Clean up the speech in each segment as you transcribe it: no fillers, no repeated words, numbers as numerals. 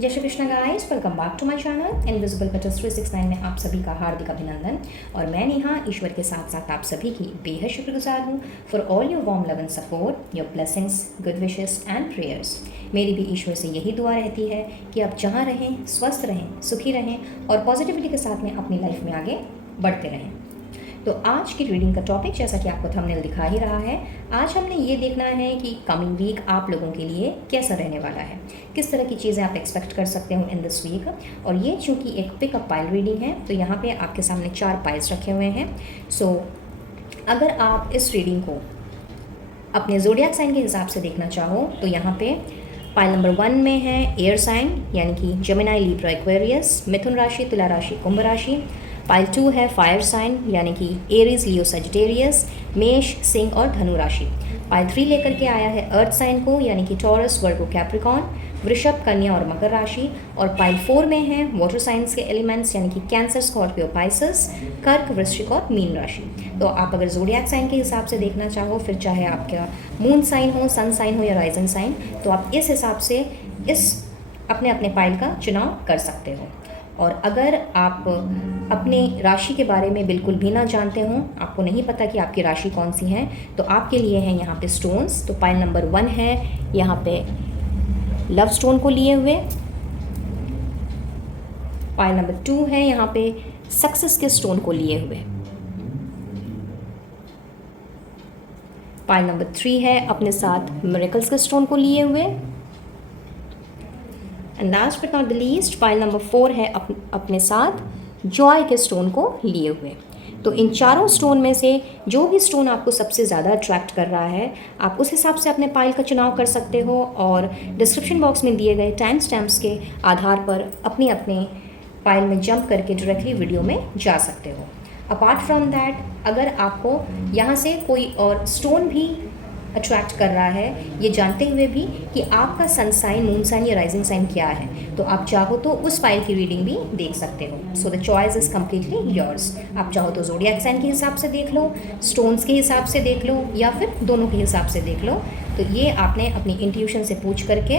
जय Shri Krishna guys, welcome back to my channel invisible petals 369 में आप सभी का हार्दिक अभिनंदन। और मैं नेहा ईश्वर के साथ साथ आप सभी की बेहद शुक्रगुजार हूँ for all your warm love and support, your blessings, good wishes and prayers. मेरी भी ईश्वर से यही दुआ रहती है कि आप जहाँ रहें स्वस्थ रहें, सुखी रहें और पॉजिटिविटी के साथ में अपनी लाइफ में आगे बढ़ते रहें। तो आज की रीडिंग का टॉपिक, जैसा कि आपको थंबनेल दिखा ही रहा है, आज हमने ये देखना है कि कमिंग वीक आप लोगों के लिए कैसा रहने वाला है, किस तरह की चीज़ें आप एक्सपेक्ट कर सकते हो इन दिस वीक। और ये चूँकि एक पिकअप पाइल रीडिंग है तो यहाँ पे आपके सामने 4 पाइल्स रखे हुए हैं। सो अगर आप इस रीडिंग को अपने ज़ोडिएक साइन के हिसाब से देखना चाहो तो यहाँ पे पाइल नंबर 1 में है एयर साइन, यानी कि जेमिनी, लिब्रा, एक्वेरियस, मिथुन राशि, तुला राशि, कुंभ राशि। पाइल 2 है फायर साइन, यानी कि एरीज, लियो, सजिटेरियस, मेष, सिंह और धनु राशि। पाइल 3 लेकर के आया है अर्थ साइन को, यानी कि टॉरस, वर्गो, कैप्रिकॉन, वृषभ, कन्या और मकर राशि। और पाइल 4 में है वाटर साइंस के एलिमेंट्स, यानी कि कैंसर, स्कॉर्पियो, पाइसेस, कर्क, वृश्चिक और मीन राशि। तो आप अगर ज़ोडिएक साइन के हिसाब से देखना चाहो, फिर चाहे आपका मून साइन हो, सन साइन हो या राइजिंग साइन, तो आप इस हिसाब से इस अपने अपने पाइल का चुनाव कर सकते हो। और अगर आप अपने राशि के बारे में बिल्कुल भी ना जानते हो, आपको नहीं पता कि आपकी राशि कौन सी है, तो आपके लिए हैं यहाँ पे स्टोन्स। तो पाइल नंबर 1 है यहाँ पे लव स्टोन को लिए हुए। पाइल नंबर 2 है यहाँ पे सक्सेस के स्टोन को लिए हुए। पाइल नंबर 3 है अपने साथ मिरेकल्स के स्टोन को लिए हुए। And last but not the least, pile number 4 है अपने साथ जॉय के स्टोन को लिए हुए। तो इन चारों स्टोन में से जो भी स्टोन आपको सबसे ज़्यादा अट्रैक्ट कर रहा है, आप उस हिसाब से अपने पाइल का चुनाव कर सकते हो और डिस्क्रिप्शन बॉक्स में दिए गए टाइम स्टैम्प्स के आधार पर अपने अपने पाइल में जंप करके डायरेक्टली वीडियो में जा सकते हो। अपार्ट फ्रॉम दैट, अगर आपको यहाँ से कोई और स्टोन भी अट्रैक्ट कर रहा है, ये जानते हुए भी कि आपका सन साइन, मून साइन या राइजिंग साइन क्या है, तो आप चाहो तो उस पाइल की रीडिंग भी देख सकते हो। So the choice is completely yours. आप चाहो तो ज़ोडिएक साइन के हिसाब से देख लो, स्टोन्स के हिसाब से देख लो, या फिर दोनों के हिसाब से देख लो। तो ये आपने अपनी इंट्यूशन से पूछ करके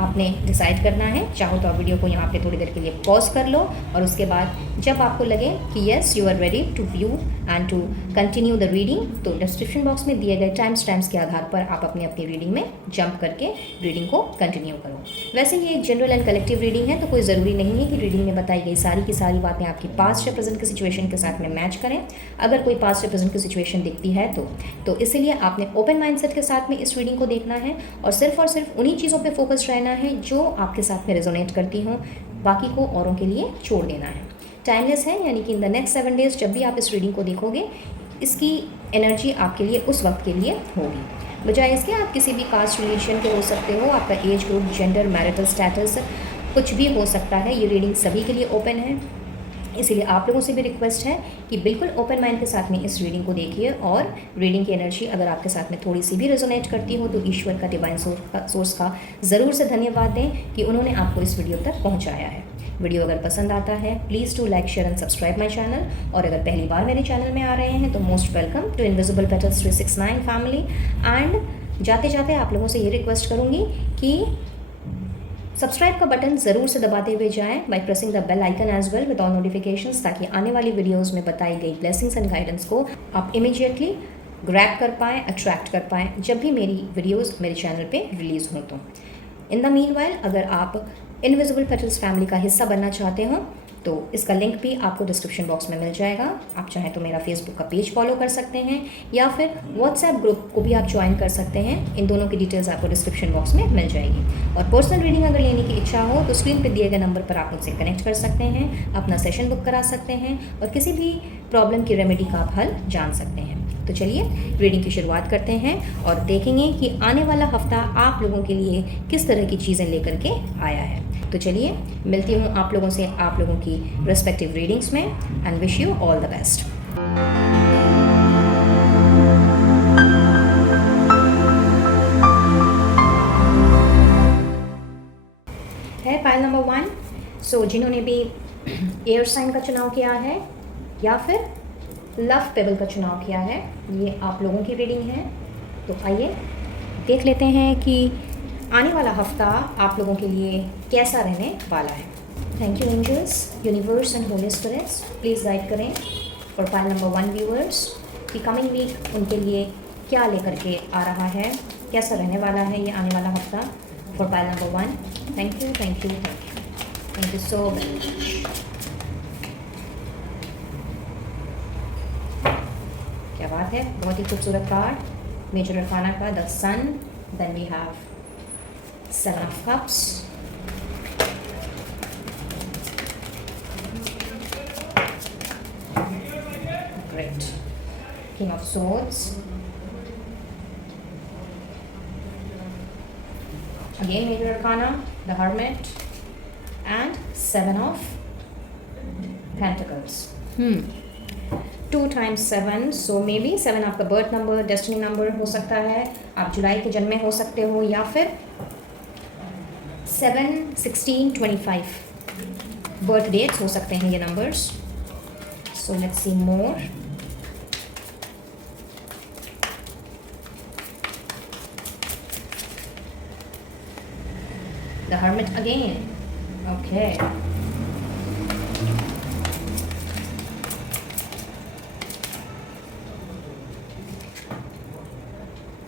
आपने डिसाइड करना है। चाहो तो आप वीडियो को यहाँ पे थोड़ी देर के लिए पॉज कर लो और उसके बाद जब आपको लगे कि yes you are ready to view and to continue the reading, तो डिस्क्रिप्शन बॉक्स में दिए गए टाइम स्टैम्प्स के आधार पर आप अपनी अपनी रीडिंग में जंप करके रीडिंग को कंटिन्यू करो। वैसे ये एक जनरल एंड कलेक्टिव रीडिंग है, तो कोई ज़रूरी नहीं है कि रीडिंग में बताई गई सारी की सारी बातें आपकी पास्ट या प्रेजेंट की सिचुएशन के साथ में मैच करें। अगर कोई पास्ट या प्रेजेंट की सिचुएशन दिखती है तो इसीलिए आपने ओपन माइंडसेट के साथ में इस रीडिंग को देखना है और सिर्फ उन्हीं चीज़ों पे फोकस रहना है जो आपके साथ में रेजोनेट करती हों, बाकी को औरों के लिए छोड़ देना है। टाइमलेस है, यानी कि इन द नेक्स्ट 7 डेज जब भी आप इस रीडिंग को देखोगे, इसकी एनर्जी आपके लिए उस वक्त के लिए होगी। बजाय इसके आप किसी भी कास्ट, रिलीजन के हो सकते हो, आपका age group, gender, marital status कुछ भी हो सकता है। ये रीडिंग सभी के लिए ओपन है, इसीलिए आप लोगों से भी रिक्वेस्ट है कि बिल्कुल ओपन माइंड के साथ में इस रीडिंग को देखिए। और रीडिंग की एनर्जी अगर आपके साथ में थोड़ी सी भी रेजोनेट करती हो तो ईश्वर का, डिवाइन सोर्स का ज़रूर से धन्यवाद दें कि उन्होंने आपको इस वीडियो तक पहुंचाया है। वीडियो अगर पसंद आता है please to like, share and subscribe my channel. और अगर पहली बार मेरे चैनल में आ रहे हैं तो most welcome to invisible petals 369 family. And जाते जाते आप लोगों से ये रिक्वेस्ट करूँगी कि सब्सक्राइब का बटन ज़रूर से दबाते हुए जाएं by pressing the bell icon as well with all notifications, ताकि आने वाली वीडियोस में बताई गई ब्लेसिंग्स एंड गाइडेंस को आप इमीडिएटली ग्रैब कर पाएँ, अट्रैक्ट कर पाएँ जब भी मेरी वीडियोस मेरे चैनल पे रिलीज़ हों। तो इन द मीनवाइल, अगर आप इनविजिबल पेटल्स फैमिली का हिस्सा बनना चाहते हो तो इसका लिंक भी आपको डिस्क्रिप्शन बॉक्स में मिल जाएगा। आप चाहें तो मेरा फेसबुक का पेज फॉलो कर सकते हैं या फिर व्हाट्सएप ग्रुप को भी आप ज्वाइन कर सकते हैं। इन दोनों की डिटेल्स आपको डिस्क्रिप्शन बॉक्स में मिल जाएगी। और पर्सनल रीडिंग अगर लेने की इच्छा हो तो स्क्रीन पर दिए गए नंबर पर आप मुझसे कनेक्ट कर सकते हैं, अपना सेशन बुक करा सकते हैं और किसी भी प्रॉब्लम की रेमेडी का आप हल जान सकते हैं। तो चलिए रीडिंग की शुरुआत करते हैं और देखेंगे कि आने वाला हफ्ता आप लोगों के लिए किस तरह की चीज़ें लेकर के आया है। तो चलिए मिलती हूँ आप लोगों से आप लोगों की रिस्पेक्टिव रीडिंग्स में and wish you all the best. है पाइल नंबर 1। सो जिन्होंने भी एयर साइन का चुनाव किया है या फिर लव पेबल का चुनाव किया है, ये आप लोगों की रीडिंग है। तो आइए देख लेते हैं कि आने वाला हफ्ता आप लोगों के लिए कैसा रहने वाला है। Thank you angels, universe and holy spirits, please guide करें फॉर पाइल नंबर 1 व्यूअर्स कि कमिंग वीक उनके लिए क्या लेकर के आ रहा है, कैसा रहने वाला है ये आने वाला हफ्ता for pile number 1। Thank you thank you thank you thank you so much. क्या बात है, बहुत ही खूबसूरत कार्ड मेजर अरकाना का, the sun, then we have 7 of cups, great, king of swords, again major arcana, the hermit, and 7 of pentacles. 2 times 7, so maybe 7 आपका birth number, destiny number हो सकता है, आप जुलाई के जन्मे हो सकते हो, या फिर 7, 16, 25 बर्थ डेट्स हो सकते हैं ये numbers. So let's see more. The Hermit again. Okay.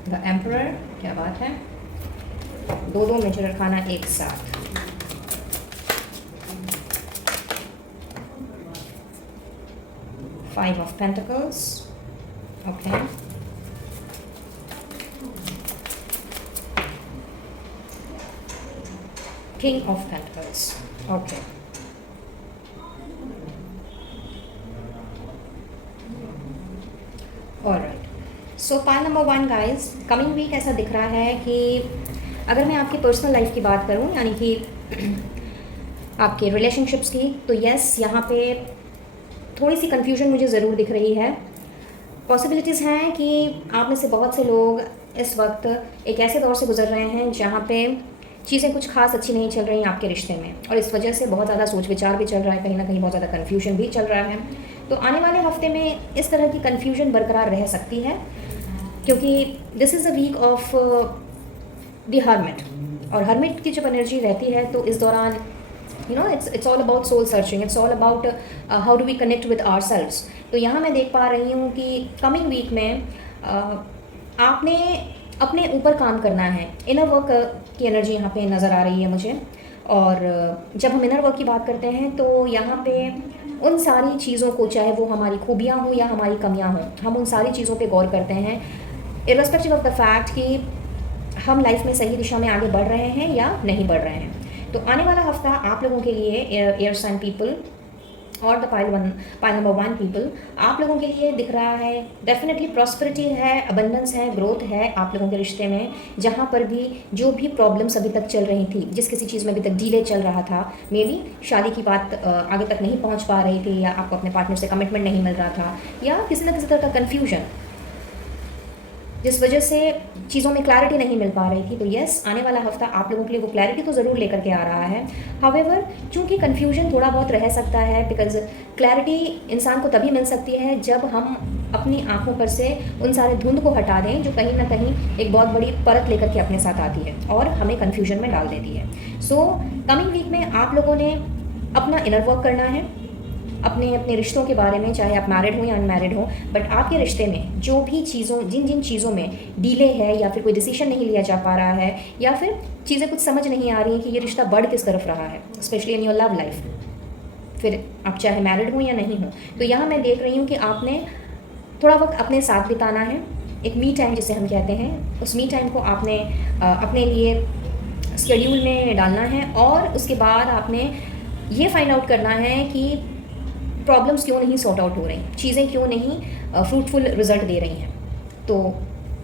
The Emperor. क्या बात है, दो मेजर अरकाना एक साथ। Five of Pentacles. Okay. King of Pentacles. Okay. Alright. So pile number 1 guys, coming week ऐसा दिख रहा है कि अगर मैं आपकी पर्सनल लाइफ की बात करूं, यानी कि आपके रिलेशनशिप्स की, तो यस यहाँ पे थोड़ी सी कंफ्यूजन मुझे ज़रूर दिख रही है। पॉसिबिलिटीज़ हैं कि आप में से बहुत से लोग इस वक्त एक ऐसे दौर से गुजर रहे हैं जहाँ पे चीज़ें कुछ खास अच्छी नहीं चल रही आपके रिश्ते में, और इस वजह से बहुत ज़्यादा सोच विचार भी चल रहा है, कहीं ना कहीं बहुत ज़्यादा कन्फ्यूजन भी चल रहा है। तो आने वाले हफ्ते में इस तरह की कन्फ्यूजन बरकरार रह सकती है, क्योंकि this is a week of the hermit, और हर्मिट की जब एनर्जी रहती है तो इस दौरान it's all about soul searching, it's all about how do we connect with ourselves। तो यहाँ मैं देख पा रही हूँ कि कमिंग वीक में आपने अपने ऊपर काम करना है। इनर वर्क की एनर्जी यहाँ पे नज़र आ रही है मुझे, और जब हम इनर वर्क की बात करते हैं तो यहाँ पे उन सारी चीज़ों को, चाहे वो हमारी खूबियाँ हों या हमारी कमियाँ हों, हम उन सारी चीज़ों पे गौर करते हैं इर्रेस्पेक्टिव ऑफ द फैक्ट कि हम लाइफ में सही दिशा में आगे बढ़ रहे हैं या नहीं बढ़ रहे हैं। तो आने वाला हफ्ता आप लोगों के लिए एयर साइन पीपल और द पाइल नंबर 1 पीपल, आप लोगों के लिए दिख रहा है डेफिनेटली प्रॉस्पेरिटी है, अबंडेंस है, ग्रोथ है आप लोगों के रिश्ते में। जहाँ पर भी जो भी प्रॉब्लम्स अभी तक चल रही थी, जिस किसी चीज़ में अभी तक डिले चल रहा था, मे बी शादी की बात आगे तक नहीं पहुँच पा रही थी, या आपको अपने पार्टनर से कमिटमेंट नहीं मिल रहा था, या किसी न किसी तरह का कन्फ्यूजन जिस वजह से चीज़ों में क्लैरिटी नहीं मिल पा रही थी, तो यस आने वाला हफ्ता आप लोगों के लिए वो क्लैरिटी तो ज़रूर लेकर के आ रहा है। हाउएवर चूँकि कन्फ्यूजन थोड़ा बहुत रह सकता है, बिकॉज क्लैरिटी इंसान को तभी मिल सकती है जब हम अपनी आंखों पर से उन सारे धुंध को हटा दें जो कहीं ना कहीं एक बहुत बड़ी परत लेकर के अपने साथ आती है और हमें कन्फ्यूजन में डाल देती है। सो कमिंग वीक में आप लोगों ने अपना इनर वर्क करना है, अपने रिश्तों के बारे में, चाहे आप मैरिड हो या अनमैरिड हो, बट आपके रिश्ते में जो भी जिन चीज़ों में डिले है, या फिर कोई डिसीजन नहीं लिया जा पा रहा है, या फिर चीज़ें कुछ समझ नहीं आ रही हैं कि ये रिश्ता बढ़ किस तरफ रहा है, specially in your love life, फिर आप चाहे मैरिड हो या नहीं हो, तो यहाँ मैं देख रही हूँ कि आपने थोड़ा वक्त अपने साथ बिताना है, एक मी टाइम जिसे हम कहते हैं। उस मी टाइम को आपने अपने लिए शेड्यूल में डालना है, और उसके बाद आपने ये फाइंड आउट करना है कि प्रॉब्लम्स क्यों नहीं सॉर्ट आउट हो रही, चीज़ें क्यों नहीं फ्रूटफुल रिजल्ट दे रही हैं। तो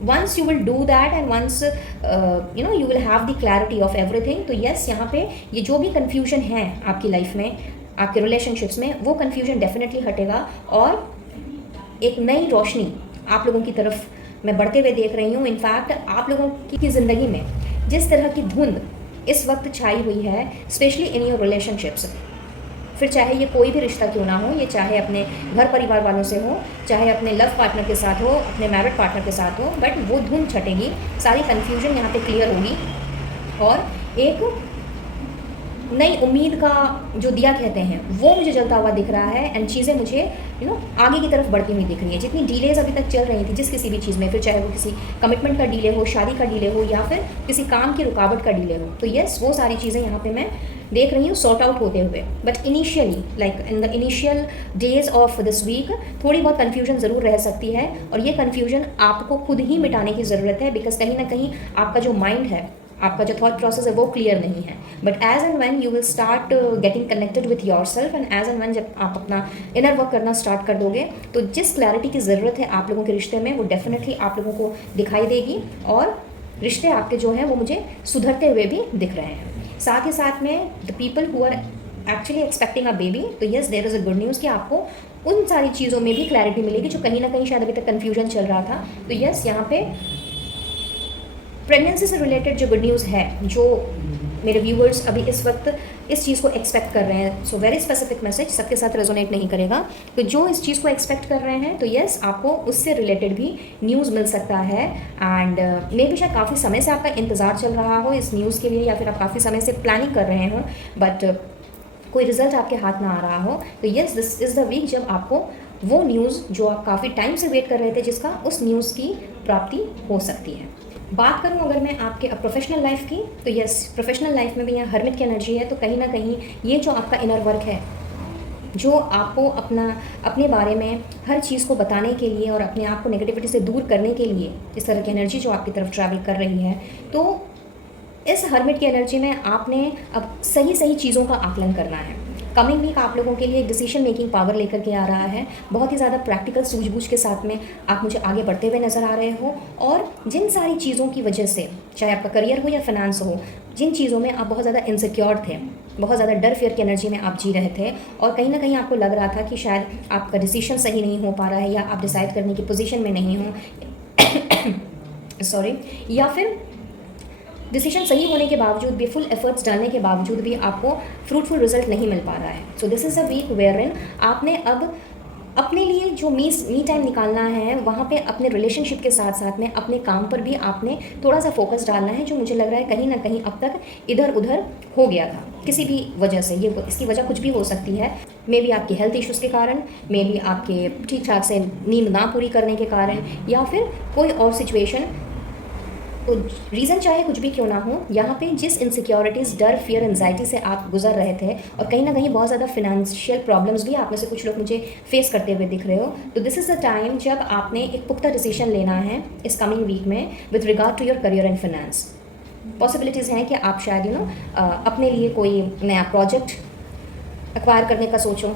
once you will do that and once you will have the clarity of everything, तो यस यहाँ पे ये जो भी कन्फ्यूजन है आपकी लाइफ में, आपके रिलेशनशिप्स में, वो कन्फ्यूजन डेफिनेटली हटेगा, और एक नई रोशनी आप लोगों की तरफ मैं बढ़ते हुए देख रही हूँ। इनफैक्ट आप लोगों की ज़िंदगी में जिस तरह की धुंध इस वक्त छाई हुई है, स्पेशली इन योर रिलेशनशिप्स, फिर चाहे ये कोई भी रिश्ता क्यों ना हो, ये चाहे अपने घर परिवार वालों से हो, चाहे अपने लव पार्टनर के साथ हो, अपने मैरिड पार्टनर के साथ हो, बट वो धुंध छटेगी, सारी कन्फ्यूजन यहाँ पे क्लियर होगी, और एक नई उम्मीद का जो दिया कहते हैं वो मुझे जलता हुआ दिख रहा है। एंड चीज़ें मुझे आगे की तरफ बढ़ती हुई दिख रही हैं। जितनी डिलेज अभी तक चल रही थी जिस किसी भी चीज़ में, फिर चाहे वो किसी कमिटमेंट का डिले हो, शादी का डिले हो, या फिर किसी काम की रुकावट का डिले हो, तो यस वो सारी चीज़ें यहाँ पे मैं देख रही हूँ सॉर्ट आउट होते हुए। But initially like in the initial days of this week थोड़ी बहुत कन्फ्यूजन ज़रूर रह सकती है, और ये कन्फ्यूजन आपको खुद ही मिटाने की ज़रूरत है, बिकॉज कहीं ना कहीं आपका जो माइंड है, आपका जो थॉट प्रोसेस है वो क्लियर नहीं है। But as and when you will start getting connected with your self, and as and when जब आप अपना इनर वर्क करना स्टार्ट कर दोगे, तो जिस क्लैरिटी की ज़रूरत है आप लोगों के रिश्ते में वो डेफिनेटली आप लोगों को दिखाई देगी, और रिश्ते आपके जो हैं वो मुझे सुधरते हुए भी दिख रहे हैं। साथ ही साथ में the people who are actually expecting a baby, तो yes there is a good news कि आपको उन सारी चीज़ों में भी क्लैरिटी मिलेगी जो कहीं ना कहीं शायद अभी तक कन्फ्यूजन चल रहा था। तो यस यहाँ पे प्रेगनेंसी से रिलेटेड जो गुड न्यूज़ है, जो मेरे व्यूअर्स अभी इस वक्त इस चीज़ को एक्सपेक्ट कर रहे हैं, सो वेरी स्पेसिफिक मैसेज, सबके साथ रेजोनेट नहीं करेगा, तो जो इस चीज़ को एक्सपेक्ट कर रहे हैं तो यस आपको उससे रिलेटेड भी न्यूज़ मिल सकता है। एंड मे बी शायद काफ़ी समय से आपका इंतज़ार चल रहा हो इस न्यूज़ के लिए, या फिर आप काफ़ी समय से प्लानिंग कर रहे हो, बट कोई रिजल्ट आपके हाथ ना आ रहा हो, तो yes this is the week जब आपको वो न्यूज़ जो आप काफ़ी टाइम से वेट कर रहे थे जिसका, उस न्यूज़ की प्राप्ति हो सकती है। बात करूं अगर मैं आपके प्रोफेशनल लाइफ की, तो यस प्रोफेशनल लाइफ में भी यहाँ हर्मिट की एनर्जी है, तो कहीं ना कहीं ये जो आपका इनर वर्क है, जो आपको अपने बारे में हर चीज़ को बताने के लिए और अपने आप को नेगेटिविटी से दूर करने के लिए इस तरह की एनर्जी जो आपकी तरफ ट्रैवल कर रही है, तो इस हर्मिट की एनर्जी में आपने अब सही चीज़ों का आकलन करना है। कमिंग वीक आप लोगों के लिए डिसीजन मेकिंग पावर लेकर के आ रहा है। बहुत ही ज़्यादा प्रैक्टिकल सूझबूझ के साथ में आप मुझे आगे बढ़ते हुए नज़र आ रहे हो, और जिन सारी चीज़ों की वजह से, चाहे आपका करियर हो या फिनेंस हो, जिन चीज़ों में आप बहुत ज़्यादा इनसिक्योर थे, बहुत ज़्यादा डर फियर की एनर्जी में आप जी रहे थे, और कहीं ना कहीं आपको लग रहा था कि शायद आपका डिसीजन सही नहीं हो पा रहा है, या आप डिसाइड करने की पोजीशन में नहीं हो सॉरी, या फिर डिसीजन सही होने के बावजूद भी, फुल एफर्ट्स डालने के बावजूद भी आपको फ्रूटफुल रिजल्ट नहीं मिल पा रहा है। So this is a week where in आपने अब अपने लिए जो मी टाइम निकालना है, वहाँ पे अपने रिलेशनशिप के साथ साथ में अपने काम पर भी आपने थोड़ा सा फोकस डालना है, जो मुझे लग रहा है कहीं ना कहीं अब तक इधर उधर हो गया था किसी भी वजह से। ये इसकी वजह कुछ भी हो सकती है, मे बी आपके हेल्थ इश्यूज़ के कारण, मे बी आपके ठीक ठाक से नींद ना पूरी करने के कारण, या फिर कोई और सिचुएशन। तो रीज़न चाहे कुछ भी क्यों ना हो, यहाँ पे जिस इनसिक्योरिटीज़, डर, फियर, एंजाइटी से आप गुजर रहे थे, और कहीं ना कहीं बहुत ज़्यादा फिनेंशियल प्रॉब्लम्स भी आप में से कुछ लोग मुझे फेस करते हुए दिख रहे हो, तो दिस इज़ द टाइम जब आपने एक पुख्ता डिसीजन लेना है इस कमिंग वीक में with regard to your career and finance. Possibilities हैं कि आप शायद अपने लिए कोई नया प्रोजेक्ट एक्वायर करने का सोचो।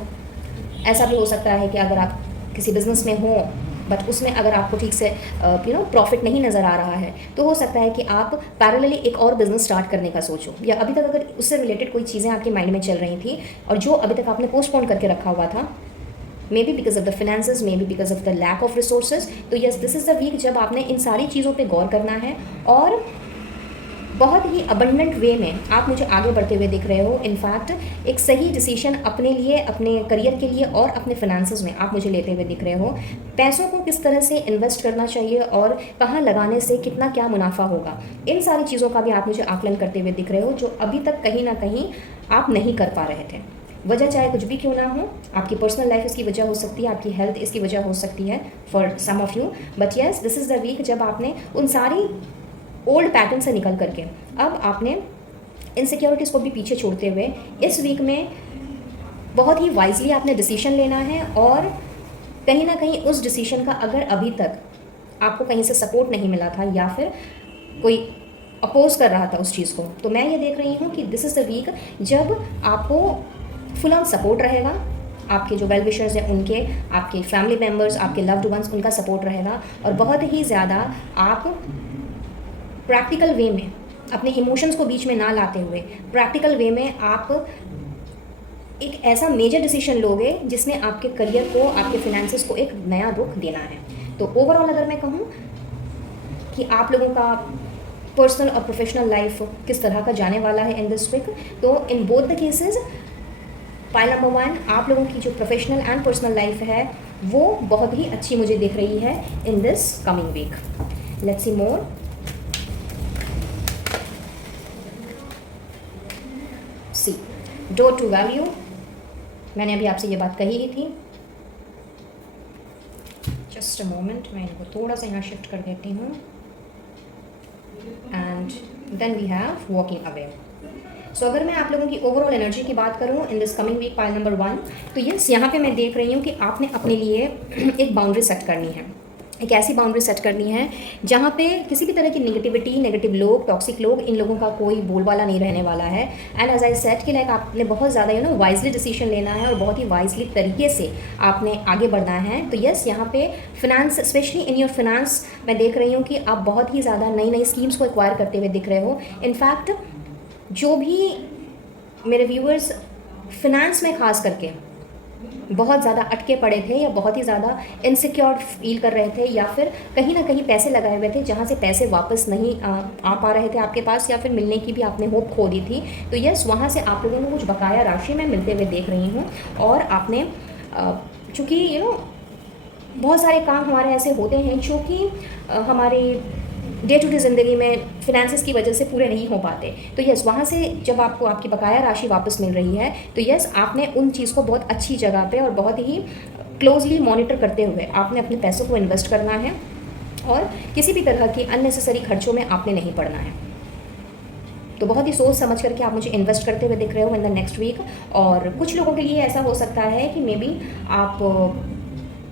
ऐसा भी हो सकता है कि अगर आप किसी बिज़नेस में हो बट उसमें अगर आपको ठीक से प्रॉफिट नहीं नज़र आ रहा है, तो हो सकता है कि आप पैरेलली एक और बिज़नेस स्टार्ट करने का सोचो, या अभी तक अगर उससे रिलेटेड कोई चीज़ें आपके माइंड में चल रही थी और जो अभी तक आपने पोस्टपोन करके रखा हुआ था, maybe because of the finances, maybe because of the lack of resources, तो yes this is the week जब आपने इन सारी चीज़ों पे गौर करना है, और बहुत ही अबंडेंट वे में आप मुझे आगे बढ़ते हुए दिख रहे हो। इनफैक्ट एक सही डिसीजन अपने लिए, अपने करियर के लिए और अपने फिनेंसेस में आप मुझे लेते हुए दिख रहे हो। पैसों को किस तरह से इन्वेस्ट करना चाहिए और कहाँ लगाने से कितना क्या मुनाफा होगा, इन सारी चीज़ों का भी आप मुझे आकलन करते हुए दिख रहे हो, जो अभी तक कहीं ना कहीं आप नहीं कर पा रहे थे। वजह चाहे कुछ भी क्यों ना हो, आपकी पर्सनल लाइफ इसकी वजह हो सकती है, आपकी हेल्थ इसकी वजह हो सकती है for some of you, but yes this is the week जब आपने उन सारी ओल्ड पैटर्न से निकल करके अब आपने इनसिक्योरिटीज़ को भी पीछे छोड़ते हुए इस वीक में बहुत ही वाइजली आपने डिसीजन लेना है, और कहीं ना कहीं उस डिसीजन का अगर अभी तक आपको कहीं से सपोर्ट नहीं मिला था या फिर कोई अपोज कर रहा था उस चीज़ को, तो मैं ये देख रही हूँ कि दिस इज़ द वीक जब आपको फुल ऑन सपोर्ट रहेगा। आपके जो वेल विशर्स हैं उनके, आपके फैमिली मेम्बर्स, आपके लव्ड वंस, उनका सपोर्ट रहेगा, और बहुत ही ज़्यादा आप प्रैक्टिकल वे में अपने इमोशंस को बीच में ना लाते हुए प्रैक्टिकल वे में आप एक ऐसा मेजर डिसीजन लोगे जिसने आपके करियर को, आपके फिनेंसेस को एक नया रुख देना है। तो ओवरऑल अगर मैं कहूँ कि आप लोगों का पर्सनल और प्रोफेशनल लाइफ किस तरह का जाने वाला है इन दिस वीक, तो in both the cases pile number 1 आप लोगों की जो प्रोफेशनल एंड पर्सनल लाइफ है वो बहुत ही अच्छी मुझे दिख रही है in this coming week. Let's see more. Door to value, मैंने अभी आपसे ये बात कही ही थी। जस्ट अ मोमेंट, मैं इनको थोड़ा सा यहाँ शिफ्ट कर देती हूँ। And then we have walking away. So अगर मैं आप लोगों की ओवरऑल एनर्जी की बात करूँ in this coming week pile number 1, तो यस यहाँ पे मैं देख रही हूँ कि आपने अपने लिए एक बाउंड्री सेट करनी है। एक ऐसी बाउंड्री सेट करनी है जहाँ पे किसी भी तरह की नेगेटिविटी, नेगेटिव लोग, टॉक्सिक लोग, इन लोगों का कोई बोलबाला नहीं रहने वाला है। एंड एज आई सेट कि लाइक आपने बहुत ज़्यादा वाइजली डिसीजन लेना है और बहुत ही वाइजली तरीके से आपने आगे बढ़ना है। तो यस यहाँ पे finance, specially in your finance, मैं देख रही हूँ कि आप बहुत ही ज़्यादा नई नई स्कीम्स को एक्वायर करते हुए दिख रहे हो। इनफैक्ट जो भी मेरे व्यूअर्स फिनेंस में ख़ास करके बहुत ज़्यादा अटके पड़े थे या बहुत ही ज़्यादा इनसिक्योर फील कर रहे थे या फिर कहीं ना कहीं पैसे लगाए हुए थे जहाँ से पैसे वापस नहीं आ पा रहे थे आपके पास, या फिर मिलने की भी आपने होप खो दी थी, तो यस वहाँ से आप लोगों को कुछ बकाया राशि मैं मिलते हुए देख रही हूँ। और आपने चूँकि बहुत सारे काम हमारे ऐसे होते हैं जो कि हमारे डे टू डे ज़िंदगी में फिनेंसेस की वजह से पूरे नहीं हो पाते, तो यस वहाँ से जब आपको आपकी बकाया राशि वापस मिल रही है तो यस आपने उन चीज़ को बहुत अच्छी जगह पे और बहुत ही क्लोजली मॉनिटर करते हुए आपने अपने पैसों को इन्वेस्ट करना है और किसी भी तरह की अननेसेसरी खर्चों में आपने नहीं पड़ना है। तो बहुत ही सोच समझ करके आप मुझे इन्वेस्ट करते हुए दिख रहे हो इन द नेक्स्ट वीक। और कुछ लोगों के लिए ऐसा हो सकता है कि मे बी आप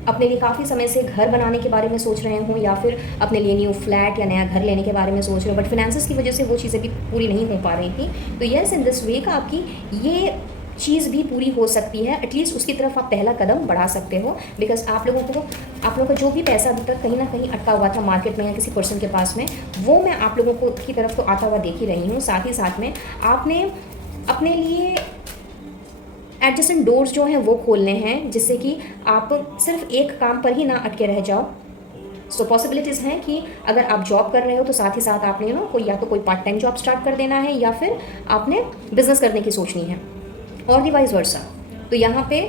अपने लिए काफ़ी समय से घर बनाने के बारे में सोच रहे हो या फिर अपने लिए न्यू फ्लैट या नया घर लेने के बारे में सोच रहे हो, बट फिनेंसेस की वजह से वो चीज़ें भी पूरी नहीं हो पा रही थी। तो यस इन दिस वीक आपकी ये चीज़ भी पूरी हो सकती है, एटलीस्ट उसकी तरफ आप पहला कदम बढ़ा सकते हो। बिकॉज आप लोगों का जो भी पैसा अभी तक कहीं ना कहीं अटका हुआ था मार्केट में या किसी पर्सन के पास में, वो मैं आप लोगों को की तरफ तो आता हुआ देख ही रही हूँ। साथ ही साथ में आपने अपने लिए एडजस्टेंट डोर्स जो हैं वो खोलने हैं जिससे कि आप सिर्फ एक काम पर ही ना अटके रह जाओ। सो पॉसिबिलिटीज़ हैं कि अगर आप जॉब कर रहे हो तो साथ ही साथ आपने कोई या तो कोई पार्ट टाइम जॉब स्टार्ट कर देना है या फिर आपने बिजनेस करने की सोचनी है और दी वाइस वर्सा। तो यहाँ पे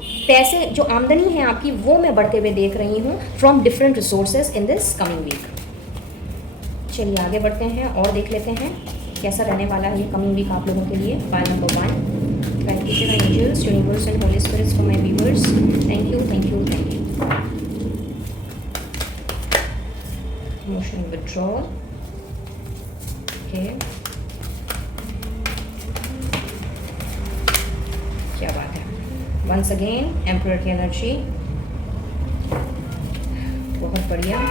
पैसे जो आमदनी है आपकी वो मैं बढ़ते हुए देख रही हूँ from different resources in this coming week. चलिए आगे बढ़ते हैं और देख लेते हैं कैसा रहने वाला है ये कमिंग वीक आप लोगों के लिए। Pile number 1, Gratitude angels, universe and holy spirits for my viewers. Thank you, thank you, thank you. Emotional withdrawal. Okay. क्या बात है? Once again, Emperor की एनर्जी बहुत बढ़िया।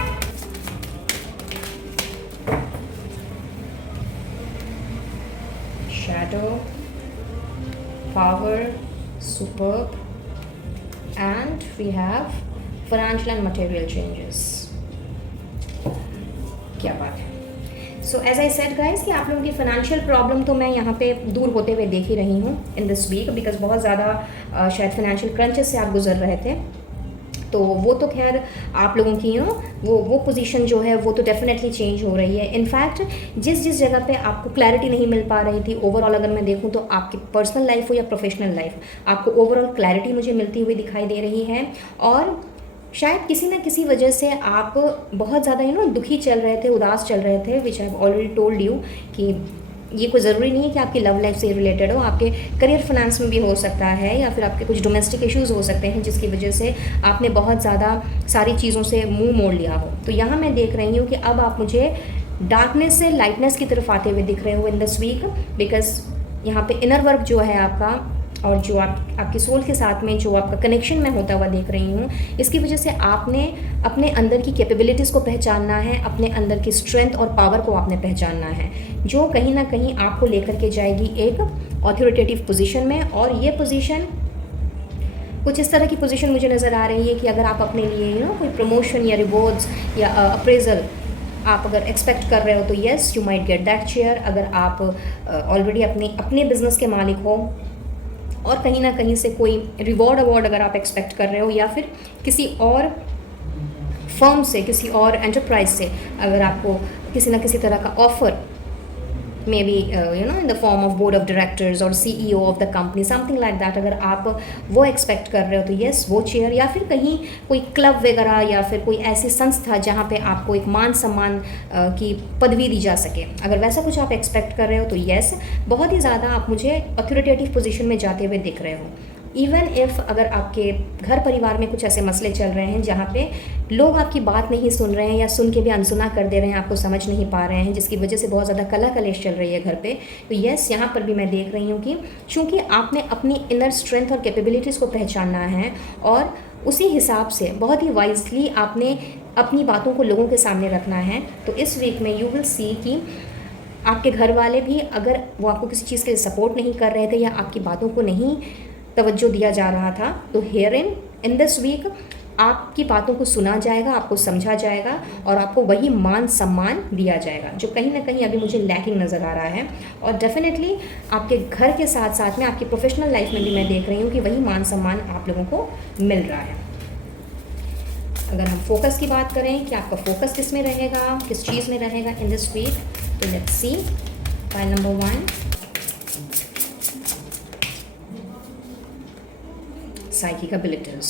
Shadow. Power, superb, and we have financial and material changes. क्या बात है। So as I said guys कि आप लोगों की फाइनेंशियल प्रॉब्लम तो मैं यहाँ पे दूर होते हुए देख ही रही हूँ इन दिस वीक, बिकॉज बहुत ज़्यादा शायद फाइनेंशियल क्रंचेस से आप गुजर रहे थे। तो वो तो खैर आप लोगों की वो पोजीशन जो है वो तो डेफिनेटली चेंज हो रही है। इनफैक्ट जिस जगह पे आपको क्लैरिटी नहीं मिल पा रही थी ओवरऑल, अगर मैं देखूं तो आपकी पर्सनल लाइफ हो या प्रोफेशनल लाइफ, आपको ओवरऑल क्लैरिटी मुझे मिलती हुई दिखाई दे रही है। और शायद किसी ना किसी वजह से आप बहुत ज़्यादा दुखी चल रहे थे, उदास चल रहे थे, which I have already told you कि ये कोई ज़रूरी नहीं है कि आपकी लव लाइफ से रिलेटेड हो, आपके करियर फाइनेंस में भी हो सकता है या फिर आपके कुछ डोमेस्टिक इश्यूज़ हो सकते हैं जिसकी वजह से आपने बहुत ज़्यादा सारी चीज़ों से मुंह मोड़ लिया हो। तो यहाँ मैं देख रही हूँ कि अब आप मुझे डार्कनेस से लाइटनेस की तरफ आते हुए दिख रहे हो इन दिस वीक, बिकॉज यहाँ पे इनर वर्क जो है आपका और जो आपकी सोल के साथ में जो आपका कनेक्शन मैं होता हुआ देख रही हूँ, इसकी वजह से आपने अपने अंदर की कैपेबिलिटीज़ को पहचानना है, अपने अंदर की स्ट्रेंथ और पावर को आपने पहचानना है, जो कहीं ना कहीं आपको लेकर के जाएगी एक ऑथोरिटेटिव पोजीशन में। और ये पोजीशन कुछ इस तरह की पोजीशन मुझे नज़र आ रही है कि अगर आप अपने लिए कोई प्रमोशन या रिवॉर्ड्स या अप्रेजल आप अगर एक्सपेक्ट कर रहे हो तो yes you might get that chair. अगर आप ऑलरेडी अपने बिजनेस के मालिक हो और कहीं ना कहीं से कोई रिवॉर्ड अवार्ड अगर आप एक्सपेक्ट कर रहे हो या फिर किसी और फर्म से, किसी और एंटरप्राइज से अगर आपको किसी ना किसी तरह का offer may be in the form of board of directors और CEO of the company, something like that. अगर आप वो एक्सपेक्ट कर रहे हो तो येस वो चेयर, या फिर कहीं कोई क्लब वगैरह या फिर कोई ऐसी संस्था जहाँ पे आपको एक मान सम्मान की पदवी दी जा सके, अगर वैसा कुछ आप एक्सपेक्ट कर रहे हो तो येस, बहुत ही ज़्यादा आप मुझे अथॉरिटेटिव पोजीशन में जाते हुए दिख रहे हो। इवन इफ़ अगर आपके घर परिवार में कुछ ऐसे मसले चल रहे हैं जहाँ पे लोग आपकी बात नहीं सुन रहे हैं या सुन के भी अनसुना कर दे रहे हैं, आपको समझ नहीं पा रहे हैं, जिसकी वजह से बहुत ज़्यादा कला कलेश चल रही है घर पे, तो येस यहाँ पर भी मैं देख रही हूँ कि चूँकि आपने अपनी इनर स्ट्रेंथ और कैपेबिलिटीज़ को पहचानना है और उसी हिसाब से बहुत ही वाइजली आपने अपनी बातों को लोगों के सामने रखना है, तो इस वीक में यू विल सी कि आपके घर वाले भी, अगर वो आपको किसी चीज़ के लिए सपोर्ट नहीं कर रहे थे या आपकी बातों को नहीं तवज्जो दिया जा रहा था, तो हेयर इन दिस वीक आपकी बातों को सुना जाएगा, आपको समझा जाएगा और आपको वही मान सम्मान दिया जाएगा जो कहीं ना कहीं अभी मुझे लैकिंग नज़र आ रहा है। और डेफिनेटली आपके घर के साथ साथ में आपकी प्रोफेशनल लाइफ में भी मैं देख रही हूँ कि वही मान सम्मान आप लोगों को मिल रहा है। अगर हम फोकस की बात करें कि आपका फोकस किस में रहेगा, किस चीज़ में रहेगा इन दिस वीक, तो let's see file number 1, psychic abilities.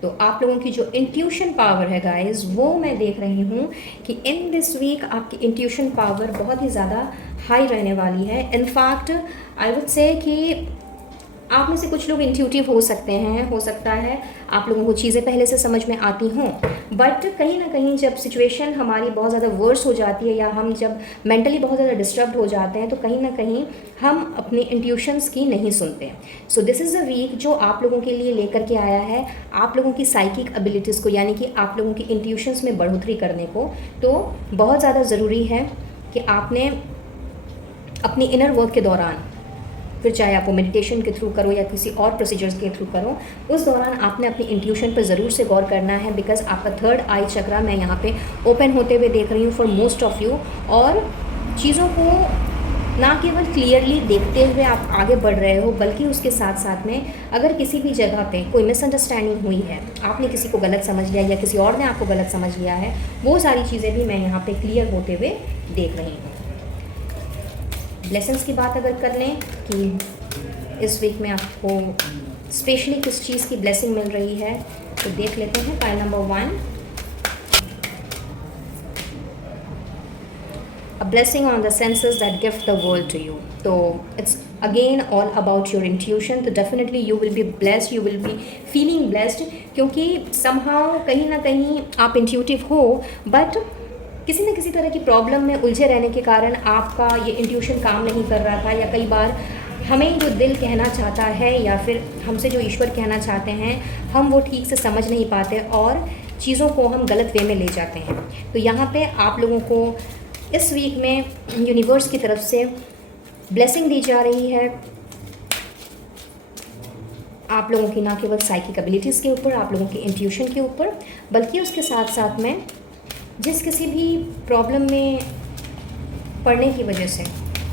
तो आप लोगों की जो इंट्यूशन पावर है गाइस, वो मैं देख रही हूँ कि इन दिस वीक आपकी इंट्यूशन पावर बहुत ही ज़्यादा हाई रहने वाली है। इनफैक्ट आई वुड से कि आप में से कुछ लोग इंट्यूटिव हो सकते हैं, हो सकता है आप लोगों को चीज़ें पहले से समझ में आती हों, बट कहीं ना कहीं जब सिचुएशन हमारी बहुत ज़्यादा वर्स हो जाती है या हम जब मेंटली बहुत ज़्यादा डिस्टर्ब हो जाते हैं, तो कहीं ना कहीं हम अपने इंट्यूशंस की नहीं सुनते। So this is a week जो आप लोगों के लिए लेकर के आया है आप लोगों की साइकिक एबिलिटीज़ को, यानी कि आप लोगों की इंट्यूशंस में बढ़ोतरी करने को। तो बहुत ज़्यादा ज़रूरी है कि आपने अपनी इनर वर्क के दौरान, फिर चाहे आप वो मेडिटेशन के थ्रू करो या किसी और प्रोसीजर्स के थ्रू करो, उस दौरान आपने अपनी इंट्यूशन पर ज़रूर से गौर करना है, बिकॉज आपका थर्ड आई चक्रा मैं यहाँ पे ओपन होते हुए देख रही हूँ फॉर मोस्ट ऑफ यू। और चीज़ों को ना केवल क्लियरली देखते हुए आप आगे बढ़ रहे हो, बल्कि उसके साथ साथ में अगर किसी भी जगह पे कोई मिसअंडरस्टैंडिंग हुई है, आपने किसी को गलत समझ लिया या किसी और ने आपको गलत समझ लिया है, वो सारी चीज़ें भी मैं यहाँ पे क्लियर होते हुए देख रही हूँ। ब्लेसिंग्स की बात अगर कर लें कि इस वीक में आपको स्पेशली किस चीज़ की ब्लेसिंग मिल रही है, तो देख लेते हैं। File number 1, a blessing on the senses that gift the world to you. तो it's again all about your intuition. तो definitely you will be blessed, you will be feeling blessed, क्योंकि somehow कहीं ना कहीं आप intuitive हो, but किसी न किसी तरह की प्रॉब्लम में उलझे रहने के कारण आपका ये इंट्यूशन काम नहीं कर रहा था, या कई बार हमें जो दिल कहना चाहता है या फिर हमसे जो ईश्वर कहना चाहते हैं, हम वो ठीक से समझ नहीं पाते और चीज़ों को हम गलत वे में ले जाते हैं। तो यहाँ पे आप लोगों को इस वीक में यूनिवर्स की तरफ से ब्लेसिंग दी जा रही है आप लोगों की, ना केवल साइकिक एबिलिटीज़ के ऊपर, आप लोगों की इंट्यूशन के ऊपर, बल्कि उसके साथ साथ में जिस किसी भी प्रॉब्लम में पड़ने की वजह से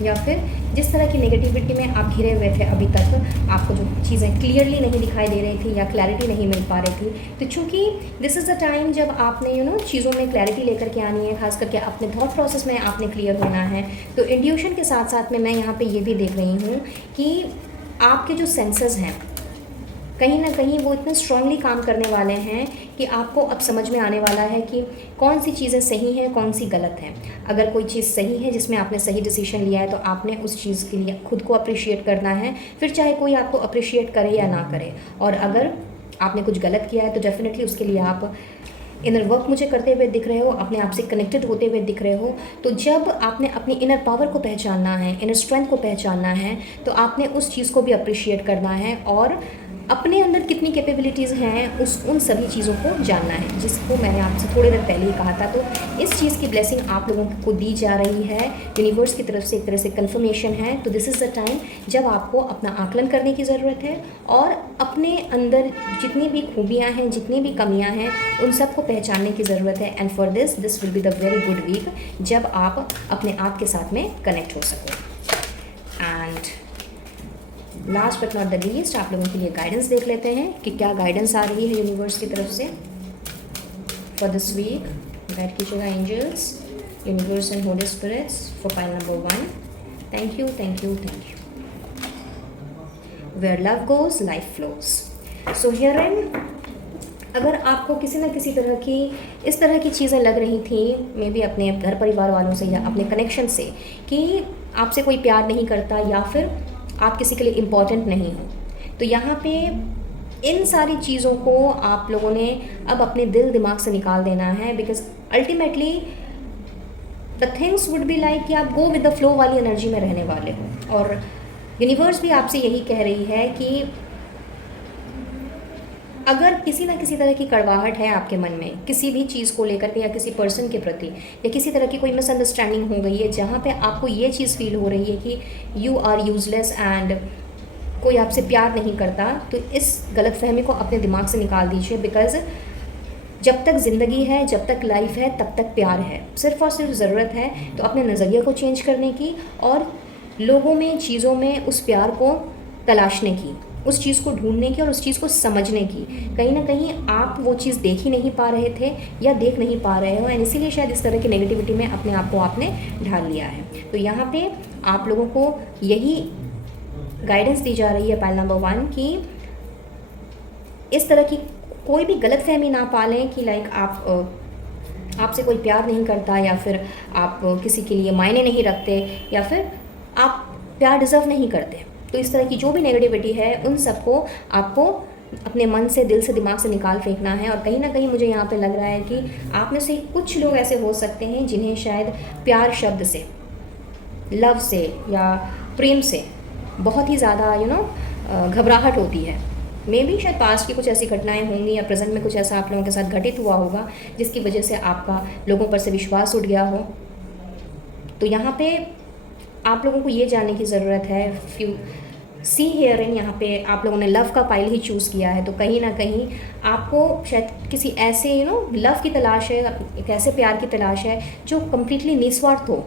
या फिर जिस तरह की नेगेटिविटी में आप घिरे हुए थे अभी तक, आपको जो चीज़ें क्लियरली नहीं दिखाई दे रही थी या क्लैरिटी नहीं मिल पा रही थी, तो चूँकि दिस इज़ द टाइम जब आपने चीज़ों में क्लैरिटी लेकर के आनी है, खास करके अपने थॉट प्रोसेस में आपने क्लियर होना है। तो इंट्यूशन के साथ साथ में मैं यहाँ पे ये भी देख रही हूँ कि आपके जो सेंसेस हैं कहीं ना कहीं वो इतने स्ट्रांगली काम करने वाले हैं कि आपको अब समझ में आने वाला है कि कौन सी चीज़ें सही हैं, कौन सी गलत हैं। अगर कोई चीज़ सही है जिसमें आपने सही डिसीजन लिया है, तो आपने उस चीज़ के लिए खुद को अप्रिशिएट करना है, फिर चाहे कोई आपको अप्रिशिएट करे या ना करे। और अगर आपने कुछ गलत किया है तो डेफिनेटली उसके लिए आप इनर वर्क मुझे करते हुए दिख रहे हो, अपने आप से कनेक्टेड होते हुए दिख रहे हो। तो जब आपने अपनी इनर पावर को पहचानना है, इनर स्ट्रेंथ को पहचानना है, तो आपने उस चीज़ को भी अप्रिशिएट करना है और अपने अंदर कितनी कैपेबिलिटीज़ हैं उन सभी चीज़ों को जानना है, जिसको मैंने आपसे थोड़ी देर पहले ही कहा था। तो इस चीज़ की ब्लेसिंग आप लोगों को दी जा रही है यूनिवर्स की तरफ से, एक तरह से कन्फर्मेशन है। तो दिस इज़ द टाइम जब आपको अपना आकलन करने की ज़रूरत है और अपने अंदर जितनी भी खूबियाँ हैं, जितनी भी कमियाँ हैं, उन सबको पहचानने की ज़रूरत है। And for this will be the very good week जब आप अपने आप के साथ में कनेक्ट हो सको। And last but not the least, आप लोगों के लिए गाइडेंस देख लेते हैं कि क्या गाइडेंस आ रही है यूनिवर्स की तरफ से फॉर दिस वीक। गाइड कीजिएगा angels, universe and holy spirits for pile number 1, thank you, thank you, thank you. Where love goes life flows. So here and अगर आपको किसी न किसी तरह की इस तरह की चीज़ें लग रही थी, मे बी अपने घर परिवार वालों से या अपने कनेक्शन से, कि आपसे कोई प्यार नहीं करता या फिर आप किसी के लिए इम्पॉर्टेंट नहीं हो, तो यहाँ पे इन सारी चीज़ों को आप लोगों ने अब अपने दिल दिमाग से निकाल देना है, because ultimately the things would be like कि आप गो विद द फ्लो वाली एनर्जी में रहने वाले हो। और यूनिवर्स भी आपसे यही कह रही है कि अगर किसी ना किसी तरह की कड़वाहट है आपके मन में किसी भी चीज़ को लेकर के या किसी पर्सन के प्रति, या किसी तरह की कोई मिसअंडरस्टैंडिंग हो गई है जहाँ पे आपको ये चीज़ फील हो रही है कि यू आर यूजलेस एंड कोई आपसे प्यार नहीं करता, तो इस गलतफहमी को अपने दिमाग से निकाल दीजिए। बिकॉज जब तक ज़िंदगी है, जब तक लाइफ है, तब तक प्यार है। सिर्फ और सिर्फ ज़रूरत है तो अपने नज़रिए को चेंज करने की और लोगों में, चीज़ों में उस प्यार को तलाशने की, उस चीज़ को ढूंढने की और उस चीज़ को समझने की। कहीं ना कहीं आप वो चीज़ देख ही नहीं पा रहे थे या देख नहीं पा रहे हो, एंड इसीलिए शायद इस तरह की नेगेटिविटी में अपने आप को आपने ढाल लिया है। तो यहाँ पे आप लोगों को यही गाइडेंस दी जा रही है पाइल नंबर 1 कि इस तरह की कोई भी गलतफहमी ना पालें कि लाइक आपसे कोई प्यार नहीं करता, या फिर आप किसी के लिए मायने नहीं रखते, या फिर आप प्यार डिज़र्व नहीं करते। तो इस तरह की जो भी नेगेटिविटी है उन सबको आपको अपने मन से, दिल से, दिमाग से निकाल फेंकना है। और कहीं ना कहीं मुझे यहाँ पे लग रहा है कि आप में से कुछ लोग ऐसे हो सकते हैं जिन्हें शायद प्यार शब्द से, लव से या प्रेम से बहुत ही ज़्यादा घबराहट होती है। मे बी शायद पास्ट की कुछ ऐसी घटनाएं होंगी या प्रेजेंट में कुछ ऐसा आप लोगों के साथ घटित हुआ होगा जिसकी वजह से आपका लोगों पर से विश्वास उठ गया हो। तो यहाँ पे आप लोगों को ये जानने की ज़रूरत है, फ्यू सी हियर एंड यहाँ पे आप लोगों ने लव का पाइल ही चूज़ किया है, तो कहीं ना कहीं आपको शायद किसी ऐसे लव की तलाश है, एक ऐसे प्यार की तलाश है जो कम्प्लीटली निस्वार्थ हो,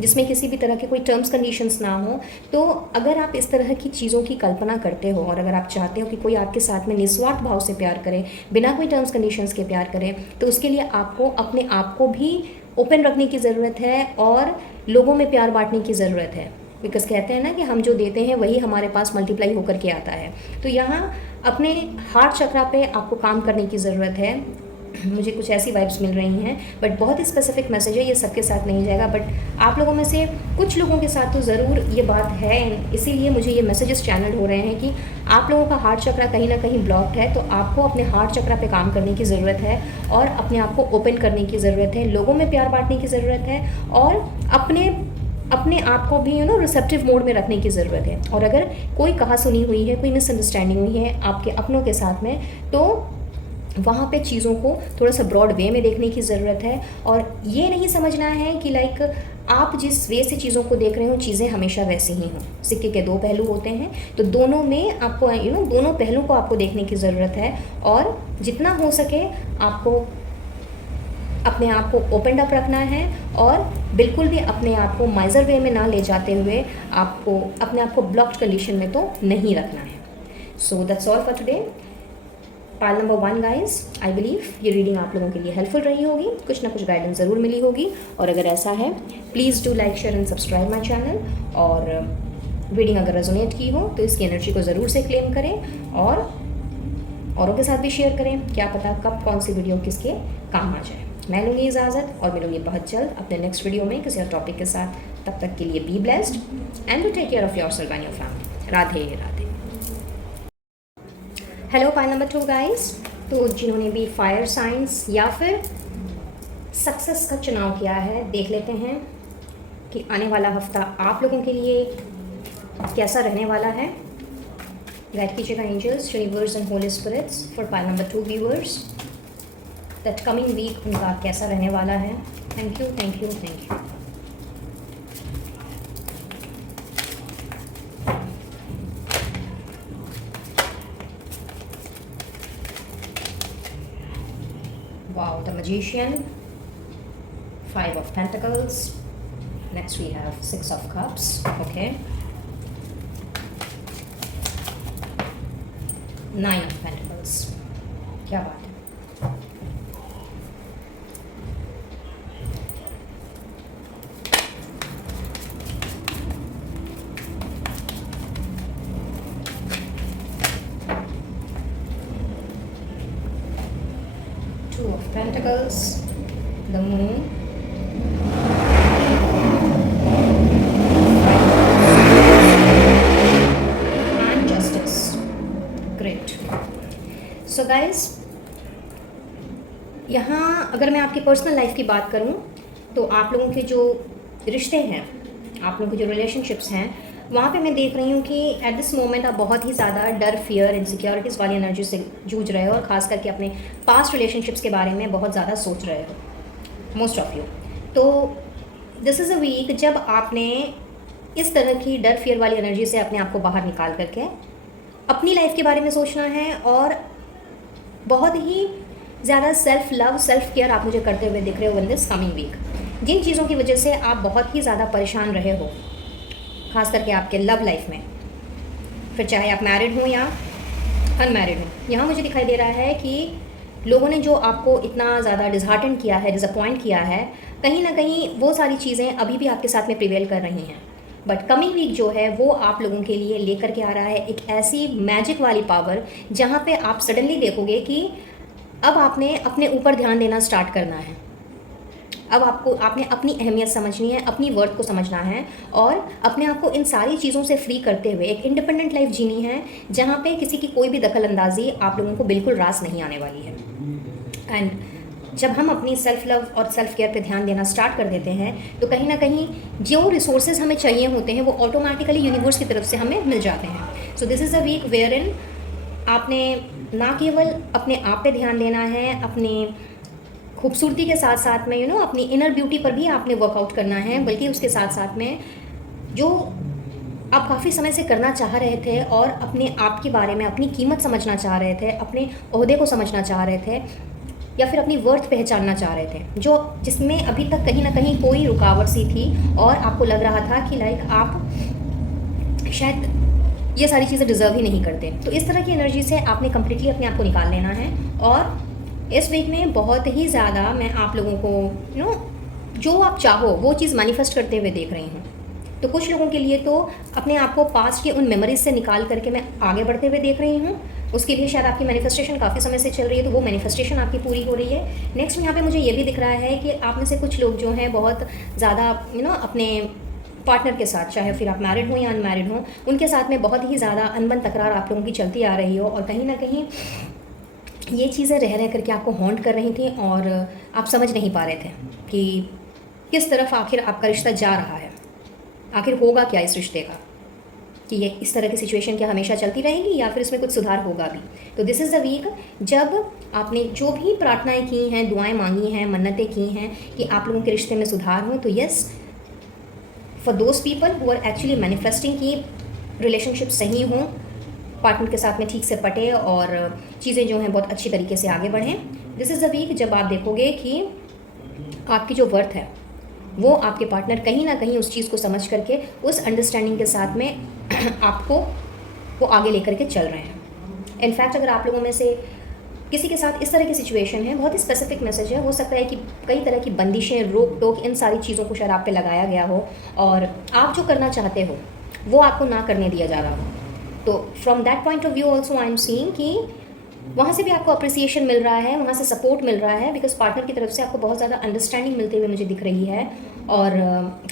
जिसमें किसी भी तरह के कोई टर्म्स कंडीशंस ना हो। तो अगर आप इस तरह की चीज़ों की कल्पना करते हो और अगर आप चाहते हो कि कोई आपके साथ में निस्वार्थ भाव से प्यार करे, बिना कोई टर्म्स कंडीशंस के प्यार करे, तो उसके लिए आपको अपने आप को भी ओपन रखने की ज़रूरत है और लोगों में प्यार बांटने की ज़रूरत है। बिकॉज कहते हैं ना कि हम जो देते हैं वही हमारे पास मल्टीप्लाई होकर के आता है। तो यहाँ अपने हार्ट चक्रा पे आपको काम करने की ज़रूरत है। मुझे कुछ ऐसी वाइब्स मिल रही हैं, बट बहुत ही स्पेसिफिक मैसेज है, ये सबके साथ नहीं जाएगा, बट आप लोगों में से कुछ लोगों के साथ तो ज़रूर ये बात है। इसीलिए मुझे ये मैसेजेस चैनल हो रहे हैं कि आप लोगों का हार्ट चक्रा कहीं ना कहीं ब्लॉक्ड है, तो आपको अपने हार्ट चक्रा पे काम करने की ज़रूरत है और अपने आप को ओपन करने की ज़रूरत है, लोगों में प्यार बांटने की ज़रूरत है और अपने आप को भी रिसेप्टिव मोड में रखने की ज़रूरत है। और अगर कोई कहा सुनी हुई है, कोई मिसअंडरस्टैंडिंग हुई है आपके अपनों के साथ में, तो वहाँ पे चीज़ों को थोड़ा सा ब्रॉड वे में देखने की ज़रूरत है। और ये नहीं समझना है कि लाइक आप जिस वे से चीज़ों को देख रहे हो चीज़ें हमेशा वैसी ही हों। सिक्के के दो पहलू होते हैं, तो दोनों में आपको दोनों पहलू को आपको देखने की ज़रूरत है। और जितना हो सके आपको अपने आप को ओपन अप रखना है और बिल्कुल भी अपने आप को माइजर वे में ना ले जाते हुए आपको अपने आप को ब्लॉक्ड कंडीशन में तो नहीं रखना है। So that's all for today. Pile number 1 guys, I believe ये रीडिंग आप लोगों के लिए हेल्पफुल रही होगी, कुछ ना कुछ गाइडेंस ज़रूर मिली होगी। और अगर ऐसा है please do like, share and subscribe my channel. और रीडिंग अगर रेजोनेट की हो तो इसकी एनर्जी को ज़रूर से क्लेम करें और औरों के साथ भी शेयर करें। क्या पता कब कौन सी वीडियो किसके काम आ जाए। मैं लूँगी इजाज़त और मिलूँगी बहुत जल्द अपने नेक्स्ट वीडियो में किसी और टॉपिक के साथ। तब तक के लिए be blessed and do take care of yourself and your family. Radhe Radhe. Hello pile number 2 guys. तो जिन्होंने भी फायर साइंस या फिर सक्सेस का चुनाव किया है, देख लेते हैं कि आने वाला हफ्ता आप लोगों के लिए कैसा रहने वाला है। गाइड कीजिएगा angels, universe and holy spirits for pile number 2 viewers, that coming week उनका कैसा रहने वाला है। Thank you, thank you, thank you. Wow, the Magician, 5 of Pentacles. Next we have 6 of Cups. Okay. 9 of Pentacles. क्या बात है। Pentacles, the Moon, and Justice. Great. So guys, यहाँ अगर मैं आपकी पर्सनल लाइफ की बात करूँ तो आप लोगों के जो रिश्ते हैं, आप लोगों के जो रिलेशनशिप्स हैं, वहाँ पे मैं देख रही हूँ कि एट दिस मोमेंट आप बहुत ही ज़्यादा डर, फियर, इनसिक्योरिटीज़ वाली एनर्जी से जूझ रहे हो और ख़ास करके अपने पास्ट रिलेशनशिप्स के बारे में बहुत ज़्यादा सोच रहे हो, मोस्ट ऑफ यू। तो दिस इज़ अ वीक जब आपने इस तरह की डर, फियर वाली एनर्जी से अपने आप को बाहर निकाल करके अपनी लाइफ के बारे में सोचना है और बहुत ही ज़्यादा सेल्फ लव, सेल्फ केयर आप मुझे करते हुए दिख रहे हो इन दिस कमिंग वीक। जिन चीज़ों की वजह से आप बहुत ही ज़्यादा परेशान रहे हो, खास करके आपके लव लाइफ में, फिर चाहे आप मैरिड हो या अनमैरिड हो, यहाँ मुझे दिखाई दे रहा है कि लोगों ने जो आपको इतना ज़्यादा डिसहार्टन किया है, डिसअपॉइंट किया है, कहीं ना कहीं वो सारी चीज़ें अभी भी आपके साथ में प्रिवेल कर रही हैं। बट कमिंग वीक जो है वो आप लोगों के लिए लेकर के आ रहा है एक ऐसी मैजिक वाली पावर जहाँ पे आप सडनली देखोगे कि अब आपने अपने ऊपर ध्यान देना स्टार्ट करना है। अब आपने अपनी अहमियत समझनी है, अपनी वर्थ को समझना है और अपने आप को इन सारी चीज़ों से फ्री करते हुए एक इंडिपेंडेंट लाइफ जीनी है जहाँ पे किसी की कोई भी दखल अंदाजी आप लोगों को बिल्कुल रास नहीं आने वाली है। एंड जब हम अपनी सेल्फ लव और सेल्फ केयर पे ध्यान देना स्टार्ट कर देते हैं तो कहीं ना कहीं जो रिसोर्सेज हमें चाहिए होते हैं वो ऑटोमेटिकली यूनिवर्स की तरफ से हमें मिल जाते हैं। So this is a week where in आपने ना केवल अपने आप पे ध्यान देना है, अपनी खूबसूरती के साथ साथ में अपनी इनर ब्यूटी पर भी आपने वर्कआउट करना है, बल्कि उसके साथ साथ में जो आप काफ़ी समय से करना चाह रहे थे और अपने आप के बारे में अपनी कीमत समझना चाह रहे थे, अपने ओहदे को समझना चाह रहे थे या फिर अपनी वर्थ पहचानना चाह रहे थे, जो जिसमें अभी तक कहीं ना कहीं कोई रुकावट सी थी और आपको लग रहा था कि लाइक आप शायद ये सारी चीज़ें डिज़र्व ही नहीं करते। तो इस तरह की एनर्जी से आपने कम्प्लीटली अपने आप को निकाल लेना है और इस वीक में बहुत ही ज़्यादा मैं आप लोगों को जो आप चाहो वो चीज़ मैनिफेस्ट करते हुए देख रही हूँ। तो कुछ लोगों के लिए तो अपने आप को पास्ट के उन मेमोरीज से निकाल करके मैं आगे बढ़ते हुए देख रही हूँ। उसके लिए शायद आपकी मैनिफेस्टेशन काफ़ी समय से चल रही है, तो वो मैनिफेस्टेशन आपकी पूरी हो रही है। नेक्स्ट यहाँ पे मुझे ये भी दिख रहा है कि आप में से कुछ लोग जो हैं बहुत ज़्यादा अपने पार्टनर के साथ, चाहे फिर आप मैरिड हो या अनमैरिड हो, उनके साथ में बहुत ही ज़्यादा अनबन तकरार आप लोगों की चलती आ रही हो और कहीं ना कहीं ये चीज़ें रह रह करके आपको हॉन्ट कर रही थी और आप समझ नहीं पा रहे थे कि किस तरफ आखिर आपका रिश्ता जा रहा है, आखिर होगा क्या इस रिश्ते का, कि ये इस तरह की सिचुएशन क्या हमेशा चलती रहेगी या फिर इसमें कुछ सुधार होगा भी। तो दिस इज़ द वीक जब आपने जो भी प्रार्थनाएं की हैं, दुआएं मांगी हैं, मन्नतें की हैं कि आप लोगों के रिश्ते में सुधार हो, तो yes, for those people who are actually manifesting की रिलेशनशिप सही हों, पार्टनर के साथ में ठीक से पटे और चीज़ें जो हैं बहुत अच्छी तरीके से आगे बढ़ें। दिस इज़ द वीक जब आप देखोगे कि आपकी जो वर्थ है वो आपके पार्टनर कहीं ना कहीं उस चीज़ को समझ करके उस अंडरस्टैंडिंग के साथ में आपको वो आगे लेकर के चल रहे हैं। इनफैक्ट अगर आप लोगों में से किसी के साथ इस तरह की सिचुएशन है, बहुत ही स्पेसिफिक मैसेज है, हो सकता है कि कई तरह की बंदिशें, रोक टोक, इन सारी चीज़ों को शायद आप पे लगाया गया हो और आप जो करना चाहते हो वो आपको ना करने दिया जा रहा हो। तो from that point of view also I am seeing कि वहाँ से भी आपको अप्रिसिएशन मिल रहा है, वहाँ से सपोर्ट मिल रहा है, बिकॉज पार्टनर की तरफ से आपको बहुत ज़्यादा अंडरस्टैंडिंग मिलते हुए मुझे दिख रही है और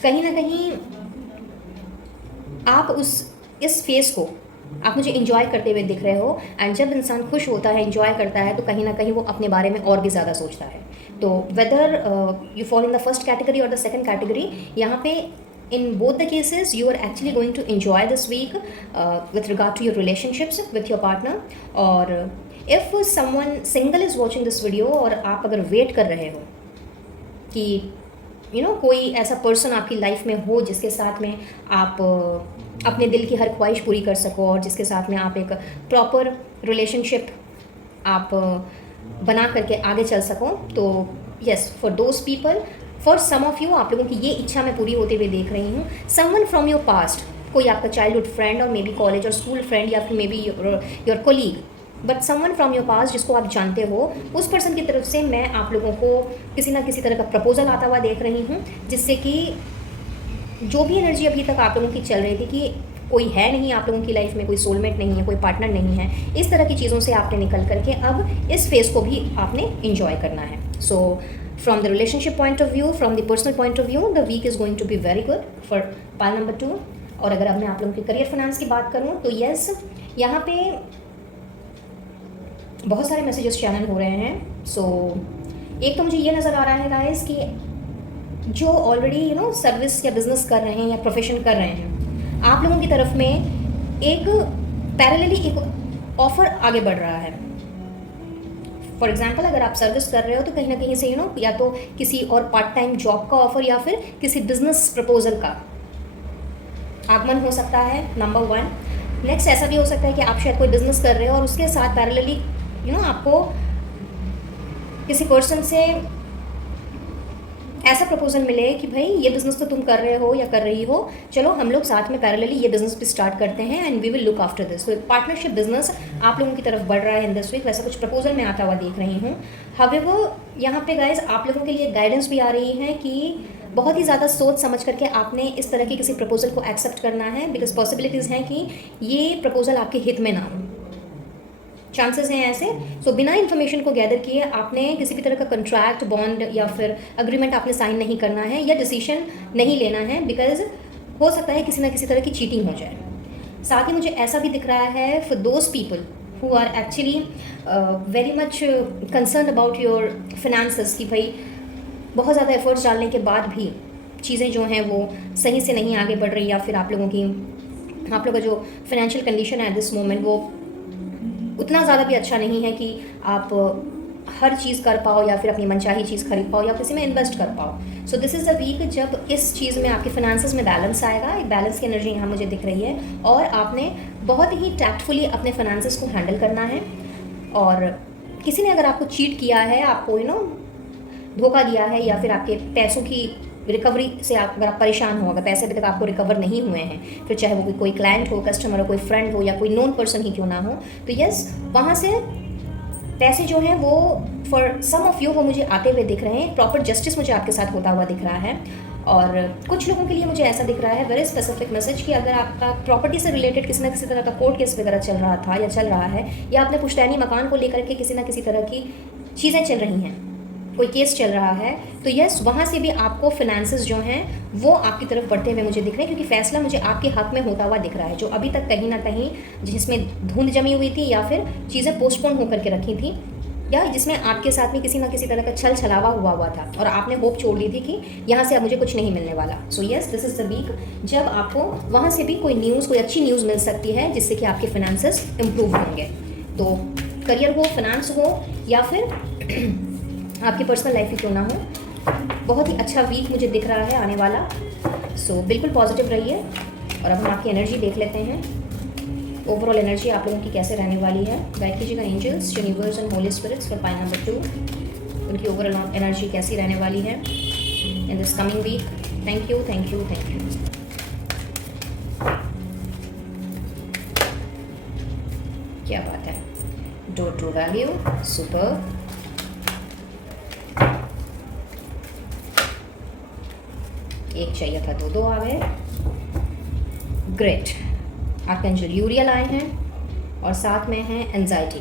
कहीं ना कहीं आप इस फेस को आप मुझे इंजॉय करते हुए दिख रहे हो। एंड जब इंसान खुश होता है, इंजॉय करता है, तो कहीं ना कहीं वो अपने बारे में और भी ज़्यादा सोचता है। तो whether you fall in the first category और द सेकंड कैटेगरी, यहाँ पे in both the cases you are actually going to enjoy this week with regard to your relationships with your partner। और if someone single is watching this video और आप अगर wait कर रहे हो कि कोई ऐसा पर्सन आपकी लाइफ में हो जिसके साथ में आप अपने दिल की हर ख्वाहिश पूरी कर सको और जिसके साथ में आप एक प्रॉपर रिलेशनशिप आप बना करके आगे चल सको, तो yes, for those people, for some of you, आप लोगों की ये इच्छा मैं पूरी होते हुए देख रही हूँ। समवन फ्रॉम योर पास्ट, कोई आपका चाइल्डहुड फ्रेंड और मे बी कॉलेज और स्कूल फ्रेंड या फिर may be your colleague, but someone from your past जिसको आप जानते हो, उस पर्सन की तरफ से मैं आप लोगों को किसी ना किसी तरह का प्रपोजल आता हुआ देख रही हूँ, जिससे कि जो भी एनर्जी अभी तक आप लोगों की चल रही थी कि कोई है नहीं आप लोगों की लाइफ में, कोई सोलमेट नहीं है, कोई पार्टनर नहीं है, इस तरह की चीज़ों से आपने निकल करके अब इस फेज़ को भी आपने इंजॉय करना है। So from the relationship point of view, from the personal point of view, the week is going to be very good for pile number 2. और अगर अब मैं आप लोगों के करियर फाइनेंस की बात करूँ तो यस, यहाँ पे बहुत सारे मैसेजेस चैनल हो रहे हैं. सो एक तो मुझे ये नज़र आ रहा है गाइस कि जो ऑलरेडी सर्विस या बिजनेस कर रहे हैं या प्रोफेशन कर रहे हैं, आप लोगों की तरफ में एक पैरेलली एक ऑफ़र आगे बढ़ रहा है. फॉर एग्जाम्पल, अगर आप सर्विस कर रहे हो तो कहीं ना कहीं से या तो किसी और पार्ट टाइम जॉब का ऑफर या फिर किसी बिजनेस प्रपोजल का आगमन हो सकता है, नंबर 1. नेक्स्ट ऐसा भी हो सकता है कि आप शायद कोई बिजनेस कर रहे हो और उसके साथ पैरेलली आपको किसी पर्सन से ऐसा प्रपोजल मिले कि भाई ये बिज़नेस तो तुम कर रहे हो या कर रही हो, चलो हम लोग साथ में पैरेलली ये बिज़नेस भी स्टार्ट करते हैं and we will look after this. तो पार्टनरशिप बिजनेस आप लोगों की तरफ बढ़ रहा है इन दिस वीक. वैसा कुछ प्रपोजल मैं आता हुआ देख रही हूँ. हावेवर यहाँ पे गाइज आप लोगों के लिए गाइडेंस भी आ रही है कि बहुत ही ज़्यादा सोच समझ करके आपने इस तरह के किसी प्रपोजल को एक्सेप्ट करना है, बिकॉज पॉसिबिलिटीज़ हैं कि ये प्रपोजल आपके हित में ना हो, चांसेस हैं ऐसे. सो बिना इन्फॉर्मेशन को गैदर किए आपने किसी भी तरह का कॉन्ट्रैक्ट, बॉन्ड या फिर अग्रीमेंट आपने साइन नहीं करना है या डिसीजन नहीं लेना है, बिकॉज हो सकता है किसी ना किसी तरह की चीटिंग हो जाए. साथ ही मुझे ऐसा भी दिख रहा है for those people who are actually very much concern about your finances कि भाई बहुत ज़्यादा एफर्ट्स डालने के बाद भी चीज़ें जो हैं वो सही से नहीं आगे बढ़ रही, या फिर आप लोगों का जो फाइनेंशियल कंडीशन है एट दिस मोमेंट वो उतना ज़्यादा भी अच्छा नहीं है कि आप हर चीज़ कर पाओ या फिर अपनी मनचाही चीज़ खरीद पाओ या किसी में इन्वेस्ट कर पाओ. So this is the week जब इस चीज़ में आपके फाइनेंसेस में बैलेंस आएगा. एक बैलेंस की एनर्जी यहाँ मुझे दिख रही है और आपने बहुत ही टैक्टफुली अपने फाइनेंसेस को हैंडल करना है. और किसी ने अगर आपको चीट किया है, आपको धोखा दिया है, या फिर आपके पैसों की रिकवरी से अगर आप परेशान हो, अगर पैसे अभी तक आपको रिकवर नहीं हुए हैं, फिर चाहे वो कोई क्लाइंट हो, कस्टमर हो, कोई फ्रेंड हो या कोई नोन पर्सन ही क्यों ना हो, तो यस वहाँ से पैसे जो हैं वो फॉर सम ऑफ यू वो मुझे आते हुए दिख रहे हैं. प्रॉपर जस्टिस मुझे आपके साथ होता हुआ दिख रहा है. और कुछ लोगों के लिए मुझे ऐसा दिख रहा है वेरी स्पेसिफिक मैसेज कि अगर आपका प्रॉपर्टी से रिलेटेड किसी ना किसी तरह का कोर्ट केस वगैरह चल रहा था या चल रहा है, या आपने पुश्तैनी मकान को लेकर के किसी ना किसी तरह की चीज़ें चल रही हैं, कोई केस चल रहा है, तो यस वहाँ से भी आपको फिनेंसेस जो हैं वो आपकी तरफ बढ़ते हुए मुझे दिख रहे हैं, क्योंकि फैसला मुझे आपके हक में होता हुआ दिख रहा है. जो अभी तक कहीं ना कहीं जिसमें धुंध जमी हुई थी या फिर चीज़ें पोस्टपोन होकर के रखी थी, या जिसमें आपके साथ में किसी ना किसी तरह का छल छलावा हुआ था और आपने होप छोड़ दी थी कि यहाँ से अब मुझे कुछ नहीं मिलने वाला. So yes this is the week जब आपको वहाँ से भी कोई न्यूज़, कोई अच्छी न्यूज़ मिल सकती है जिससे कि आपके फाइनेंसेस इम्प्रूव होंगे. तो करियर हो, फाइनेंस हो या फिर आपकी पर्सनल लाइफ ही क्यों ना हो, बहुत ही अच्छा वीक मुझे दिख रहा है आने वाला. सो बिल्कुल पॉजिटिव रहिए. और अब हम आपकी एनर्जी देख लेते हैं. ओवरऑल एनर्जी आप लोगों की कैसे रहने वाली है. गाइड कीजिएगा angels, universe and holy spirits for pile number 2. उनकी ओवरऑल एनर्जी कैसी रहने वाली है in this coming week. Thank you, thank you, thank you. क्या बात है. Door to value, super. एक चाहिए था, दो आ गए. ग्रेट. आर्कएंजल यूरियल आए हैं और साथ में है anxiety.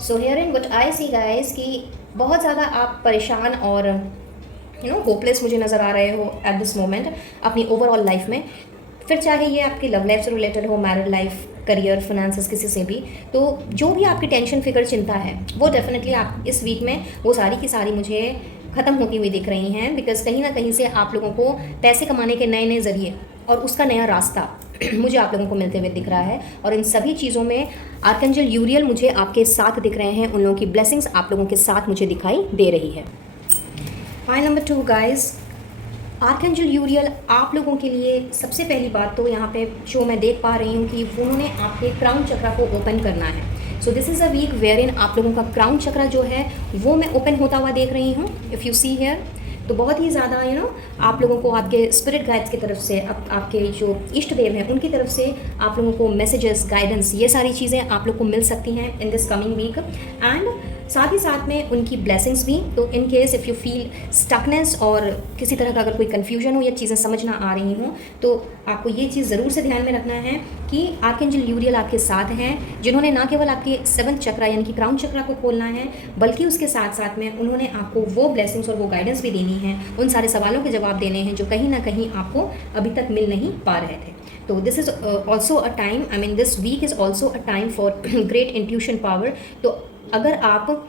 So here in what I see guys कि बहुत ज़्यादा आप परेशान और होपलेस मुझे नज़र आ रहे हो एट दिस मोमेंट अपनी ओवरऑल लाइफ में. फिर चाहे ये आपकी लव लाइफ से रिलेटेड हो, मैरिड लाइफ, करियर, फाइनेंसेस, किसी से भी, तो जो भी आपकी टेंशन, फिक्र, चिंता है वो डेफिनेटली आप इस वीक में वो सारी की सारी मुझे ख़त्म होती हुई दिख रही हैं. बिकॉज कहीं ना कहीं से आप लोगों को पैसे कमाने के नए नए ज़रिए और उसका नया रास्ता मुझे आप लोगों को मिलते हुए दिख रहा है. और इन सभी चीज़ों में आर्कएंजल यूरियल मुझे आपके साथ दिख रहे हैं. उन लोगों की ब्लेसिंग्स आप लोगों के साथ मुझे दिखाई दे रही है. पाई नंबर 2 गाइज, आर्कएंजल यूरियल आप लोगों के लिए सबसे पहली बात तो यहाँ पे जो मैं देख पा रही हूँ कि उन्होंने आपके क्राउन चक्रा को ओपन करना है. So this is a week where in आप लोगों का क्राउन चक्रा जो है वो मैं ओपन होता हुआ देख रही हूँ. इफ़ यू सी हियर, तो बहुत ही ज़्यादा आप लोगों को आपके स्पिरिट गाइड्स की तरफ से, आपके जो इष्ट देव हैं उनकी तरफ से आप लोगों को मैसेजेस, गाइडेंस, ये सारी चीज़ें आप लोग को मिल सकती हैं in this coming week. And साथ ही साथ में उनकी ब्लेसिंग्स भी। तो in case if you feel stuckness और किसी तरह का अगर कोई कन्फ्यूजन हो या चीज़ें समझ ना आ रही हों, तो आपको ये चीज़ ज़रूर से ध्यान में रखना है कि आर्कएंजल यूरियल आपके साथ हैं, जिन्होंने ना केवल आपके 7th चक्रा यानी कि क्राउन चक्रा को खोलना है, बल्कि उसके साथ साथ में उन्होंने आपको वो ब्लेसिंग्स और वो गाइडेंस भी देनी है, उन सारे सवालों के जवाब देने हैं जो कहीं ना कहीं आपको अभी तक मिल नहीं पा रहे थे। तो this is also a time, I mean this week is also a time for great intuition power. तो अगर आप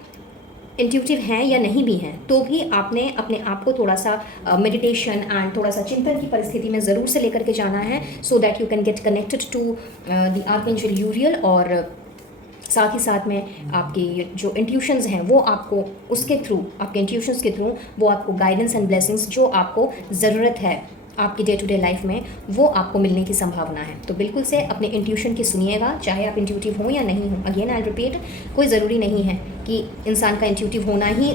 इंट्यूटिव हैं या नहीं भी हैं, तो भी आपने अपने आप को थोड़ा सा मेडिटेशन एंड थोड़ा सा चिंतन की परिस्थिति में ज़रूर से लेकर के जाना है, so that you can get connected to the archangel Uriel. और साथ ही साथ में आपकी जो इंट्यूशंस हैं वो आपको उसके थ्रू, आपके इंट्यूशंस के थ्रू वो आपको गाइडेंस एंड ब्लेसिंग्स जो आपको ज़रूरत है आपकी डे टू डे लाइफ में, वो आपको मिलने की संभावना है। तो बिल्कुल से अपने इंट्यूशन की सुनिएगा, चाहे आप इंट्यूटिव हों या नहीं हों। अगेन आई रिपीट, कोई ज़रूरी नहीं है कि इंसान का इंट्यूटिव होना ही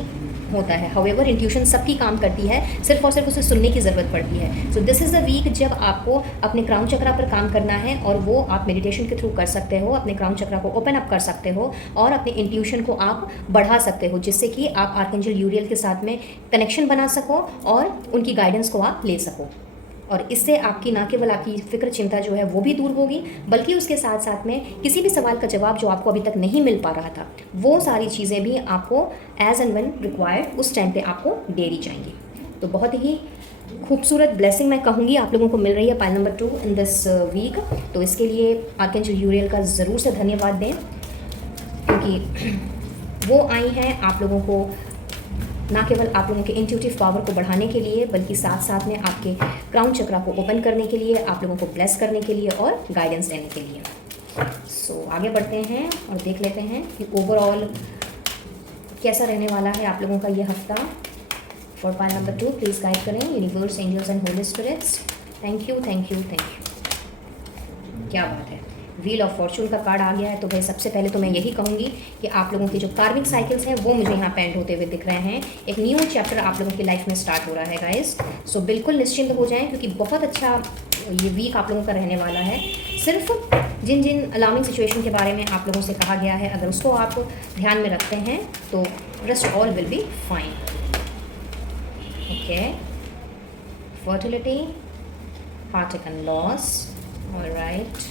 होता है। हाउएवर इंट्यूशन सबकी काम करती है, सिर्फ और सिर्फ उसे सुनने की ज़रूरत पड़ती है। So this is the week जब आपको अपने क्राउन चक्रा पर काम करना है, और वो आप मेडिटेशन के थ्रू कर सकते हो। अपने क्राउन चक्रा को ओपन अप कर सकते हो और अपने इंट्यूशन को आप बढ़ा सकते हो, जिससे कि आप आर्कएंजल यूरियल के साथ में कनेक्शन बना सको और उनकी गाइडेंस को आप ले सको। और इससे आपकी ना केवल आपकी फ़िक्र चिंता जो है वो भी दूर होगी, बल्कि उसके साथ साथ में किसी भी सवाल का जवाब जो आपको अभी तक नहीं मिल पा रहा था, वो सारी चीज़ें भी आपको एज एंड व्हेन रिक्वायर्ड उस टाइम पे आपको दे दी जाएंगी। तो बहुत ही खूबसूरत ब्लेसिंग मैं कहूँगी आप लोगों को मिल रही है pile number 2 in this week. तो इसके लिए आर्कएंजल यूरियल का ज़रूर से धन्यवाद दें, क्योंकि वो आई हैं आप लोगों को ना केवल आप लोगों के इंट्यूटिव पावर को बढ़ाने के लिए, बल्कि साथ साथ में आपके क्राउन चक्रा को ओपन करने के लिए, आप लोगों को ब्लेस करने के लिए और गाइडेंस देने के लिए। सो आगे बढ़ते हैं और देख लेते हैं कि ओवरऑल कैसा रहने वाला है आप लोगों का ये हफ्ता। For pile number 2 please guide करें universe, angels and holy spirits. Thank you thank you thank you. क्या बात है, व्हील ऑफ फॉर्चून का कार्ड आ गया है। तो भाई सबसे पहले तो मैं यही कहूँगी कि आप लोगों के जो कार्मिक साइकिल्स हैं वो मुझे यहाँ पे एंड होते हुए दिख रहे हैं। एक न्यू चैप्टर आप लोगों की लाइफ में स्टार्ट हो रहा है गाइस। सो बिल्कुल निश्चिंत हो जाएं, क्योंकि बहुत अच्छा ये वीक आप लोगों का रहने वाला है। सिर्फ जिन जिन अलार्मिंग सिचुएशन के बारे में आप लोगों से कहा गया है, अगर उसको आप ध्यान में रखते हैं तो rest all will be fine. Okay, fertility, heart and loss, alright,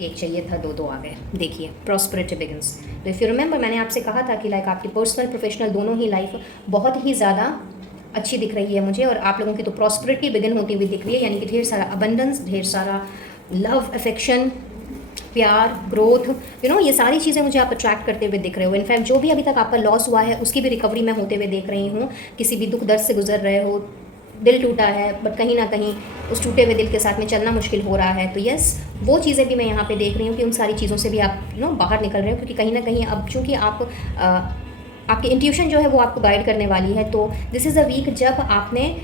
एक चाहिए था, दो आ गए। देखिए, प्रॉस्पेरिटी बिगिंस। तो इफ़ यू रिमेंबर, मैंने आपसे कहा था कि लाइक आपकी पर्सनल प्रोफेशनल दोनों ही लाइफ बहुत ही ज़्यादा अच्छी दिख रही है मुझे, और आप लोगों की तो प्रॉस्पेरिटी बिगिन होती हुई दिख रही है, यानी कि ढेर सारा अबंडेंस, ढेर सारा लव, अफेक्शन, प्यार, ग्रोथ, ये सारी चीज़ें मुझे आप अट्रैक्ट करते हुए दिख रहे हो। इनफैक्ट जो भी अभी तक आपका लॉस हुआ है उसकी भी रिकवरी मैं होते हुए देख रही हूँ। किसी भी दुख दर्द से गुजर रहे हो, दिल टूटा है, बट कहीं ना कहीं उस टूटे हुए दिल के साथ में चलना मुश्किल हो रहा है, तो यस, वो चीज़ें भी मैं यहाँ पे देख रही हूँ कि उन सारी चीज़ों से भी आप बाहर निकल रहे हो, क्योंकि कहीं ना कहीं अब चूँकि आप आपकी इंट्यूशन जो है वो आपको गाइड करने वाली है। तो दिस इज़ अ वीक जब आपने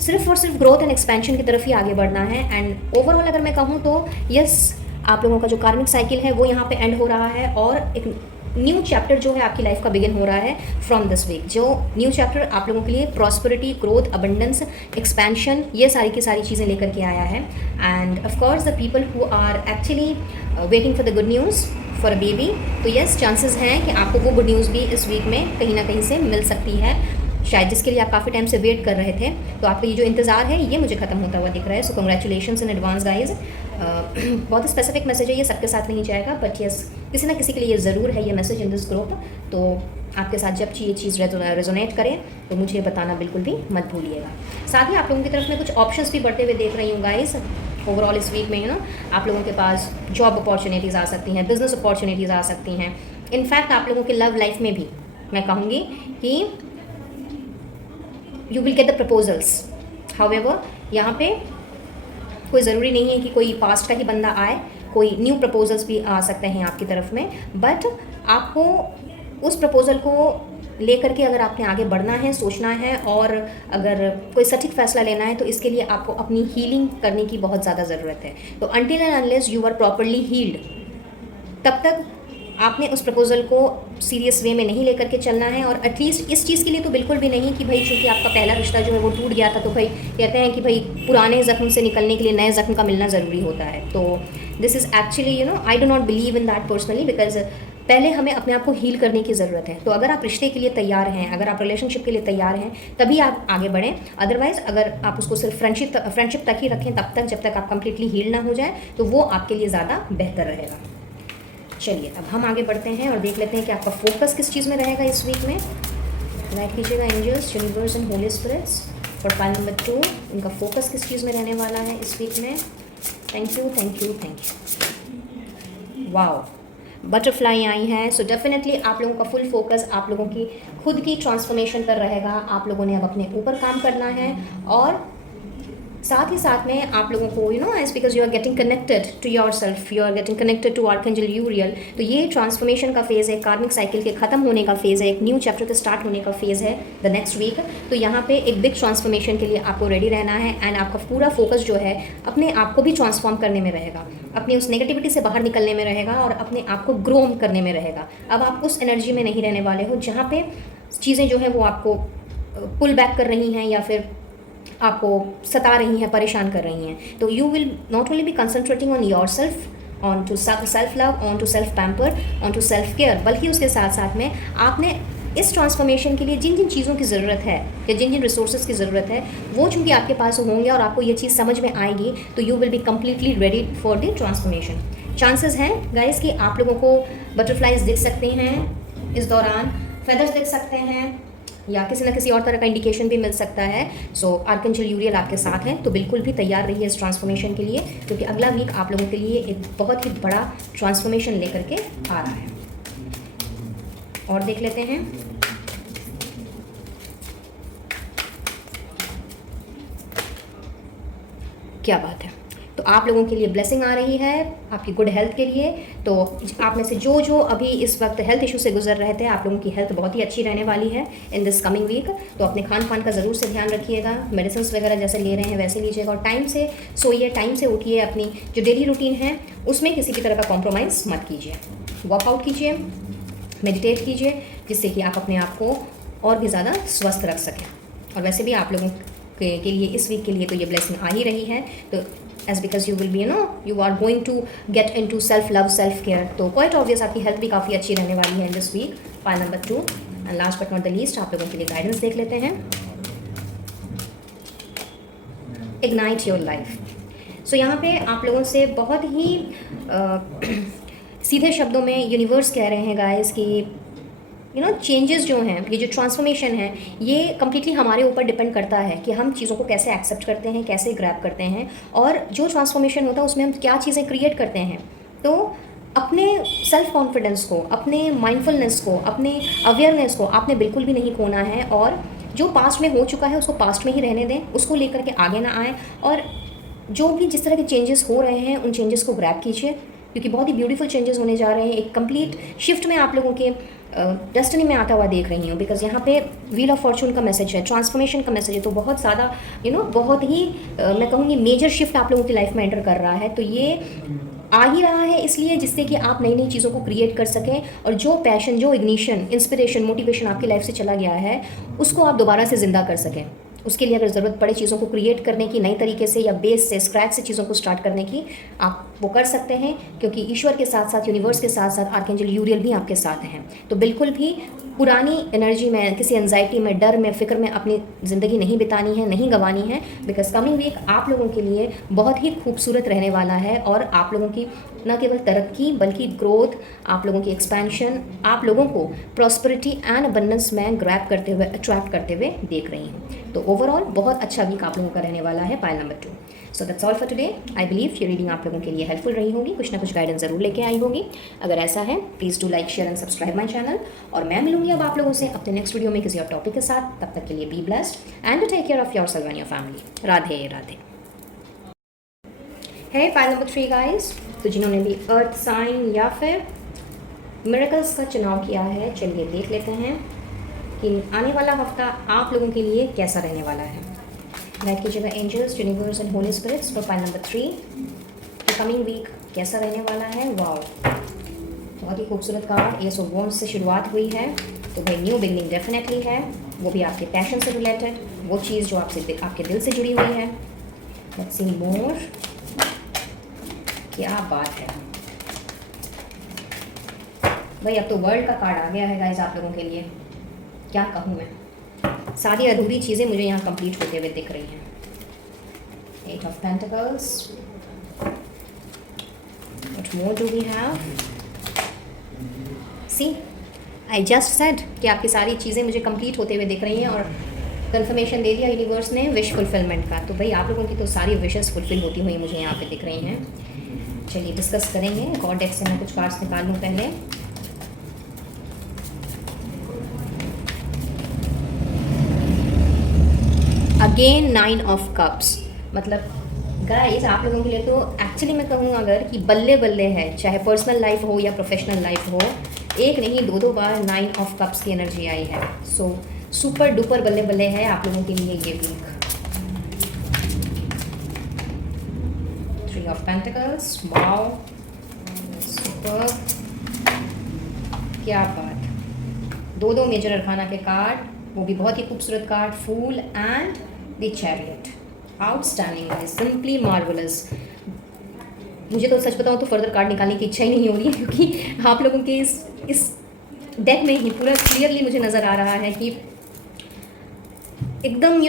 सिर्फ और सिर्फ ग्रोथ एंड एक्सपेंशन की तरफ ही आगे बढ़ना है। एंड ओवरऑल अगर मैं कहूँ तो यस, आप लोगों का जो कार्मिक साइकिल है वो यहाँ पे एंड हो रहा है, और एक न्यू चैप्टर जो है आपकी लाइफ का बिगिन हो रहा है फ्रॉम दिस वीक। जो न्यू चैप्टर आप लोगों के लिए प्रॉस्पेरिटी, ग्रोथ, अबंडेंस, एक्सपेंशन, ये सारी की सारी चीज़ें लेकर के आया है। And of course the people who are actually waiting for the good news for a baby, तो यस, चांसेस हैं कि आपको वो गुड न्यूज़ भी इस वीक में कहीं ना कहीं से मिल सकती है, शायद जिसके लिए आप काफ़ी टाइम से वेट कर रहे थे। तो आपका ये जो इंतज़ार है ये मुझे ख़त्म होता हुआ दिख रहा है। सो कंग्रेचुलेशंस इन एडवांस गाइज। बहुत स्पेसिफिक मैसेज है, ये सबके साथ नहीं जाएगा, बट यस, किसी ना किसी के लिए ये ज़रूर है ये मैसेज इन दिस ग्रुप। तो आपके साथ जब ये चीज़ रेजोनेट करें तो मुझे बताना बिल्कुल भी मत भूलिएगा। साथ ही आप लोगों की तरफ में कुछ ऑप्शंस भी बढ़ते हुए देख रही हूँ गाइस। ओवरऑल इस वीक में आप लोगों के पास जॉब अपॉर्चुनिटीज़ आ सकती हैं, बिजनेस अपॉर्चुनिटीज़ आ सकती हैं। इनफैक्ट आप लोगों के लव लाइफ में भी मैं कहूँगी कि you will get the proposals. However यहाँ पे कोई ज़रूरी नहीं है कि कोई पास्ट का ही बंदा आए, कोई न्यू प्रपोजल्स भी आ सकते हैं आपकी तरफ में, बट आपको उस प्रपोजल को लेकर के अगर आपने आगे बढ़ना है, सोचना है, और अगर कोई सटीक फैसला लेना है, तो इसके लिए आपको अपनी हीलिंग करने की बहुत ज़्यादा ज़रूरत है। तो until and unless you are properly healed, तब तक आपने उस प्रपोज़ल को सीरियस वे में नहीं लेकर के चलना है, और एटलीस्ट इस चीज़ के लिए तो बिल्कुल भी नहीं कि भाई चूँकि आपका पहला रिश्ता जो है वो टूट गया था, तो भाई कहते हैं कि भाई पुराने ज़ख्म से निकलने के लिए नए ज़ख्म का मिलना ज़रूरी होता है। तो this is actually I do not believe in that personally, because पहले हमें अपने आप को हील करने की ज़रूरत है। तो अगर आप रिश्ते के लिए तैयार हैं, अगर आप रिलेशनशिप के लिए तैयार हैं, तभी आप आगे बढ़ें। अदरवाइज़ अगर आप उसको सिर्फ फ्रेंडशिप तक ही रखें तब तक, जब तक आप कंप्लीटली हील ना हो जाए, तो वो आपके लिए ज़्यादा बेहतर रहेगा। चलिए अब हम आगे बढ़ते हैं और देख लेते हैं कि आपका फोकस किस चीज़ में रहेगा इस वीक में। लाइक कीजिएगा angels, universe and holy spirits for pile number 2, इनका फोकस किस चीज़ में रहने वाला है इस वीक में। Thank you thank you thank you. Wow, butterfly आई हैं। सो डेफिनेटली आप लोगों का फुल फोकस आप लोगों की खुद की ट्रांसफॉर्मेशन पर रहेगा। आप लोगों ने अब अपने ऊपर काम करना है, और साथ ही साथ में आप लोगों को as because you are getting connected to yourself, you are getting connected to archangel Uriel. तो ये ट्रांसफॉर्मेशन का फेज़ है, कार्मिक साइकिल के ख़त्म होने का फेज़ है, एक न्यू चैप्टर के स्टार्ट होने का फेज़ है द नेक्स्ट वीक। तो यहाँ पे एक बिग ट्रांसफॉर्मेशन के लिए आपको रेडी रहना है, एंड आपका पूरा फोकस जो है अपने आप को भी ट्रांसफॉर्म करने में रहेगा, अपनी उस नेगेटिविटी से बाहर निकलने में रहेगा, और अपने आप को ग्रो करने में रहेगा। अब आप उस एनर्जी में नहीं रहने वाले हो जहाँ पे चीज़ें जो है वो आपको पुल बैक कर रही हैं या फिर आपको सता रही हैं, परेशान कर रही हैं। तो you will not only be concentrating on your self, on to self love, on to self pamper, on to self care, बल्कि उसके साथ साथ में आपने इस ट्रांसफॉर्मेशन के लिए जिन जिन चीज़ों की ज़रूरत है या जिन जिन रिसोर्सेज की ज़रूरत है, वो चूँकि आपके पास होंगे और आपको ये चीज़ समझ में आएगी, तो you will be completely ready for the transformation. Chances हैं गाइस कि आप लोगों को बटरफ्लाइज दिख सकते हैं इस दौरान, फेदर्स दिख सकते हैं, या किसी न किसी और तरह का इंडिकेशन भी मिल सकता है। सो आर्कएंजल यूरियल आपके साथ हैं, तो बिल्कुल भी तैयार रहिए इस ट्रांसफॉर्मेशन के लिए, क्योंकि अगला वीक आप लोगों के लिए एक बहुत ही बड़ा ट्रांसफॉर्मेशन लेकर के आ रहा है। और देख लेते हैं क्या बात है। तो आप लोगों के लिए ब्लेसिंग आ रही है आपकी गुड हेल्थ के लिए। तो आप में से जो अभी इस वक्त हेल्थ इशू से गुजर रहे थे, आप लोगों की हेल्थ बहुत ही अच्छी रहने वाली है इन दिस कमिंग वीक। तो अपने खान पान का ज़रूर से ध्यान रखिएगा, मेडिसिन वगैरह जैसे ले रहे हैं वैसे लीजिएगा, और टाइम से सोइए, टाइम से उठिए। अपनी जो डेली रूटीन है उसमें किसी भी तरह का कॉम्प्रोमाइज़ मत कीजिए। वर्कआउट कीजिए, मेडिटेट कीजिए, जिससे कि आप अपने आप को और भी ज़्यादा स्वस्थ रख सकें। और वैसे भी आप लोगों के लिए इस वीक के लिए तो ये ब्लेसिंग आ ही रही है। तो as because you will be you are going to get into self love, self care, तो क्वाइट ऑब्वियस आपकी हेल्थ भी काफ़ी अच्छी रहने वाली है in this week. Pile number 2 and last but not the least आप लोगों के लिए गाइडेंस देख लेते हैं। Ignite your life. सो यहाँ पे आप लोगों से बहुत ही सीधे शब्दों में यूनिवर्स कह रहे हैं गाइस कि चेंजेस जो हैं, ये जो ट्रांसफॉर्मेशन है, ये कम्प्लीटली हमारे ऊपर डिपेंड करता है कि हम चीज़ों को कैसे एक्सेप्ट करते हैं, कैसे ग्रैब करते हैं, और जो ट्रांसफॉर्मेशन होता है उसमें हम क्या चीज़ें क्रिएट करते हैं। तो अपने सेल्फ कॉन्फिडेंस को, अपने माइंडफुलनेस को, अपने अवेयरनेस को आपने बिल्कुल भी नहीं खोना है, और जो पास्ट में हो चुका है उसको पास्ट में ही रहने दें, उसको लेकर के आगे ना आए, और जो भी जिस तरह के चेंजेस हो रहे हैं उन चेंजेस को ग्रैब कीजिए, क्योंकि बहुत ही ब्यूटीफुल चेंजेस होने जा रहे हैं। एक कंप्लीट शिफ्ट में आप लोगों के डेस्टिनी में आता हुआ देख रही हूँ, बिकॉज यहाँ पे व्हील ऑफ फॉर्चून का मैसेज है, ट्रांसफॉर्मेशन का मैसेज है। तो बहुत ज़्यादा बहुत ही मैं कहूँगी मेजर शिफ्ट आप लोगों की लाइफ में एंटर कर रहा है। तो ये आ ही रहा है इसलिए जिससे कि आप नई नई चीज़ों को क्रिएट कर सकें, और जो पैशन, जो इग्निशन, इंस्पिरेशन, मोटिवेशन आपकी लाइफ से चला गया है उसको आप दोबारा से ज़िंदा कर सकें। उसके लिए अगर ज़रूरत पड़े चीज़ों को क्रिएट करने की नई तरीके से, या बेस से, स्क्रैच से चीज़ों को स्टार्ट करने की, आप वो कर सकते हैं, क्योंकि ईश्वर के साथ साथ, यूनिवर्स के साथ साथ आर्कएंजल यूरियल भी आपके साथ हैं। तो बिल्कुल भी पुरानी एनर्जी में, किसी एंजाइटी में, डर में, फिक्र में अपनी ज़िंदगी नहीं बितानी है, नहीं गंवानी है, बिकॉज कमिंग वीक आप लोगों के लिए बहुत ही खूबसूरत रहने वाला है, और आप लोगों की न केवल तरक्की बल्कि ग्रोथ, आप लोगों की एक्सपेंशन, आप लोगों को प्रॉस्पेरिटी एंड अबंडेंस में ग्रैब करते हुए, अट्रैक्ट करते हुए देख रही हूँ। तो ओवरऑल बहुत अच्छा वीक आप लोगों का रहने वाला है pile number 2। So that's all for today. I believe ये रीडिंग आप लोगों के लिए हेल्पफुल रही होगी, कुछ ना कुछ गाइडेंस ज़रूर लेके आई होगी। अगर ऐसा है please do like, share and subscribe my channel, और मैं मिलूंगी अब आप लोगों से अपने नेक्स्ट वीडियो में किसी और टॉपिक के साथ। तब तक के लिए be blessed and take care of yourself and your family. Radhe Radhe. है फाइल नंबर 3 गाइस। तो जिन्होंने भी अर्थ साइन या फिर मिरेकल्स का चुनाव किया है, चलिए देख लेते हैं कि आने वाला हफ्ता आप लोगों के लिए कैसा रहने वाला है। गाइड कीजिएगा angels, universe and holy spirits for pile number 3। Coming week कैसा रहने वाला है। वाओ, बहुत ही खूबसूरत कार्ड, एस ऑफ वॉन्ड्स से शुरुआत हुई है, तो भाई न्यू बिगनिंग डेफिनेटली है, वो भी आपके पैशन से रिलेटेड, वो चीज़ जो आपसे आपके दिल से जुड़ी हुई है। लेट्स सी मोर, क्या बात है भाई, अब तो वर्ल्ड का कार्ड आ गया है गाइस आप लोगों के लिए, क्या कहूँ मैं, सारी अधूरी चीज़ें मुझे यहाँ कंप्लीट होते हुए दिख रही हैं। 8 of Pentacles, what more do we have? See, I just said कि आपकी सारी चीज़ें मुझे कंप्लीट होते हुए दिख रही हैं और कंफर्मेशन दे दिया यूनिवर्स ने विश फुलफिलमेंट का। तो भाई आप लोगों की तो सारी विशेस फुलफिल होती हुई मुझे यहाँ पे दिख रही हैं। चलिए डिस्कस करेंगे, गॉड डेक से मैं कुछ कार्ड्स निकाल लूँ पहले। अगेन 9 of Cups, मतलब गाइस आप लोगों के लिए तो एक्चुअली मैं कहूँ अगर कि बल्ले बल्ले है, चाहे पर्सनल लाइफ हो या प्रोफेशनल लाइफ हो, एक नहीं दो बार 9 of Cups की एनर्जी आई है। सो सुपर डुपर बल्ले बल्ले है आप लोगों के लिए ये week. 3 of Pentacles, wow super, क्या बात, दो मेजर अरखाना के कार्ड, वो भी बहुत ही खूबसूरत card, fool and the chariot, outstanding है, सिंपली मार्वलस। मुझे तो सच बताऊं तो फर्दर कार्ड निकालने की इच्छा ही नहीं हो रही है, क्योंकि आप लोगों के इस डेक में ही पूरा क्लियरली मुझे नज़र आ रहा है कि एकदम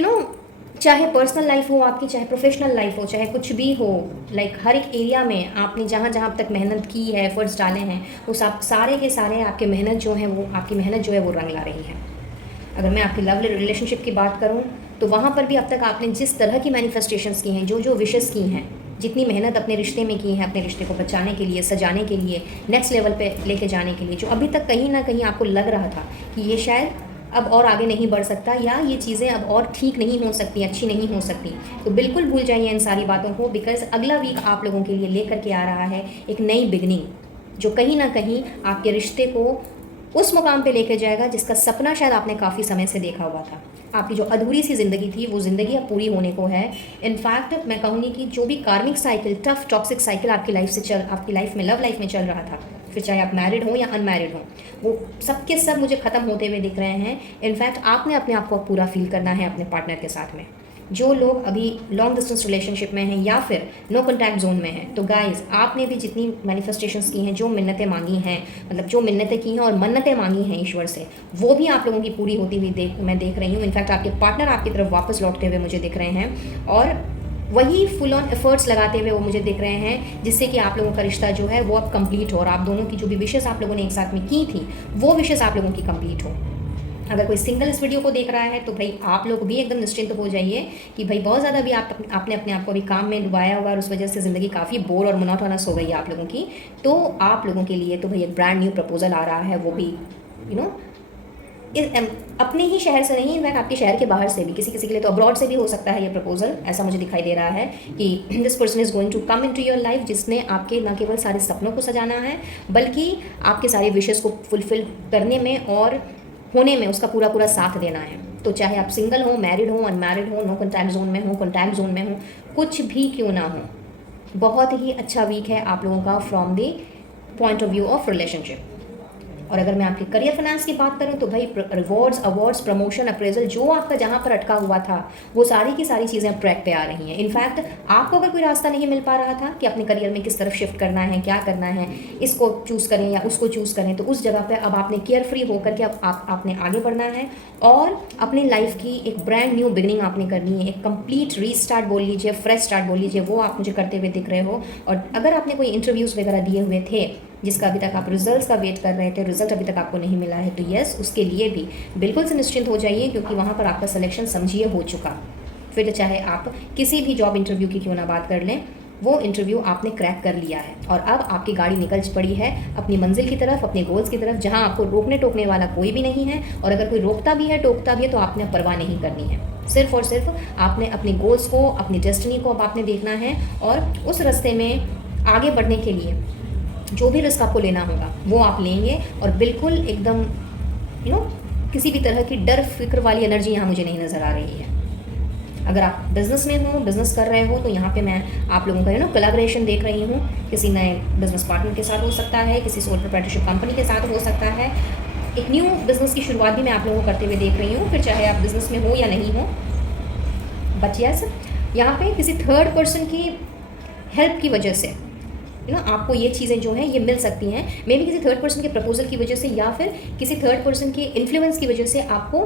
चाहे पर्सनल लाइफ हो आपकी, चाहे प्रोफेशनल लाइफ हो, चाहे कुछ भी हो, लाइक हर एक एरिया में आपने जहाँ जहाँ अब तक मेहनत की है, एफर्ट्स डाले हैं, वो सब सारे के सारे आपके मेहनत जो है वो आपकी मेहनत जो है वो रंग ला रही है। अगर मैं आपकी लव रिलेशनशिप की बात करूं तो वहाँ पर भी अब तक आपने जिस तरह की मैनिफेस्टेशंस की हैं, जो विशेस की हैं, जितनी मेहनत अपने रिश्ते में की है, अपने रिश्ते को बचाने के लिए, सजाने के लिए, नेक्स्ट लेवल पे लेके जाने के लिए, जो अभी तक कहीं ना कहीं आपको लग रहा था कि ये शायद अब और आगे नहीं बढ़ सकता या ये चीज़ें अब और ठीक नहीं हो सकती, अच्छी नहीं हो सकती, तो बिल्कुल भूल जाइए इन सारी बातों को, बिकॉज अगला वीक आप लोगों के लिए लेकर के आ रहा है एक नई बिगनिंग, जो कहीं ना कहीं आपके रिश्ते को उस मुकाम पे लेके जाएगा जिसका सपना शायद आपने काफ़ी समय से देखा हुआ था। आपकी जो अधूरी सी ज़िंदगी थी वो ज़िंदगी अब पूरी होने को है। इनफैक्ट मैं कहूँगी कि जो भी कार्मिक साइकिल, टफ टॉक्सिक साइकिल आपकी लाइफ में, लव लाइफ में चल रहा था, फिर चाहे आप मैरिड हो या अनमैरिड हो, वो सब के सब मुझे ख़त्म होते हुए दिख रहे हैं। इनफैक्ट आपने अपने आप को पूरा फील करना है अपने पार्टनर के साथ में। जो लोग अभी लॉन्ग डिस्टेंस रिलेशनशिप में हैं या फिर नो कॉन्टैक्ट जोन में हैं, तो गाइस आपने भी जितनी मैनिफेस्टेशंस की हैं, जो मिन्नतें मांगी हैं, मतलब जो मिन्नतें की हैं और मन्नतें मांगी हैं ईश्वर से, वो भी आप लोगों की पूरी होती हुई मैं देख रही हूँ। इनफैक्ट आपके पार्टनर आपकी तरफ वापस लौटते हुए मुझे दिख रहे हैं और वही फुल ऑन एफर्ट्स लगाते हुए वो मुझे दिख रहे हैं, जिससे कि आप लोगों का रिश्ता जो है वो अब कंप्लीट हो और आप दोनों की जो भी विशेष आप लोगों ने एक साथ में की थी वो विशेष आप लोगों की कंप्लीट हो। अगर कोई सिंगल इस वीडियो को देख रहा है तो भाई आप लोग भी एकदम निश्चिंत हो जाइए कि भाई बहुत ज़्यादा भी आपने अपने आप को अभी काम में डुबाया हुआ और उस वजह से ज़िंदगी काफ़ी बोर और मोनोटोनस हो गई है आप लोगों की। तो आप लोगों के लिए तो भाई एक ब्रांड न्यू प्रपोजल आ रहा है, वो भी अपने ही शहर से नहीं, इनफैक्ट आपके शहर के बाहर से भी, किसी के लिए तो अब्रॉड से भी हो सकता है ये प्रपोजल। ऐसा मुझे दिखाई दे रहा है कि this person is going to come into your life, जिसने आपके न केवल सारे सपनों को सजाना है बल्कि आपके सारे विशेस को फुलफिल करने में और होने में उसका पूरा साथ देना है। तो चाहे आप सिंगल हो, मैरिड हो, अनमैरिड हो, नो कॉन्टैक्ट जोन में हो, कॉन्टैक्ट जोन में हो, कुछ भी क्यों ना हो, बहुत ही अच्छा वीक है आप लोगों का from the point of view of relationship. और अगर मैं आपकी करियर फाइनेंस की बात करूं तो भाई रिवॉर्ड्स, अवार्ड्स, प्रमोशन, अप्रेजल, जो आपका जहां पर अटका हुआ था वो सारी की सारी चीज़ें अब ट्रैक पे आ रही हैं। इनफैक्ट आपको अगर कोई रास्ता नहीं मिल पा रहा था कि अपने करियर में किस तरफ शिफ्ट करना है, क्या करना है, इसको चूज़ करें या उसको चूज़ करें, तो उस जगह पे अब आपने केयर फ्री होकर के अब आपने आगे बढ़ना है और अपनी लाइफ की एक ब्रांड न्यू बिगनिंग आपने करनी है, एक कंप्लीट रीस्टार्ट बोल लीजिए, फ्रेश स्टार्ट बोल लीजिए, वो आप मुझे करते हुए दिख रहे हो। और अगर आपने कोई इंटरव्यूज़ वगैरह दिए हुए थे जिसका अभी तक आप रिजल्ट्स का वेट कर रहे थे, रिजल्ट अभी तक आपको नहीं मिला है, तो यस, उसके लिए भी बिल्कुल से निश्चिंत हो जाइए, क्योंकि वहाँ पर आपका सिलेक्शन समझिए हो चुका। फिर चाहे आप किसी भी जॉब इंटरव्यू की क्यों ना बात कर लें, वो इंटरव्यू आपने क्रैक कर लिया है और अब आपकी गाड़ी निकल पड़ी है अपनी मंजिल की तरफ, अपने गोल्स की तरफ, जहाँ आपको रोकने टोकने वाला कोई भी नहीं है। और अगर कोई रोकता भी है, टोकता भी है, तो आपने परवाह नहीं करनी है। सिर्फ और सिर्फ आपने अपने गोल्स को, अपनी डेस्टिनी को अब आपने देखना है और उस रास्ते में आगे बढ़ने के लिए जो भी रिस्क आपको लेना होगा वो आप लेंगे। और बिल्कुल एकदम किसी भी तरह की डर फिक्र वाली एनर्जी यहाँ मुझे नहीं नज़र आ रही है। अगर आप बिज़नेस में हो, बिज़नेस कर रहे हो, तो यहाँ पे मैं आप लोगों का कोलैबोरेशन देख रही हूँ। किसी नए बिज़नेस पार्टनर के साथ हो सकता है, किसी सोल प्रोप्राइटरशिप कंपनी के साथ हो सकता है। एक न्यू बिज़नेस की शुरुआत भी मैं आप लोगों को करते हुए देख रही हूँ, फिर चाहे आप बिज़नेस में हो या नहीं हो। बट यस, यहाँ पे किसी थर्ड पर्सन की हेल्प की वजह से आपको ये चीज़ें जो हैं ये मिल सकती हैं। मे बी किसी थर्ड पर्सन के प्रपोजल की वजह से या फिर किसी थर्ड पर्सन के इन्फ्लुएंस की वजह से आपको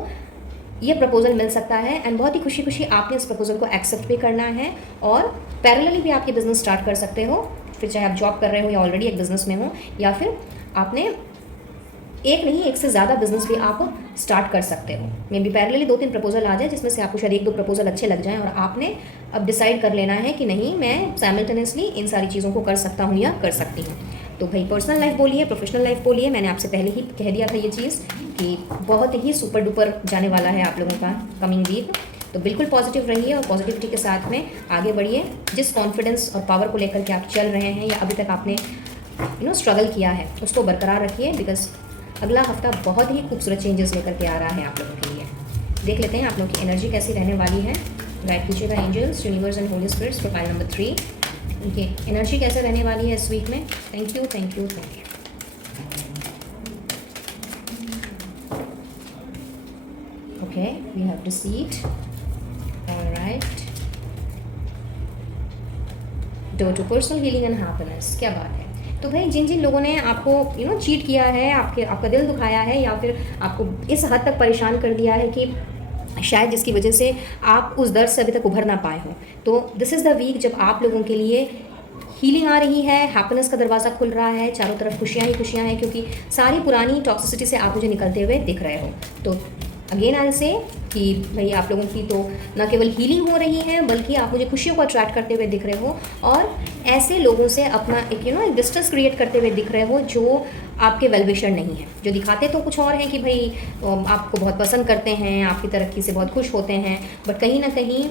ये प्रपोजल मिल सकता है, एंड बहुत ही खुशी खुशी आपने इस प्रपोजल को एक्सेप्ट भी करना है और पैरेलली भी आप ये बिज़नेस स्टार्ट कर सकते हो। फिर चाहे आप जॉब कर रहे हो या ऑलरेडी एक बिज़नेस में हो, या फिर आपने एक नहीं, एक से ज़्यादा बिजनेस भी आप स्टार्ट कर सकते हो। मे बी पैरेलली 2-3 प्रपोजल आ जाए, जिसमें से आपको शायद 1-2 प्रपोजल अच्छे लग जाएं और आपने अब डिसाइड कर लेना है कि नहीं, मैं साइमल्टेनियसली इन सारी चीज़ों को कर सकता हूँ या कर सकती हूँ। तो भाई पर्सनल लाइफ बोलिए, प्रोफेशनल लाइफ बोलिए, मैंने आपसे पहले ही कह दिया था ये चीज़ कि बहुत ही सुपर डुपर जाने वाला है आप लोगों का कमिंग वीक। तो बिल्कुल पॉजिटिव रहिए और पॉजिटिविटी के साथ में आगे बढ़िए। जिस कॉन्फिडेंस और पावर को लेकर के आप चल रहे हैं या अभी तक आपने स्ट्रगल किया है, उसको बरकरार रखिए, बिकॉज अगला हफ्ता बहुत ही खूबसूरत चेंजेस लेकर के आ रहा है आप लोगों के लिए। देख लेते हैं आप लोगों की एनर्जी कैसी रहने वाली है। गाइड कीजिएगा angels, universe and holy spirits, profile number 3। उनकी एनर्जी कैसे रहने वाली है इस वीक में। Thank you, thank you, thank you. Okay, we have received. Alright, door to personal healing and happiness. क्या बात है। तो भाई जिन जिन लोगों ने आपको चीट किया है, आपका दिल दुखाया है, या फिर आपको इस हद तक परेशान कर दिया है कि शायद जिसकी वजह से आप उस दर्द से अभी तक उभर ना पाए हों, तो दिस इज़ द वीक जब आप लोगों के लिए हीलिंग आ रही है, हैप्पीनेस का दरवाज़ा खुल रहा है, चारों तरफ खुशियाँ ही खुशियाँ हैं, क्योंकि सारी पुरानी टॉक्सिसिटी से आप मुझे निकलते हुए दिख रहे हो। तो अगेन आई से कि भाई आप लोगों की तो न केवल हीलिंग हो रही है, बल्कि आप मुझे खुशियों को अट्रैक्ट करते हुए दिख रहे हो, और ऐसे लोगों से अपना एक एक डिस्टेंस क्रिएट करते हुए दिख रहे हो जो आपके वेलविशर नहीं है, जो दिखाते तो कुछ और हैं कि भाई आपको बहुत पसंद करते हैं, आपकी तरक्की से बहुत खुश होते हैं, बट कहीं ना कहीं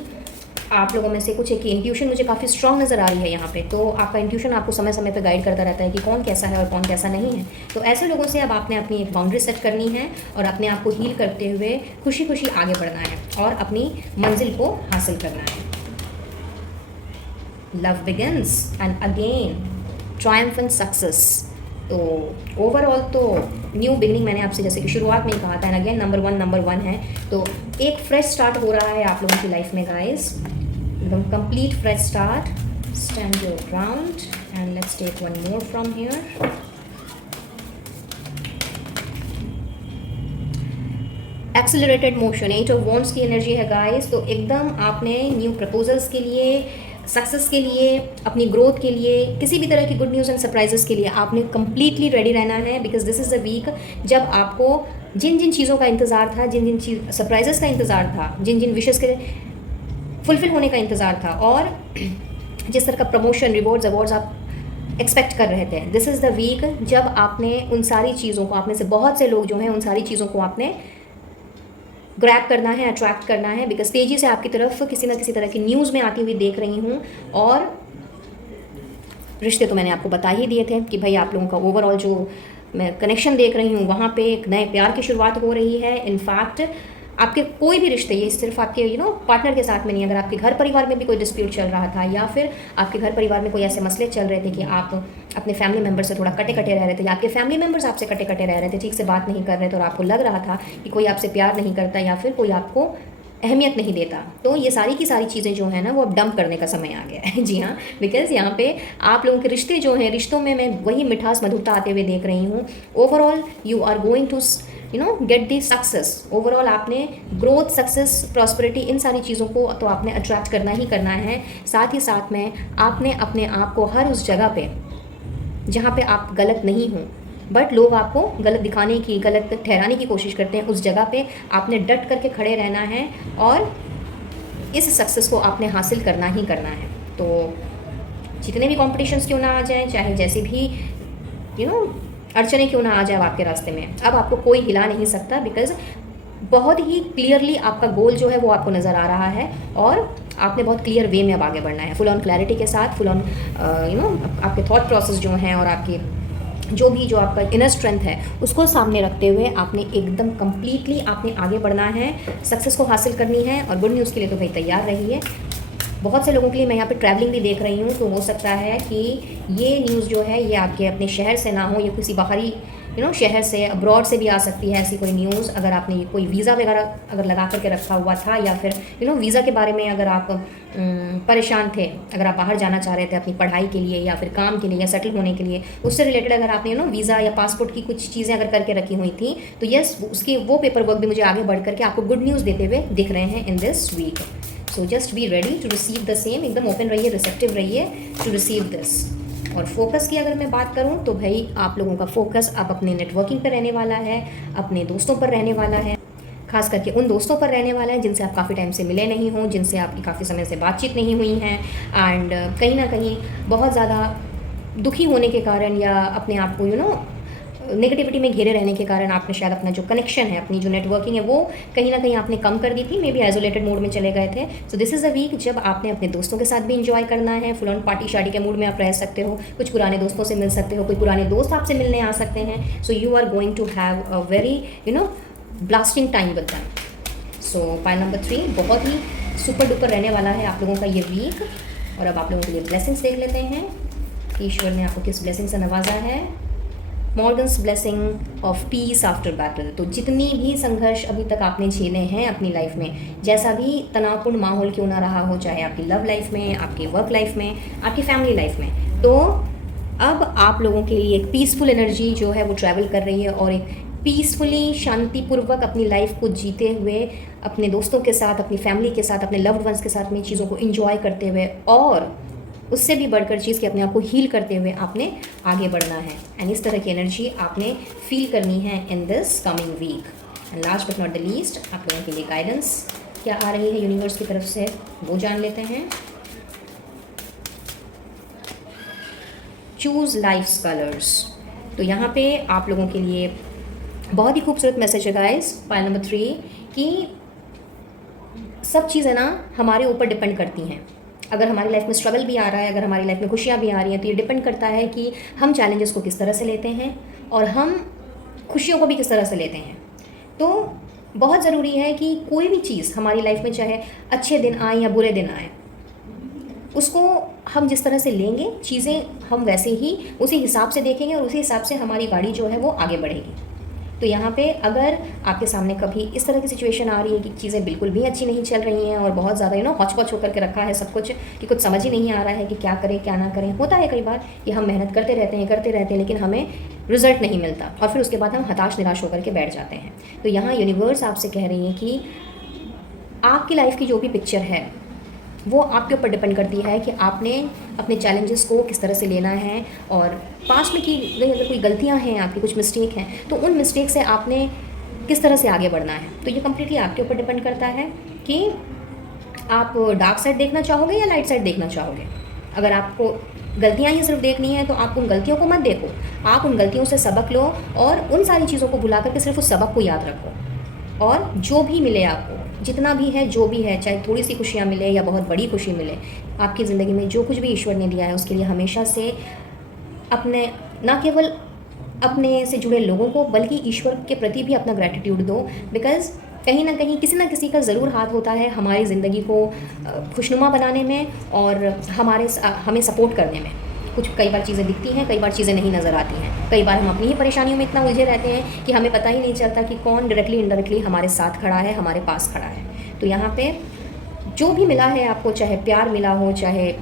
आप लोगों में से कुछ एक इंट्यूशन मुझे काफ़ी स्ट्रांग नज़र आ रही है यहाँ पे। तो आपका इंट्यूशन आपको समय समय पे गाइड करता रहता है कि कौन कैसा है और कौन कैसा नहीं है। तो ऐसे लोगों से अब आपने अपनी एक बाउंड्री सेट करनी है और अपने आप को हील करते हुए खुशी खुशी आगे बढ़ना है और अपनी मंजिल को हासिल करना है। Love begins and again triumphant success. तो ओवरऑल तो न्यू बिगनिंग मैंने आपसे जैसे कि शुरुआत में ही कहा था, एंड अगेन नंबर वन है। तो एक फ्रेश स्टार्ट हो रहा है आप लोगों की लाइफ में गाइस, एकदम complete fresh start. Stand your ground and let's take one more from here. Accelerated motion, 8 of wands की एनर्जी है गाइस। तो एकदम आपने न्यू प्रपोजल्स के लिए, सक्सेस के लिए, अपनी ग्रोथ के लिए, किसी भी तरह की गुड न्यूज़ एंड सरप्राइजेस के लिए आपने कम्प्लीटली रेडी रहना है, because this is the week जब आपको जिन जिन चीज़ों का इंतज़ार था, जिन जिन चीज़ सरप्राइजेस का इंतज़ार था, जिन जिन विशेज़ के फुलफिल होने का इंतज़ार था, और जिस तरह का प्रमोशन, रिवॉर्ड्स, अवार्ड्स आप एक्सपेक्ट कर रहे थे, दिस इज़ द वीक जब आपने उन सारी चीज़ों को, आप में से बहुत से लोग जो हैं उन सारी चीज़ों को आपने ग्रैब करना है, अट्रैक्ट करना है, बिकॉज तेज़ी से आपकी तरफ किसी ना किसी तरह की न्यूज़ में आती हुई देख रही हूँ। और रिश्ते तो मैंने आपको बता ही दिए थे कि भाई आप लोगों का ओवरऑल जो मैं कनेक्शन देख रही हूँ वहाँ पे एक नए प्यार की शुरुआत हो रही है। इनफैक्ट आपके कोई भी रिश्ते, ये सिर्फ आपके पार्टनर के साथ में नहीं, अगर आपके घर परिवार में भी कोई डिस्प्यूट चल रहा था, या फिर आपके घर परिवार में कोई ऐसे मसले चल रहे थे कि आप अपने फैमिली मेम्बर से थोड़ा कटे कटे रह रहे थे, या आपके फैमिली मेम्बर्स आपसे कटे कटे रह रहे थे, ठीक से बात नहीं कर रहे थे, और आपको लग रहा था कि कोई आपसे प्यार नहीं करता या फिर कोई आपको अहमियत नहीं देता, तो ये सारी की सारी चीज़ें जो है ना वो अब डंप करने का समय आ गया है। जी हाँ, बिकॉज यहाँ पे आप लोगों के रिश्ते जो हैं, रिश्तों में मैं वही मिठास मधुरता आते हुए देख रही हूँ। Overall you are going to get the success. Overall आपने ग्रोथ, सक्सेस, प्रॉस्पेरिटी, इन सारी चीज़ों को तो आपने अट्रैक्ट करना ही करना है। साथ ही साथ में आपने अपने आप को हर उस जगह पे जहाँ पे आप गलत नहीं हो, बट लोग आपको गलत दिखाने की, गलत ठहराने की कोशिश करते हैं, उस जगह पे आपने डट करके खड़े रहना है और इस सक्सेस को आपने हासिल करना ही करना है। तो जितने भी कॉम्पिटिशन्स क्यों ना आ जाएं, चाहे जैसी भी अड़चने क्यों ना आ जाए आपके रास्ते में, अब आपको कोई हिला नहीं सकता, बिकॉज बहुत ही क्लियरली आपका गोल जो है वो आपको नज़र आ रहा है और आपने बहुत क्लियर वे में अब आगे बढ़ना है, फुल ऑन क्लैरिटी के साथ, फुल ऑन आपके थॉट प्रोसेस जो हैं और आपकी जो आपका इनर स्ट्रेंथ है उसको सामने रखते हुए आपने एकदम कम्प्लीटली आपने आगे बढ़ना है, सक्सेस को हासिल करनी है। और गुड न्यूज़ के लिए तो भाई तैयार रहिए। बहुत से लोगों के लिए मैं यहाँ पे ट्रैवलिंग भी देख रही हूँ, तो हो सकता है कि ये न्यूज़ जो है ये आपके अपने शहर से ना हो, ये किसी बाहरी शहर से, अब्रॉड से भी आ सकती है ऐसी कोई न्यूज़। अगर आपने कोई वीज़ा वगैरह अगर लगा करके रखा हुआ था, या फिर वीज़ा के बारे में अगर आप परेशान थे, अगर आप बाहर जाना चाह रहे थे अपनी पढ़ाई के लिए या फिर काम के लिए या सेटल होने के लिए, उससे रिलेटेड अगर आपने वीज़ा या पासपोर्ट की कुछ चीज़ें अगर करके रखी हुई थी, तो यस, उसकी वो पेपर वर्क भी मुझे आगे बढ़ करके आपको गुड न्यूज़ देते हुए दिख रहे हैं in this week. So just be ready to receive the same, एकदम ओपन रहिए, रिसेप्टिव रहिए टू रिसीव दिस। और फोकस की अगर मैं बात करूं तो भाई आप लोगों का फोकस अब अपने नेटवर्किंग पर रहने वाला है, अपने दोस्तों पर रहने वाला है, खास करके उन दोस्तों पर रहने वाला है जिनसे आप काफ़ी टाइम से मिले नहीं हों, जिनसे आपकी काफ़ी समय से बातचीत नहीं हुई हैं, एंड कहीं ना कहीं बहुत ज़्यादा दुखी होने के कारण या अपने आप को नेगेटिविटी में घिरे रहने के कारण आपने शायद अपना जो कनेक्शन है, अपनी जो नेटवर्किंग है, वो कहीं ना कहीं आपने कम कर दी थी, मे बी आइसोलेटेड मोड में चले गए थे। So this is a week जब आपने अपने दोस्तों के साथ भी इंजॉय करना है, फुल ऑन पार्टी शार्टी के मूड में आप रह सकते हो, कुछ पुराने दोस्तों से मिल सकते हो, कोई पुराने दोस्त आपसे मिलने आ सकते हैं। So you are going to have a very blasting time with them. So point number 3, बहुत ही सुपर डुपर रहने वाला है आप लोगों का ये वीक। और अब आप लोगों के लिए ब्लेसिंग्स देख लेते हैं, ईश्वर ने आपको किस ब्लेसिंग से नवाजा है। Morgan's blessing of peace after battle. तो जितनी भी संघर्ष अभी तक आपने झेले हैं अपनी लाइफ में, जैसा भी तनावपूर्ण माहौल क्यों ना रहा हो, चाहे आपकी लव लाइफ में, आपकी वर्क लाइफ में, आपकी फैमिली लाइफ में, तो अब आप लोगों के लिए एक पीसफुल एनर्जी जो है वो ट्रैवल कर रही है, और एक पीसफुली शांतिपूर्वक अपनी लाइफ को जीते हुए, अपने दोस्तों के साथ, अपनी फैमिली के साथ, अपने लव्ड वंस के साथ में चीज़ों को एंजॉय करते हुए, और उससे भी बढ़कर चीज़ कि अपने आप को हील करते हुए आपने आगे बढ़ना है। एंड इस तरह की एनर्जी आपने फील करनी है in this coming week. And last but not the least, आप लोगों के लिए गाइडेंस क्या आ रही है यूनिवर्स की तरफ से, वो जान लेते हैं। Choose life's colours. तो यहाँ पे आप लोगों के लिए बहुत ही खूबसूरत मैसेज है गाइस, पॉइंट नंबर 3, कि सब चीज़ें ना हमारे ऊपर डिपेंड करती हैं। अगर हमारी लाइफ में स्ट्रगल भी आ रहा है, अगर हमारी लाइफ में खुशियाँ भी आ रही हैं, तो ये डिपेंड करता है कि हम चैलेंजेस को किस तरह से लेते हैं और हम खुशियों को भी किस तरह से लेते हैं। तो बहुत ज़रूरी है कि कोई भी चीज़ हमारी लाइफ में, चाहे अच्छे दिन आए या बुरे दिन आए, उसको हम जिस तरह से लेंगे, चीज़ें हम वैसे ही उसी हिसाब से देखेंगे और उसी हिसाब से हमारी गाड़ी जो है वो आगे बढ़ेगी। तो यहाँ पे अगर आपके सामने कभी इस तरह की सिचुएशन आ रही है कि चीज़ें बिल्कुल भी अच्छी नहीं चल रही हैं और बहुत ज़्यादा हौच पौच होकर के रखा है सब कुछ, कि कुछ समझ ही नहीं आ रहा है कि क्या करें क्या ना करें, होता है कई बार कि हम मेहनत करते रहते हैं लेकिन हमें रिजल्ट नहीं मिलता और फिर उसके बाद हम हताश निराश होकर के बैठ जाते हैं। तो यहाँ यूनिवर्स आपसे कह रही है कि आपकी लाइफ की जो भी पिक्चर है वो आपके ऊपर डिपेंड करती है कि आपने अपने चैलेंजेस को किस तरह से लेना है, और पास्ट में की गई अगर कोई गलतियां हैं, आपकी कुछ मिस्टेक हैं, तो उन मिस्टेक से आपने किस तरह से आगे बढ़ना है। तो ये कम्प्लीटली आपके ऊपर डिपेंड करता है कि आप डार्क साइड देखना चाहोगे या लाइट साइड देखना चाहोगे। अगर आपको गलतियां ही सिर्फ देखनी है तो आप उन गलतियों को मत देखो, आप उन गलतियों से सबक लो और उन सारी चीज़ों को भुला करके सिर्फ उस सबक को याद रखो। और जो भी मिले आपको, जितना भी है, जो भी है, चाहे थोड़ी सी खुशियाँ मिले या बहुत बड़ी खुशी मिले, आपकी ज़िंदगी में जो कुछ भी ईश्वर ने दिया है उसके लिए हमेशा से अपने, ना केवल अपने से जुड़े लोगों को बल्कि ईश्वर के प्रति भी अपना ग्रैटिट्यूड दो। बिकॉज़ कहीं ना कहीं किसी ना किसी का ज़रूर हाथ होता है हमारी ज़िंदगी को खुशनुमा बनाने में और हमें सपोर्ट करने में। कुछ कई बार चीज़ें दिखती हैं, कई बार चीज़ें नहीं नज़र आती हैं, कई बार हम अपनी ही परेशानियों में इतना उलझे रहते हैं कि हमें पता ही नहीं चलता कि कौन डायरेक्टली इनडायरेक्टली हमारे साथ खड़ा है, हमारे पास खड़ा है। तो यहाँ पे जो भी मिला है आपको, चाहे प्यार मिला हो, चाहे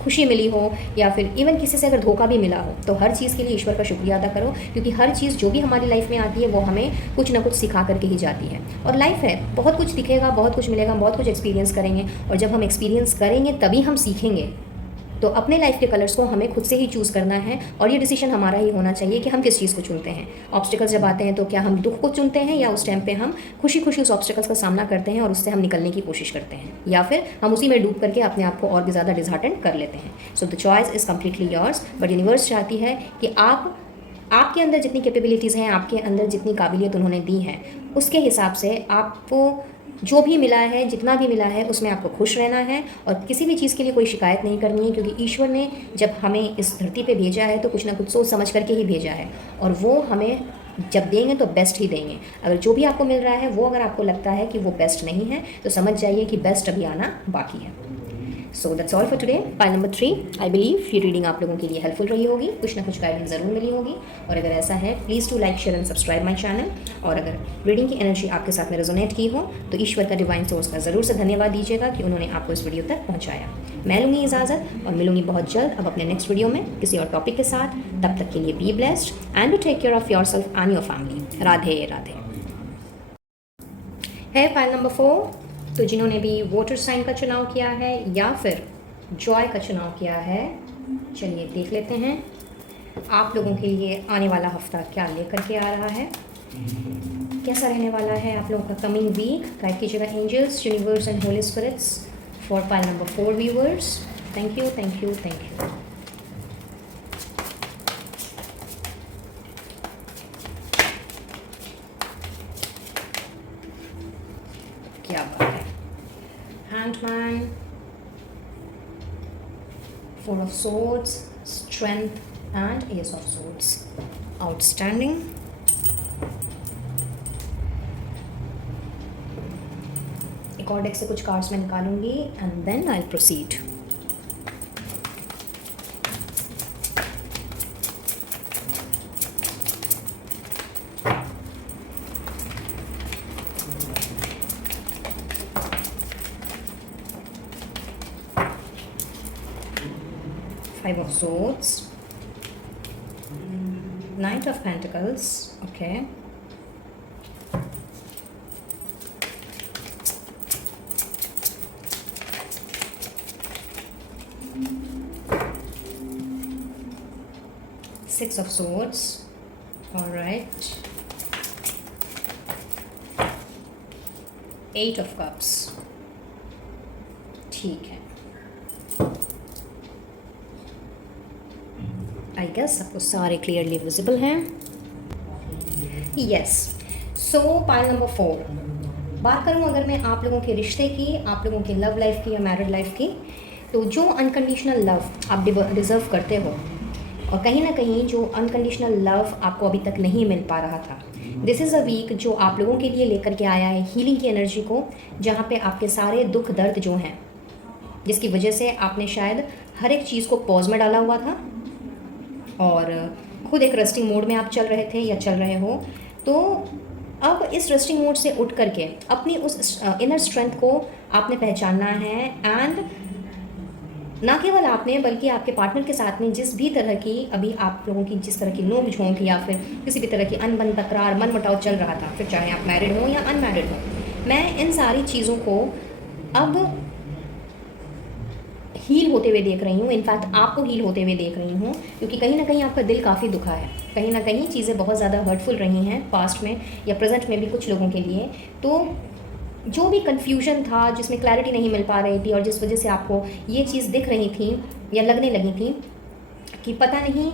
खुशी मिली हो, या फिर इवन किसी से अगर धोखा भी मिला हो, तो हर चीज़ के लिए ईश्वर का शुक्रिया अदा करो, क्योंकि हर चीज़ जो भी हमारी लाइफ में आती है वो हमें कुछ ना कुछ सिखा करके ही जाती है। और लाइफ है, बहुत कुछ दिखेगा, बहुत कुछ मिलेगा, बहुत कुछ एक्सपीरियंस करेंगे, और जब हम एक्सपीरियंस करेंगे तभी हम सीखेंगे। तो अपने लाइफ के कलर्स को हमें खुद से ही चूज़ करना है, और ये डिसीजन हमारा ही होना चाहिए कि हम किस चीज़ को चुनते हैं। ऑब्स्टिकल्स जब आते हैं तो क्या हम दुख को चुनते हैं, या उस टाइम पे हम खुशी खुशी उस ऑब्स्टिकल्स का सामना करते हैं और उससे हम निकलने की कोशिश करते हैं, या फिर हम उसी में डूब करके अपने आप को और भी ज़्यादा डिसहार्टेंड कर लेते हैं। So the choice is completely yours, but universe चाहती है कि आपके अंदर जितनी कैपेबिलिटीज़ हैं, आपके अंदर जितनी काबिलियत उन्होंने दी है, उसके हिसाब से आपको जो भी मिला है, जितना भी मिला है, उसमें आपको खुश रहना है और किसी भी चीज़ के लिए कोई शिकायत नहीं करनी है, क्योंकि ईश्वर ने जब हमें इस धरती पे भेजा है तो कुछ ना कुछ सोच समझ करके ही भेजा है, और वो हमें जब देंगे तो बेस्ट ही देंगे। अगर जो भी आपको मिल रहा है वो अगर आपको लगता है कि वो बेस्ट नहीं है तो समझ जाइए कि बेस्ट अभी आना बाकी है। So that's all for today. Pile number 3, I believe ये रीडिंग आप लोगों के लिए हेल्पफुल रही होगी, कुछ ना कुछ गाइडेंस ज़रूर मिली होगी, और अगर ऐसा है please to like share and subscribe my channel. और अगर रीडिंग की एनर्जी आपके साथ में रेजोनेट की हो तो ईश्वर का डिवाइन सोर्स का ज़रूर से धन्यवाद दीजिएगा कि उन्होंने आपको इस वीडियो तक पहुँचाया। मैं लूँगी इजाज़त और मिलूँगी बहुत जल्द अब अपने नेक्स्ट वीडियो में किसी और टॉपिक के साथ। तब तक के लिए be blessed and to take care of your self and your family. Radhe Radhe. है पाइल नंबर 4, तो जिन्होंने भी वाटर साइन का चुनाव किया है या फिर जॉय का चुनाव किया है, चलिए देख लेते हैं आप लोगों के लिए आने वाला हफ्ता क्या लेकर के आ रहा है, कैसा रहने वाला है आप लोगों का कमिंग वीक। गाइड कीजिएगा angels, universe and holy spirits for pile number 4 viewers. Thank you thank you thank you. क्या बात है। Hanged man, Four of Swords, Strength and Ace of Swords. Outstanding. एक और डेक से कुछ कार्ड्स मैं निकालूंगी and then I'll proceed. Five of Swords, Knight of Pentacles, okay, Six of Swords, all right, Eight of Cups, ठीक है। I guess आपको सारे clearly visible हैं। यस, सो पाइल नंबर 4, बात करूं अगर मैं आप लोगों के रिश्ते की, आप लोगों के लव लाइफ की या मैरिड लाइफ की, तो जो अनकंडीशनल लव आप डिज़र्व करते हो और कहीं ना कहीं जो अनकंडीशनल लव आपको अभी तक नहीं मिल पा रहा था, दिस इज़ अ वीक जो आप लोगों के लिए लेकर के आया है हीलिंग की एनर्जी को, जहाँ पे आपके सारे दुख दर्द जो हैं, जिसकी वजह से आपने शायद हर एक चीज़ को पॉज में डाला हुआ था और खुद एक रेस्टिंग मोड में आप चल रहे थे या चल रहे हो, तो अब इस रेस्टिंग मोड से उठ करके अपनी उस इनर स्ट्रेंथ को आपने पहचानना है, एंड ना केवल आपने बल्कि आपके पार्टनर के साथ में जिस भी तरह की अभी आप लोगों की जिस तरह की नोक झोंक या फिर किसी भी तरह की अनबन तकरार मन मुटाव चल रहा था, फिर चाहे आप मैरिड हो या अनमैरिड हो, मैं इन सारी चीज़ों को अब हील होते हुए देख रही हूँ। इनफैक्ट आपको हील होते हुए देख रही हूँ, क्योंकि कहीं ना कहीं आपका दिल काफ़ी दुखा है, कहीं ना कहीं चीज़ें बहुत ज़्यादा हर्टफुल रही हैं पास्ट में या प्रेजेंट में भी कुछ लोगों के लिए। तो जो भी कन्फ्यूजन था, जिसमें क्लैरिटी नहीं मिल पा रही थी और जिस वजह से आपको ये चीज़ दिख रही थी या लगने लगी थी कि पता नहीं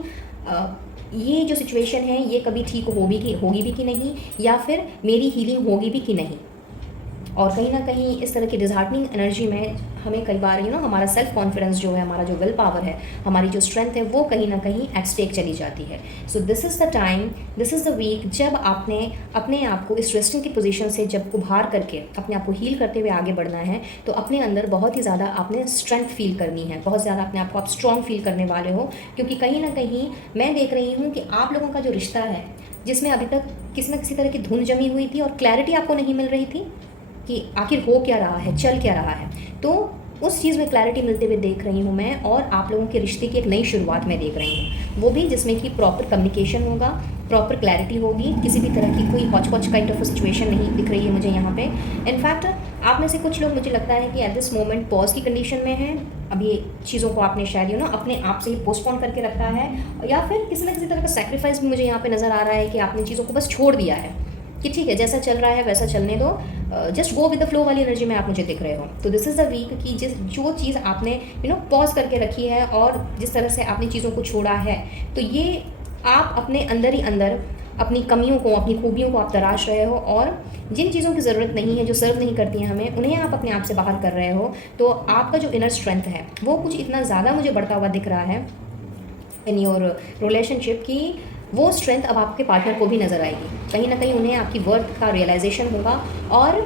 ये जो सिचुएशन है ये कभी ठीक होगी भी कि नहीं, या फिर मेरी हीलिंग होगी भी कि नहीं, और कहीं ना कहीं इस तरह की डिसहार्टनिंग एनर्जी में हमें कई बार हमारा सेल्फ कॉन्फिडेंस जो है, हमारा जो विल पावर है, हमारी जो स्ट्रेंथ है, वो कहीं ना कहीं एट स्टेक चली जाती है। So this is the time, this is the week जब आपने अपने आप को इस रेस्टिंग की पोजीशन से जब उभार करके अपने आप को हील करते हुए आगे बढ़ना है, तो अपने अंदर बहुत ही ज़्यादा आपने स्ट्रेंथ फील करनी है, बहुत ज़्यादा अपने आप को आप स्ट्रॉन्ग फील करने वाले हो, क्योंकि कहीं ना कहीं मैं देख रही हूँ कि आप लोगों का जो रिश्ता है, जिसमें अभी तक किसी न किसी तरह की धुन जमी हुई थी और क्लैरिटी आपको नहीं मिल रही थी कि आखिर हो क्या रहा है, चल क्या रहा है, तो उस चीज़ में क्लैरिटी मिलते हुए देख रही हूँ मैं, और आप लोगों के रिश्ते की एक नई शुरुआत में देख रही हूँ, वो भी जिसमें कि प्रॉपर कम्युनिकेशन होगा, प्रॉपर क्लैरिटी होगी, किसी भी तरह की कोई हॉच पॉच काइंड ऑफ सिचुएशन नहीं दिख रही है मुझे यहाँ पे। इनफैक्ट आप में से कुछ लोग, मुझे लगता है कि एट दिस मोमेंट पॉज की कंडीशन में हैं, अभी चीज़ों को आपने शायद अपने आप से ही पोस्टपोन करके रखा है, या फिर किसी न किसी तरह का सेक्रीफाइस भी मुझे यहाँ पे नज़र आ रहा है कि आपने चीज़ों को बस छोड़ दिया है कि ठीक है जैसा चल रहा है वैसा चलने दो, just go with the flow वाली एनर्जी में आप मुझे दिख रहे हो। तो दिस इज़ द वीक कि जो चीज़ आपने पॉज करके रखी है और जिस तरह से आपने चीज़ों को छोड़ा है, तो ये आप अपने अंदर ही अंदर अपनी कमियों को, अपनी खूबियों को आप तराश रहे हो और जिन चीज़ों की ज़रूरत नहीं है, जो सर्व नहीं करती हैं हमें, उन्हें आप अपने आप से बाहर कर रहे हो, तो आपका जो इनर स्ट्रेंथ है वो कुछ इतना ज़्यादा मुझे बढ़ता हुआ दिख रहा है इन योर रिलेशनशिप की वो स्ट्रेंथ अब आपके पार्टनर को भी नज़र आएगी। कहीं ना कहीं उन्हें आपकी वर्थ का रियलाइजेशन होगा और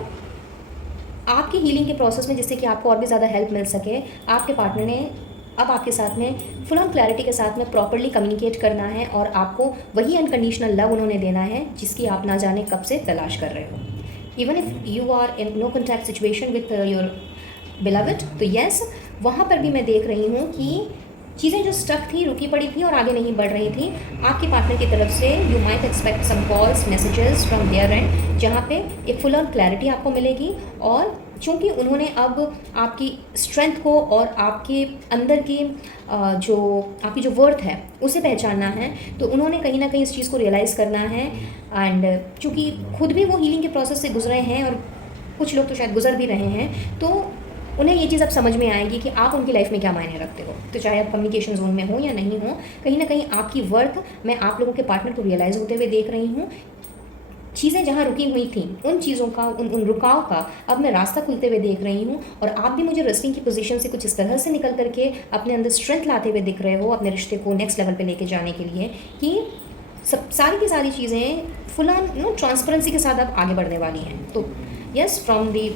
आपकी हीलिंग के प्रोसेस में, जिससे कि आपको और भी ज़्यादा हेल्प मिल सके, आपके पार्टनर ने अब आपके साथ में फुल ऑन क्लैरिटी के साथ में प्रॉपरली कम्युनिकेट करना है और आपको वही अनकंडीशनल लव उन्होंने देना है जिसकी आप ना जाने कब से तलाश कर रहे हो। Even if you are in no contact situation with your beloved, तो येस, वहाँ पर भी मैं देख रही हूँ कि चीज़ें जो स्टक थी, रुकी पड़ी थी और आगे नहीं बढ़ रही थी, आपके पार्टनर की तरफ से you might expect some calls, messages from their end, जहाँ पे एक फुल ऑन क्लैरिटी आपको मिलेगी। और चूँकि उन्होंने अब आपकी स्ट्रेंथ को और आपके अंदर की जो आपकी जो वर्थ है उसे पहचानना है, तो उन्होंने कहीं ना कहीं इस चीज़ को रियलाइज़ करना है। एंड चूँकि खुद भी वो हीलिंग के प्रोसेस से गुजरे हैं और कुछ लोग तो शायद गुजर भी रहे हैं, तो उन्हें ये चीज़ अब समझ में आएगी कि आप उनकी लाइफ में क्या मायने रखते हो। तो चाहे आप कम्युनिकेशन जोन में हो या नहीं हो, कहीं ना कहीं आपकी वर्थ मैं आप लोगों के पार्टनर को रियलाइज़ होते हुए देख रही हूँ। चीज़ें जहाँ रुकी हुई थी, उन चीज़ों का, उन रुकाव का अब मैं रास्ता खुलते हुए देख रही हूँ। और आप भी मुझे रेस्टिंग की पोजीशन से कुछ इस तरह से निकल करके अपने अंदर स्ट्रेंथ लाते हुए दिख रहे हो अपने रिश्ते को नेक्स्ट लेवल पे लेके जाने के लिए, कि सब सारी की सारी चीज़ें फुल ऑन ट्रांसपेरेंसी के साथ अब आगे बढ़ने वाली हैं। तो yes, from the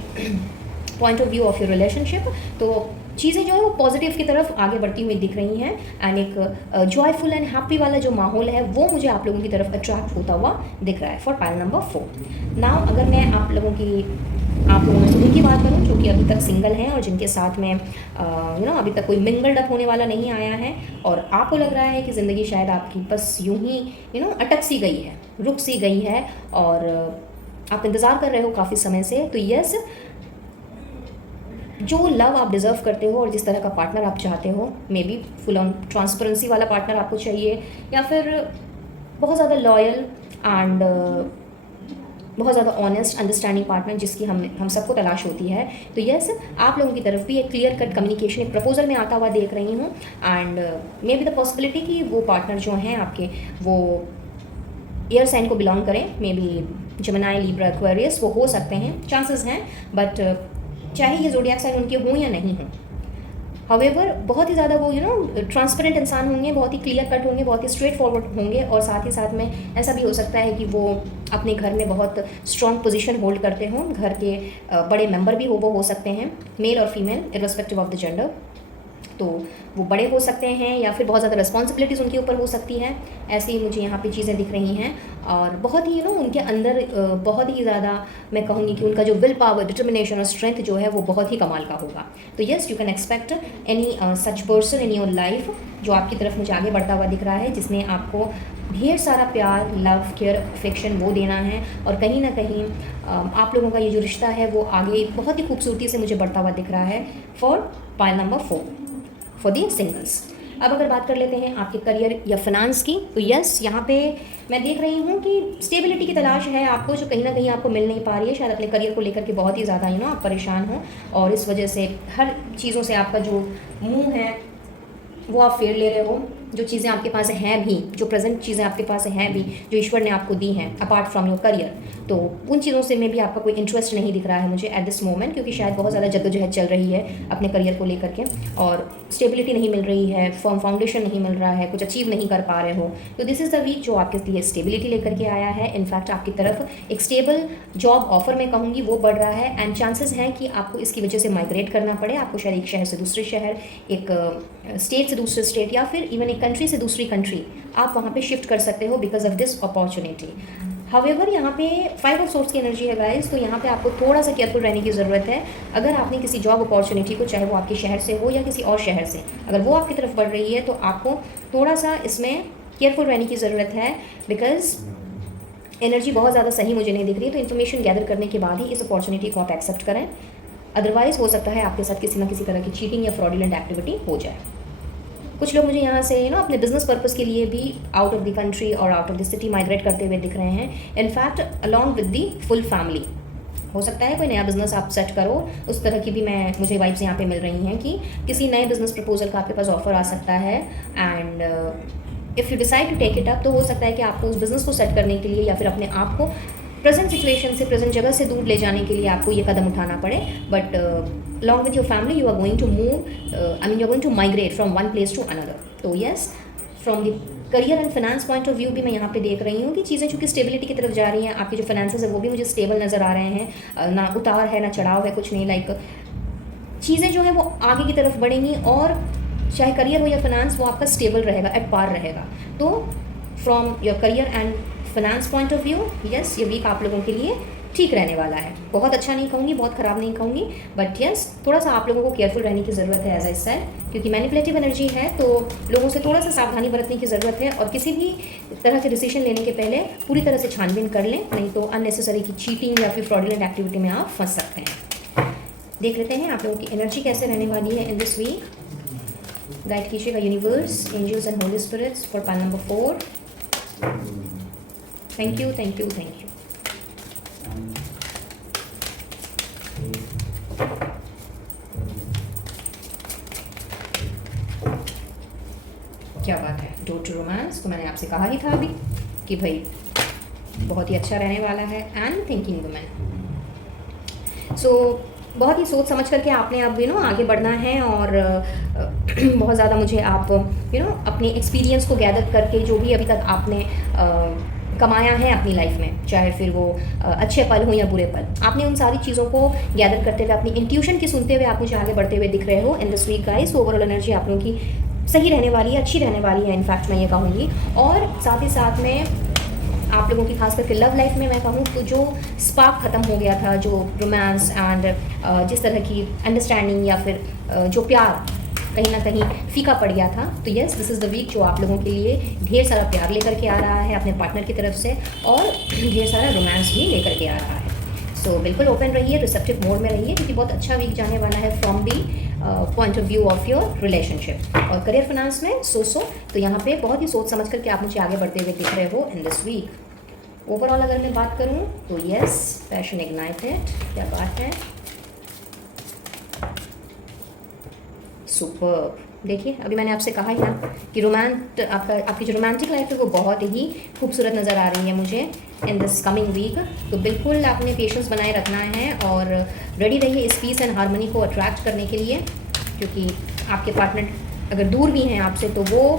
point of view of your relationship, तो चीज़ें जो है वो पॉजिटिव की तरफ आगे बढ़ती हुई दिख रही हैं। एंड एक जॉयफुल एंड हैप्पी वाला जो माहौल है वो मुझे आप लोगों की तरफ अट्रैक्ट होता हुआ दिख रहा है फॉर पाइल नंबर 4। नाउ अगर मैं आप लोगों में से उनकी बात करूं जो कि अभी तक सिंगल हैं और जिनके साथ में अभी तक कोई मिंगल्ड अप होने वाला नहीं आया है, और आपको लग रहा है कि ज़िंदगी शायद आपकी बस यूं ही अटक सी गई है, रुक सी गई है, और आप इंतज़ार कर रहे हो काफ़ी समय से, तो यस, जो लव आप डिज़र्व करते हो और जिस तरह का पार्टनर आप चाहते हो, may be full on transparency वाला पार्टनर आपको चाहिए, या फिर बहुत ज़्यादा लॉयल एंड बहुत ज़्यादा ऑनेस्ट अंडरस्टैंडिंग पार्टनर जिसकी हम सबको तलाश होती है। तो यस, आप लोगों की तरफ भी एक क्लियर कट कम्युनिकेशन, एक प्रपोजल में आता हुआ देख रही हूँ। And may be the possibility कि वो पार्टनर जो हैं आपके, वो एयर साइन को बिलोंग करें, may be Gemini, Libra, Aquarius, वो हो सकते हैं, चांसेस हैं, बट चाहे ये ज़ोडिएक साइन उनके हों या नहीं हों। हाउएवर बहुत ही ज़्यादा वो ट्रांसपेरेंट इंसान होंगे, बहुत ही क्लियर कट होंगे, बहुत ही स्ट्रेट फॉरवर्ड होंगे, और साथ ही साथ में ऐसा भी हो सकता है कि वो अपने घर में बहुत स्ट्रॉन्ग पोजीशन होल्ड करते हों, घर के बड़े मेंबर भी वो हो सकते हैं, मेल और female irrespective of the gender. तो वो बड़े हो सकते हैं या फिर बहुत ज़्यादा रिस्पॉन्सिबिलिटीज़ उनके ऊपर हो सकती है, ऐसी मुझे यहाँ पे चीज़ें दिख रही हैं। और बहुत ही उनके अंदर बहुत ही ज़्यादा मैं कहूँगी कि उनका जो विल पावर, डिटर्मिनेशन और स्ट्रेंथ जो है वो बहुत ही कमाल का होगा। तो yes, you can expect any such person in your life जो आपकी तरफ मुझे आगे बढ़ता हुआ दिख रहा है, जिसने आपको ढेर सारा प्यार, लव, केयर, अफेक्शन वो देना है, और कहीं ना कहीं आप लोगों का ये जो रिश्ता है वो आगे बहुत ही खूबसूरती से मुझे बढ़ता हुआ दिख रहा है for pile number 4 for the singles. अब अगर बात कर लेते हैं आपके करियर या फाइनेंस की, तो यस, यहाँ पे मैं देख रही हूँ कि स्टेबिलिटी की तलाश है आपको, जो कहीं ना कहीं आपको मिल नहीं पा रही है। शायद अपने करियर को लेकर के बहुत ही ज़्यादा आप परेशान हो, और इस वजह से हर चीज़ों से आपका जो मुंह है वो आप फेर ले रहे हो। जो चीज़ें आपके पास हैं भी, जो प्रेजेंट चीज़ें आपके पास हैं भी, जो ईश्वर ने आपको दी हैं अपार्ट फ्रॉम योर करियर, तो उन चीज़ों से में भी आपका कोई इंटरेस्ट नहीं दिख रहा है मुझे एट दिस मोमेंट, क्योंकि शायद बहुत ज़्यादा जद्दोजहद चल रही है अपने करियर को लेकर के, और स्टेबिलिटी नहीं मिल रही है, फर्म फाउंडेशन नहीं मिल रहा है, कुछ अचीव नहीं कर पा रहे हो। तो दिस इज़ द वीक जो आपके लिए स्टेबिलिटी लेकर के आया है। इनफैक्ट आपकी तरफ एक स्टेबल जॉब ऑफर मैं कहूँगी वो बढ़ रहा है, एंड चांसेस हैं कि आपको इसकी वजह से माइग्रेट करना पड़े। आपको शायद एक शहर से दूसरे शहर, एक स्टेट से दूसरे स्टेट, या फिर इवन एक कंट्री से दूसरी कंट्री आप वहाँ पे शिफ्ट कर सकते हो because of this opportunity. However यहाँ पे 5 ऑफ सोर्स की एनर्जी है गाइस, तो यहाँ पे आपको थोड़ा सा केयरफुल रहने की ज़रूरत है। अगर आपने किसी जॉब अपॉर्चुनिटी को, चाहे वो आपके शहर से हो या किसी और शहर से, अगर वो आपकी तरफ बढ़ रही है तो आपको थोड़ा सा इसमें केयरफुल रहने की ज़रूरत है, बिकॉज एनर्जी बहुत ज़्यादा सही मुझे नहीं दिख रही। तो इन्फॉर्मेशन गैदर करने के बाद ही इस अपॉर्चुनिटी को आप एक्सेप्ट करें, अदरवाइज़ हो सकता है आपके साथ किसी ना किसी तरह की चीटिंग या फ्रॉडुलेंट एक्टिविटी हो जाए। कुछ लोग मुझे यहाँ से अपने बिजनेस पर्पस के लिए भी आउट ऑफ द कंट्री और out of the city migrate करते हुए दिख रहे हैं, in fact along with the full family. हो सकता है कोई नया बिजनेस आप सेट करो, उस तरह की भी मुझे वाइब्स यहाँ पे मिल रही हैं कि किसी नए बिजनेस प्रपोजल का आपके पास ऑफर आ सकता है, and if you decide to take it up, तो हो सकता है कि आपको उस बिज़नेस को सेट करने के लिए या फिर अपने आप को प्रेजेंट सिचुएशन से, प्रेजेंट जगह से दूर ले जाने के लिए आपको ये कदम उठाना पड़े. But along with your family you are going to move, you're going to migrate from one place to another. तो yes, from the career and finance point of view भी मैं यहाँ पे देख रही हूँ कि चीज़ें चूँकि स्टेबिलिटी की तरफ जा रही हैं. आपके जो फाइनेंसेस है वो भी मुझे स्टेबल नज़र आ रहे हैं, ना उतार है ना चढ़ाव है, कुछ नहीं. लाइक चीज़ें जो हैं वो आगे की तरफ बढ़ेंगी, और चाहे करियर हो या फाइनेंस, वो आपका स्टेबल रहेगा, एट पार रहेगा. तो from your career and finance point of view, yes, ये वीक आप लोगों के लिए ठीक रहने वाला है. बहुत अच्छा नहीं कहूँगी, बहुत ख़राब नहीं कहूँगी, बट यस, थोड़ा सा आप लोगों को केयरफुल रहने की ज़रूरत है, एज आई सेड, क्योंकि मैनिपुलेटिव एनर्जी है. तो लोगों से थोड़ा सा सावधानी बरतने की ज़रूरत है, और किसी भी तरह के डिसीजन लेने के पहले पूरी तरह से छानबीन कर लें, नहीं तो अननेसेसरी की चीटिंग या फिर फ्रॉडुलेंट एक्टिविटी में आप फंस सकते हैं. देख लेते हैं आप लोगों की एनर्जी कैसे रहने वाली है इन दिस वीक. गाइड कीजिएगा universe, angels and holy spirits for pile number 4. Thank you, thank you, thank you. क्या बात है. डोर टू रोमांस, तो मैंने आपसे कहा ही था अभी कि भाई बहुत ही अच्छा रहने वाला है. एंड थिंकिंग वुमेन, सो बहुत ही सोच समझ करके आपने अब आगे बढ़ना है, और बहुत ज़्यादा मुझे आप अपने एक्सपीरियंस को गैदर करके जो भी अभी तक आपने कमाया है अपनी लाइफ में, चाहे फिर वो अच्छे पल हो या बुरे पल, आपने उन सारी चीज़ों को गैदर करते हुए, अपनी इंट्यूशन की सुनते हुए आप मुझे आगे बढ़ते हुए दिख रहे हो in this week guys. Overall energy आप लोगों की सही रहने वाली है, अच्छी रहने वाली है, इनफैक्ट मैं ये कहूँगी. और साथ ही साथ में आप लोगों की खास करके लव लाइफ में मैं कहूँ तो जो स्पार्क ख़त्म हो गया था, जो रोमांस एंड जिस तरह की अंडरस्टैंडिंग या फिर जो प्यार कहीं ना कहीं फीका पड़ गया था, तो yes, this is the week जो आप लोगों के लिए ढेर सारा प्यार लेकर के आ रहा है अपने पार्टनर की तरफ से, और ढेर सारा रोमांस भी लेकर के आ रहा है. सो बिल्कुल ओपन रहिए, रिसेप्टिव मोड में रहिए, क्योंकि बहुत अच्छा वीक जाने वाला है from the point of view of your relationship. और करियर फाइनेंस में तो यहाँ पे बहुत ही सोच समझ करके आप मुझे आगे बढ़ते हुए दिख रहे हो इन दिस वीक. ओवरऑल अगर मैं बात करूँ तो यस, पैशन इग्नाइटेड, क्या बात है, सुपर्ब. देखिए अभी मैंने आपसे कहा ही ना कि आपकी जो रोमांटिक लाइफ है वो बहुत ही खूबसूरत नज़र आ रही है मुझे इन दिस कमिंग वीक. तो बिल्कुल आपने पेशेंस बनाए रखना है, और रेडी रहिए इस पीस एंड हार्मनी को अट्रैक्ट करने के लिए, क्योंकि आपके पार्टनर अगर दूर भी हैं आपसे तो वो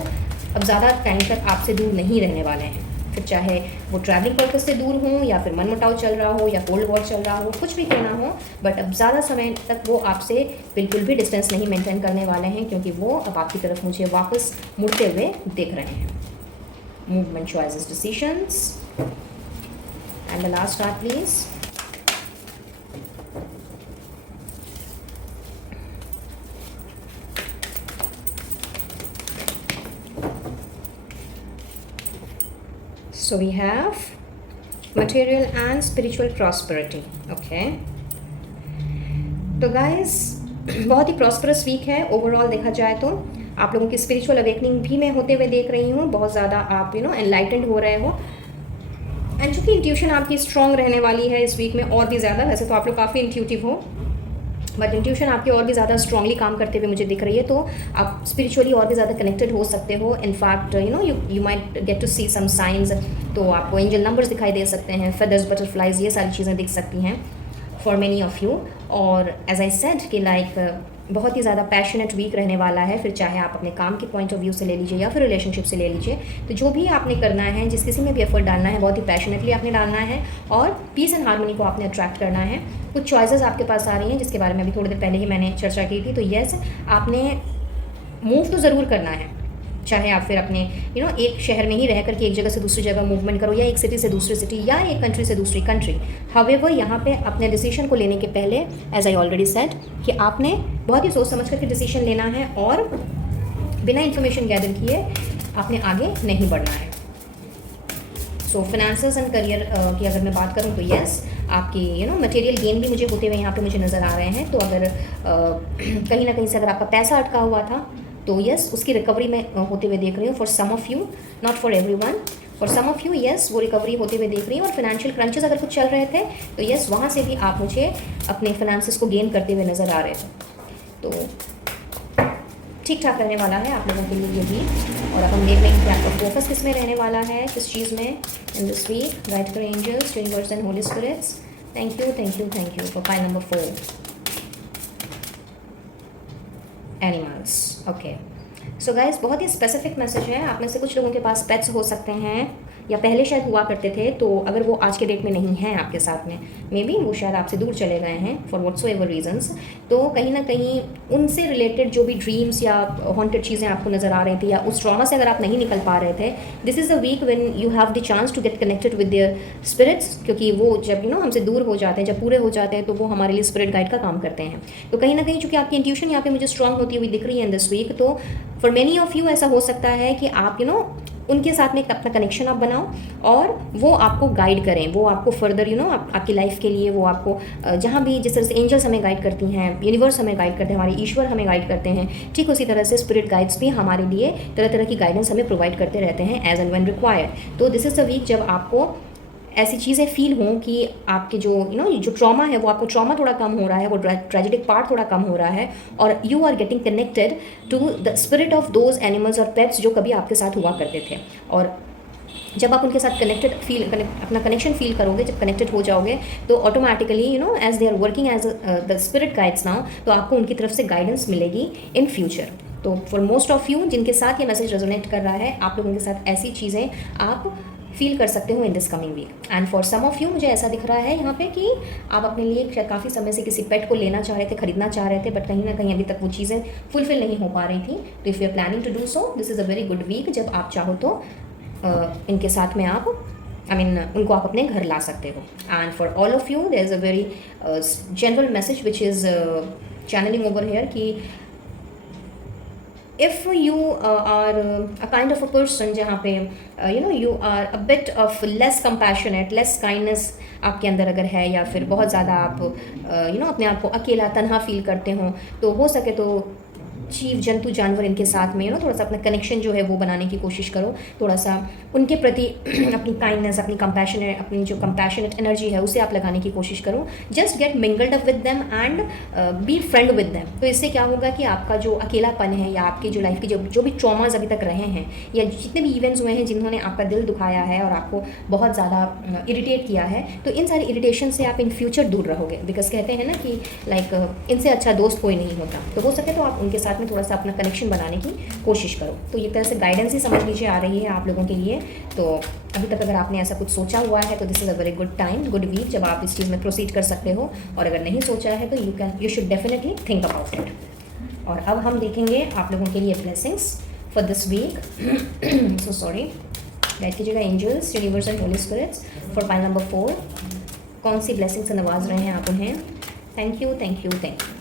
अब ज़्यादा टाइम तक आपसे दूर नहीं रहने वाले हैं. फिर चाहे वो ट्रैवलिंग पर्पज से दूर हों, या फिर मनमुटाव चल रहा हो, या कोल्ड वॉर चल रहा हो, कुछ भी करना हो, बट अब ज़्यादा समय तक वो आपसे बिल्कुल भी डिस्टेंस नहीं मेंटेन करने वाले हैं, क्योंकि वो अब आपकी तरफ मुझे वापस मुड़ते हुए दिख रहे हैं. Movement, choices, decisions. And the last card please. So we have material and spiritual prosperity. Okay. तो guys बहुत ही प्रॉस्परस वीक है ओवरऑल देखा जाए तो. आप लोगों की स्पिरिचुअल अवेकनिंग भी मैं होते हुए देख रही हूँ. बहुत ज़्यादा आप एनलाइटेंड हो रहे हो, एंड चूँकि इंट्यूशन आपकी स्ट्रॉन्ग रहने वाली है इस वीक में और भी ज़्यादा. वैसे तो आप लोग काफ़ी इंट्यूटिव हो, बट इंट्यूशन आपकी और भी ज़्यादा स्ट्रांगली काम करते हुए मुझे दिख रही है. तो आप स्पिरिचुअली और भी ज़्यादा कनेक्टेड हो सकते हो. In fact you might get to see some signs. तो आपको एंजल नंबर्स दिखाई दे सकते हैं, फेदर्स, बटरफ्लाइज, ये सारी चीज़ें दिख सकती हैं फॉर मेनी ऑफ यू. और एज आई सेड कि लाइक बहुत ही ज़्यादा पैशनेट वीक रहने वाला है. फिर चाहे आप अपने काम के पॉइंट ऑफ व्यू से ले लीजिए या फिर रिलेशनशिप से ले लीजिए, तो जो भी आपने करना है, जिस किसी में भी एफर्ट डालना है, बहुत ही पैशनेटली आपने डालना है, और पीस एंड हार्मनी को आपने अट्रैक्ट करना है. कुछ चॉइसेस आपके पास आ रही हैं जिसके बारे में अभी थोड़ी देर पहले ही मैंने चर्चा की थी. तो येस, आपने मूव तो ज़रूर करना है, चाहे आप फिर अपने एक शहर में ही रह करके एक जगह से दूसरी जगह मूवमेंट करो, या एक सिटी से दूसरी सिटी, या एक कंट्री से दूसरी कंट्री. हाउएवर यहाँ पे अपने डिसीजन को लेने के पहले, एज आई ऑलरेडी सेड, कि आपने बहुत ही सोच समझ करके डिसीजन लेना है, और बिना इन्फॉर्मेशन गैदर किए आपने आगे नहीं बढ़ना है. सो फाइनेंसेस एंड करियर की अगर मैं बात करूँ तो येस, आपकी मटेरियल गेन भी मुझे होते हुए यहाँ पे मुझे नज़र आ रहे हैं. तो अगर कहीं ना कहीं से अगर आपका पैसा अटका हुआ था तो यस, उसकी रिकवरी मैं होते हुए देख रही हूँ. For some of you, not for everyone, for some of you yes, वो रिकवरी होते हुए देख रही हूँ. और फाइनेंशियल क्रंचेस अगर कुछ चल रहे थे तो यस, वहाँ से भी आप मुझे अपने फाइनेंसेस को गेन करते हुए नज़र आ रहे थे. तो ठीक ठाक रहने वाला है आप लोगों के लिए ये भी. और अब हम देख लेंगे कि आपका फोकस किस में रहने वाला है, किस चीज़ में इन दिस वीक। गाइड करें angels, universe and holy spirits. Thank you thank you thank you for pile number 4, animals. Okay, so guys बहुत ही स्पेसिफिक मैसेज है। आप में से कुछ लोगों के पास पेट्स हो सकते हैं या पहले शायद हुआ करते थे, तो अगर वो आज के डेट में नहीं हैं आपके साथ में, मे बी वो शायद आपसे दूर चले गए हैं फॉर व्हाट्सो एवर रीजंस, तो कहीं ना कहीं उनसे रिलेटेड जो भी ड्रीम्स या हॉन्टेड चीज़ें आपको नज़र आ रही थी या उस ट्रॉमा से अगर आप नहीं निकल पा रहे थे, this is a week when you have the chance to get connected with their spirits, क्योंकि वो जब हमसे दूर हो जाते हैं, जब पूरे हो जाते हैं, तो वो हमारे लिए स्पिरिट गाइड का काम करते हैं। तो कहीं ना कहीं चूँकि आपकी इंट्यूशन यहाँ पे मुझे स्ट्रांग होती हुई दिख रही है इन दिस वीक, तो फॉर मेनी ऑफ यू ऐसा हो सकता है कि आप उनके साथ में एक अपना कनेक्शन आप बनाओ और वो आपको गाइड करें, वो आपको फर्दर आपकी लाइफ के लिए वो आपको जहाँ भी जिस तरह से एंजल्स हमें गाइड करती हैं, यूनिवर्स हमें गाइड करते हैं, हमारे ईश्वर हमें गाइड करते हैं, ठीक उसी तरह से स्पिरिट गाइड्स भी हमारे लिए तरह तरह की गाइडेंस हमें प्रोवाइड करते रहते हैं एज एंड व्हेन रिक्वायर्ड। तो दिस इज़ द वीक जब आपको ऐसी चीज़ें फील हों कि आपके जो जो ट्रॉमा है, वो आपको ट्रॉमा थोड़ा कम हो रहा है, वो ट्रेजिडिक पार्ट थोड़ा कम हो रहा है, और you are getting connected to the spirit of those animals और पेट्स जो कभी आपके साथ हुआ करते थे। और जब आप उनके साथ अपना कनेक्शन फील करोगे, जब कनेक्टेड हो जाओगे, तो automatically as they are working as the spirit guides now, तो आपको उनकी तरफ से गाइडेंस मिलेगी इन फ्यूचर। तो फॉर मोस्ट ऑफ यू जिनके साथ ये मैसेज रेजोनेट कर रहा है, आप लोगों के साथ ऐसी चीज़ें आप फील कर सकते हो in this coming week. And for some of you मुझे ऐसा दिख रहा है यहाँ पे कि आप अपने लिए काफ़ी समय से किसी पेट को लेना चाह रहे थे, खरीदना चाह रहे थे, बट कहीं ना कहीं अभी तक वो चीज़ें फुलफिल नहीं हो पा रही थी। तो if you are planning to do so, this is a very good week जब आप चाहो तो इनके साथ में आप उनको आप अपने घर ला सकते हो। And for all of you there is a very general message which is channelling over here कि if you are a kind of a person जहाँ पे you are a bit of less compassionate, less kindness आपके अंदर अगर है, या फिर बहुत ज़्यादा आप अपने आप को अकेला तन्हा फील करते हो, तो हो सके तो जीव जंतु जानवर इनके साथ में थोड़ा सा अपना कनेक्शन जो है वो बनाने की कोशिश करो, थोड़ा सा उनके प्रति अपनी काइंडनेस, अपनी जो कंपैशनेट एनर्जी है उसे आप लगाने की कोशिश करो। Just get mingled up with them and be friend with them. तो इससे क्या होगा कि आपका जो अकेलापन है या आपकी जो लाइफ की जो भी ट्रॉमाज अभी तक रहे हैं या जितने भी इवेंट्स हुए हैं जिन्होंने आपका दिल दुखाया है और आपको बहुत ज़्यादा इरिटेट किया है, तो इन सारी इरिटेशन से आप इन फ्यूचर दूर रहोगे। बिकॉज कहते हैं ना कि लाइक इनसे अच्छा दोस्त कोई नहीं होता, तो हो सके तो आप उनके साथ में थोड़ा सा अपना कनेक्शन बनाने की कोशिश करो। तो ये तरह से गाइडेंस ही समझ लीजिए आ रही है आप लोगों के लिए। तो अभी तक अगर आपने ऐसा कुछ सोचा हुआ है तो this is a very good time, good week जब आप इस चीज़ में प्रोसीड कर सकते हो, और अगर नहीं सोचा है तो you should definitely think about it. और अब हम देखेंगे आप लोगों के लिए blessings for this week. So sorry, guide कीजिएगा angels, universe and holy spirits for pile number 4। कौन सी ब्लेसिंग्स से नवाज रहे हैं आप उन्हें। Thank you thank you thank you.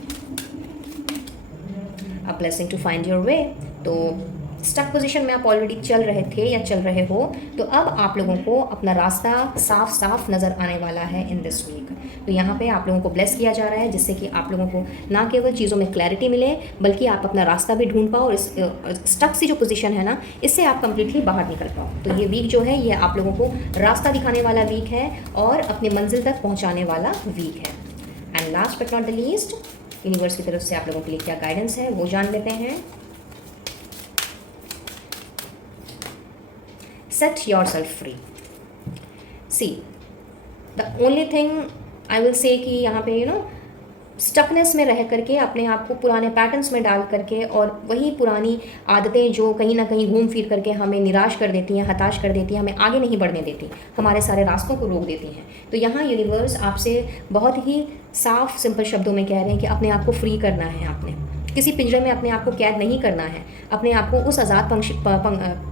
A blessing to find your way. तो स्टक पोजीशन में आप ऑलरेडी चल रहे थे या चल रहे हो, तो अब आप लोगों को अपना रास्ता साफ साफ नज़र आने वाला है इन दिस वीक। तो यहाँ पे आप लोगों को ब्लेस किया जा रहा है जिससे कि आप लोगों को ना केवल चीज़ों में क्लैरिटी मिले, बल्कि आप अपना रास्ता भी ढूंढ पाओ, और इस स्टक सी जो पोजीशन है ना, इससे आप कंप्लीटली बाहर निकल पाओ। तो ये वीक जो है ये आप लोगों को रास्ता दिखाने वाला वीक है और अपने मंजिल तक पहुँचाने वाला वीक है। And last but not the least, universe की तरफ से आप लोगों के लिए क्या गाइडेंस है वो जान लेते हैं। Set yourself free. See, the only thing I will say कि यहाँ पे स्टकनेस में रह करके अपने आप को पुराने पैटर्न्स में डाल करके और वही पुरानी आदतें जो कहीं ना कहीं घूम फिर करके हमें निराश कर देती हैं, हताश कर देती हैं, हमें आगे नहीं बढ़ने देती, हमारे सारे रास्तों को रोक देती हैं। तो यहाँ यूनिवर्स आपसे बहुत ही साफ सिंपल शब्दों में कह रहे हैं कि अपने आप को फ्री करना है। आपने किसी पिंजरे में अपने आप को कैद नहीं करना है, अपने आप को उस आज़ाद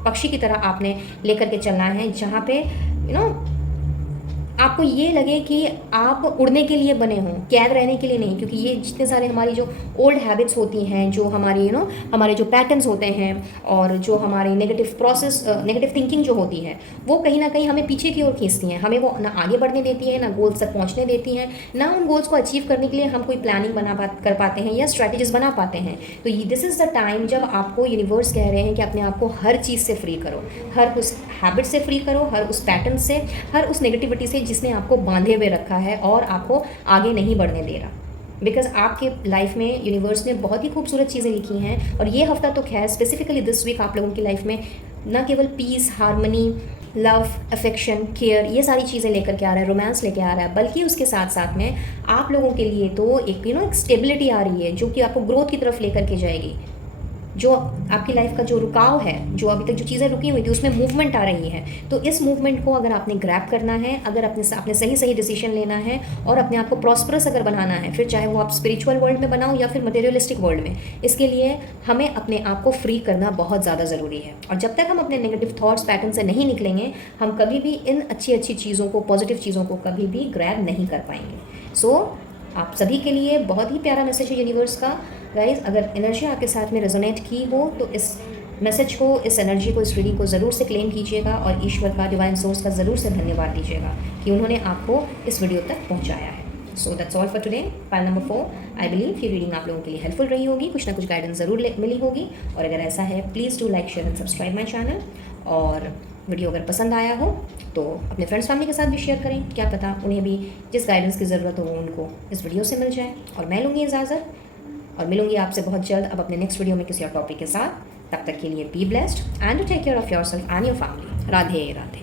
पक्षी की तरह आपने लेकर के चलना है जहाँ पे आपको ये लगे कि आप उड़ने के लिए बने हों, कैद रहने के लिए नहीं। क्योंकि ये जितने सारे हमारी जो ओल्ड हैबिट्स होती हैं, जो हमारी हमारे जो पैटर्न्स होते हैं और जो हमारी नेगेटिव थिंकिंग जो होती है, वो कहीं ना कहीं हमें पीछे की ओर खींचती हैं, हमें वो ना आगे बढ़ने देती है, ना गोल्स तक पहुँचने देती हैं, ना उन गोल्स को अचीव करने के लिए हम कोई प्लानिंग कर पाते हैं या स्ट्रैटेजीज बना पाते हैं। तो दिस इज़ द टाइम जब आपको यूनिवर्स कह रहे हैं कि अपने आप को हर चीज़ से फ्री करो, हर उस हैबिट से फ्री करो, हर उस पैटर्न से, हर उस नेगेटिविटी से जिसने आपको बांधे हुए रखा है और आपको आगे नहीं बढ़ने दे रहा। बिकॉज आपके लाइफ में यूनिवर्स ने बहुत ही खूबसूरत चीज़ें लिखी हैं। और ये हफ्ता तो खैर स्पेसिफिकली दिस वीक आप लोगों की लाइफ में न केवल peace, harmony, love, affection, care, ये सारी चीज़ें लेकर के आ रहा है, रोमांस लेके आ रहा है, बल्कि उसके साथ साथ में आप लोगों के लिए तो एक एक स्टेबिलिटी आ रही है जो कि आपको ग्रोथ की तरफ लेकर के जाएगी। जो आपकी लाइफ का जो रुकाव है, जो अभी तक जो चीज़ें रुकी हुई थी, उसमें मूवमेंट आ रही है। तो इस मूवमेंट को अगर आपने ग्रैब करना है, अगर आपने सही सही डिसीजन लेना है और अपने आप को प्रॉस्परस अगर बनाना है, फिर चाहे वो आप स्पिरिचुअल वर्ल्ड में बनाओ या फिर मटेरियलिस्टिक वर्ल्ड में, इसके लिए हमें अपने आप को फ्री करना बहुत ज़्यादा ज़रूरी है। और जब तक हम अपने नेगेटिव थॉट्स पैटर्न से नहीं निकलेंगे, हम कभी भी इन अच्छी अच्छी चीज़ों को, पॉजिटिव चीज़ों को कभी भी ग्रैब नहीं कर पाएंगे। सो आप सभी के लिए बहुत ही प्यारा मैसेज है यूनिवर्स का। गाइज, अगर एनर्जी आपके साथ में रेजोनेट की हो तो इस मैसेज को, इस एनर्जी को, इस रीडिंग को ज़रूर से क्लेम कीजिएगा और ईश्वर का, डिवाइन सोर्स का ज़रूर से धन्यवाद दीजिएगा कि उन्होंने आपको इस वीडियो तक पहुंचाया है। So that's all for today. Pile number 4, I believe ये रीडिंग आप लोगों के लिए हेल्पफुल रही होगी, कुछ ना कुछ गाइडेंस ज़रूर मिली होगी। और अगर ऐसा है, please do like, share and subscribe my channel. और वीडियो अगर पसंद आया हो तो अपने फ्रेंड्स फैमिली के साथ भी शेयर करें, क्या पता उन्हें भी जिस गाइडेंस की ज़रूरत हो वो उनको इस वीडियो से मिल जाए। और मैं लूँगी इजाज़त और मिलूंगी आपसे बहुत जल्द अब अपने नेक्स्ट वीडियो में किसी और टॉपिक के साथ। तब तक के लिए be blessed and take care of yourself and your family. Radhe Radhe.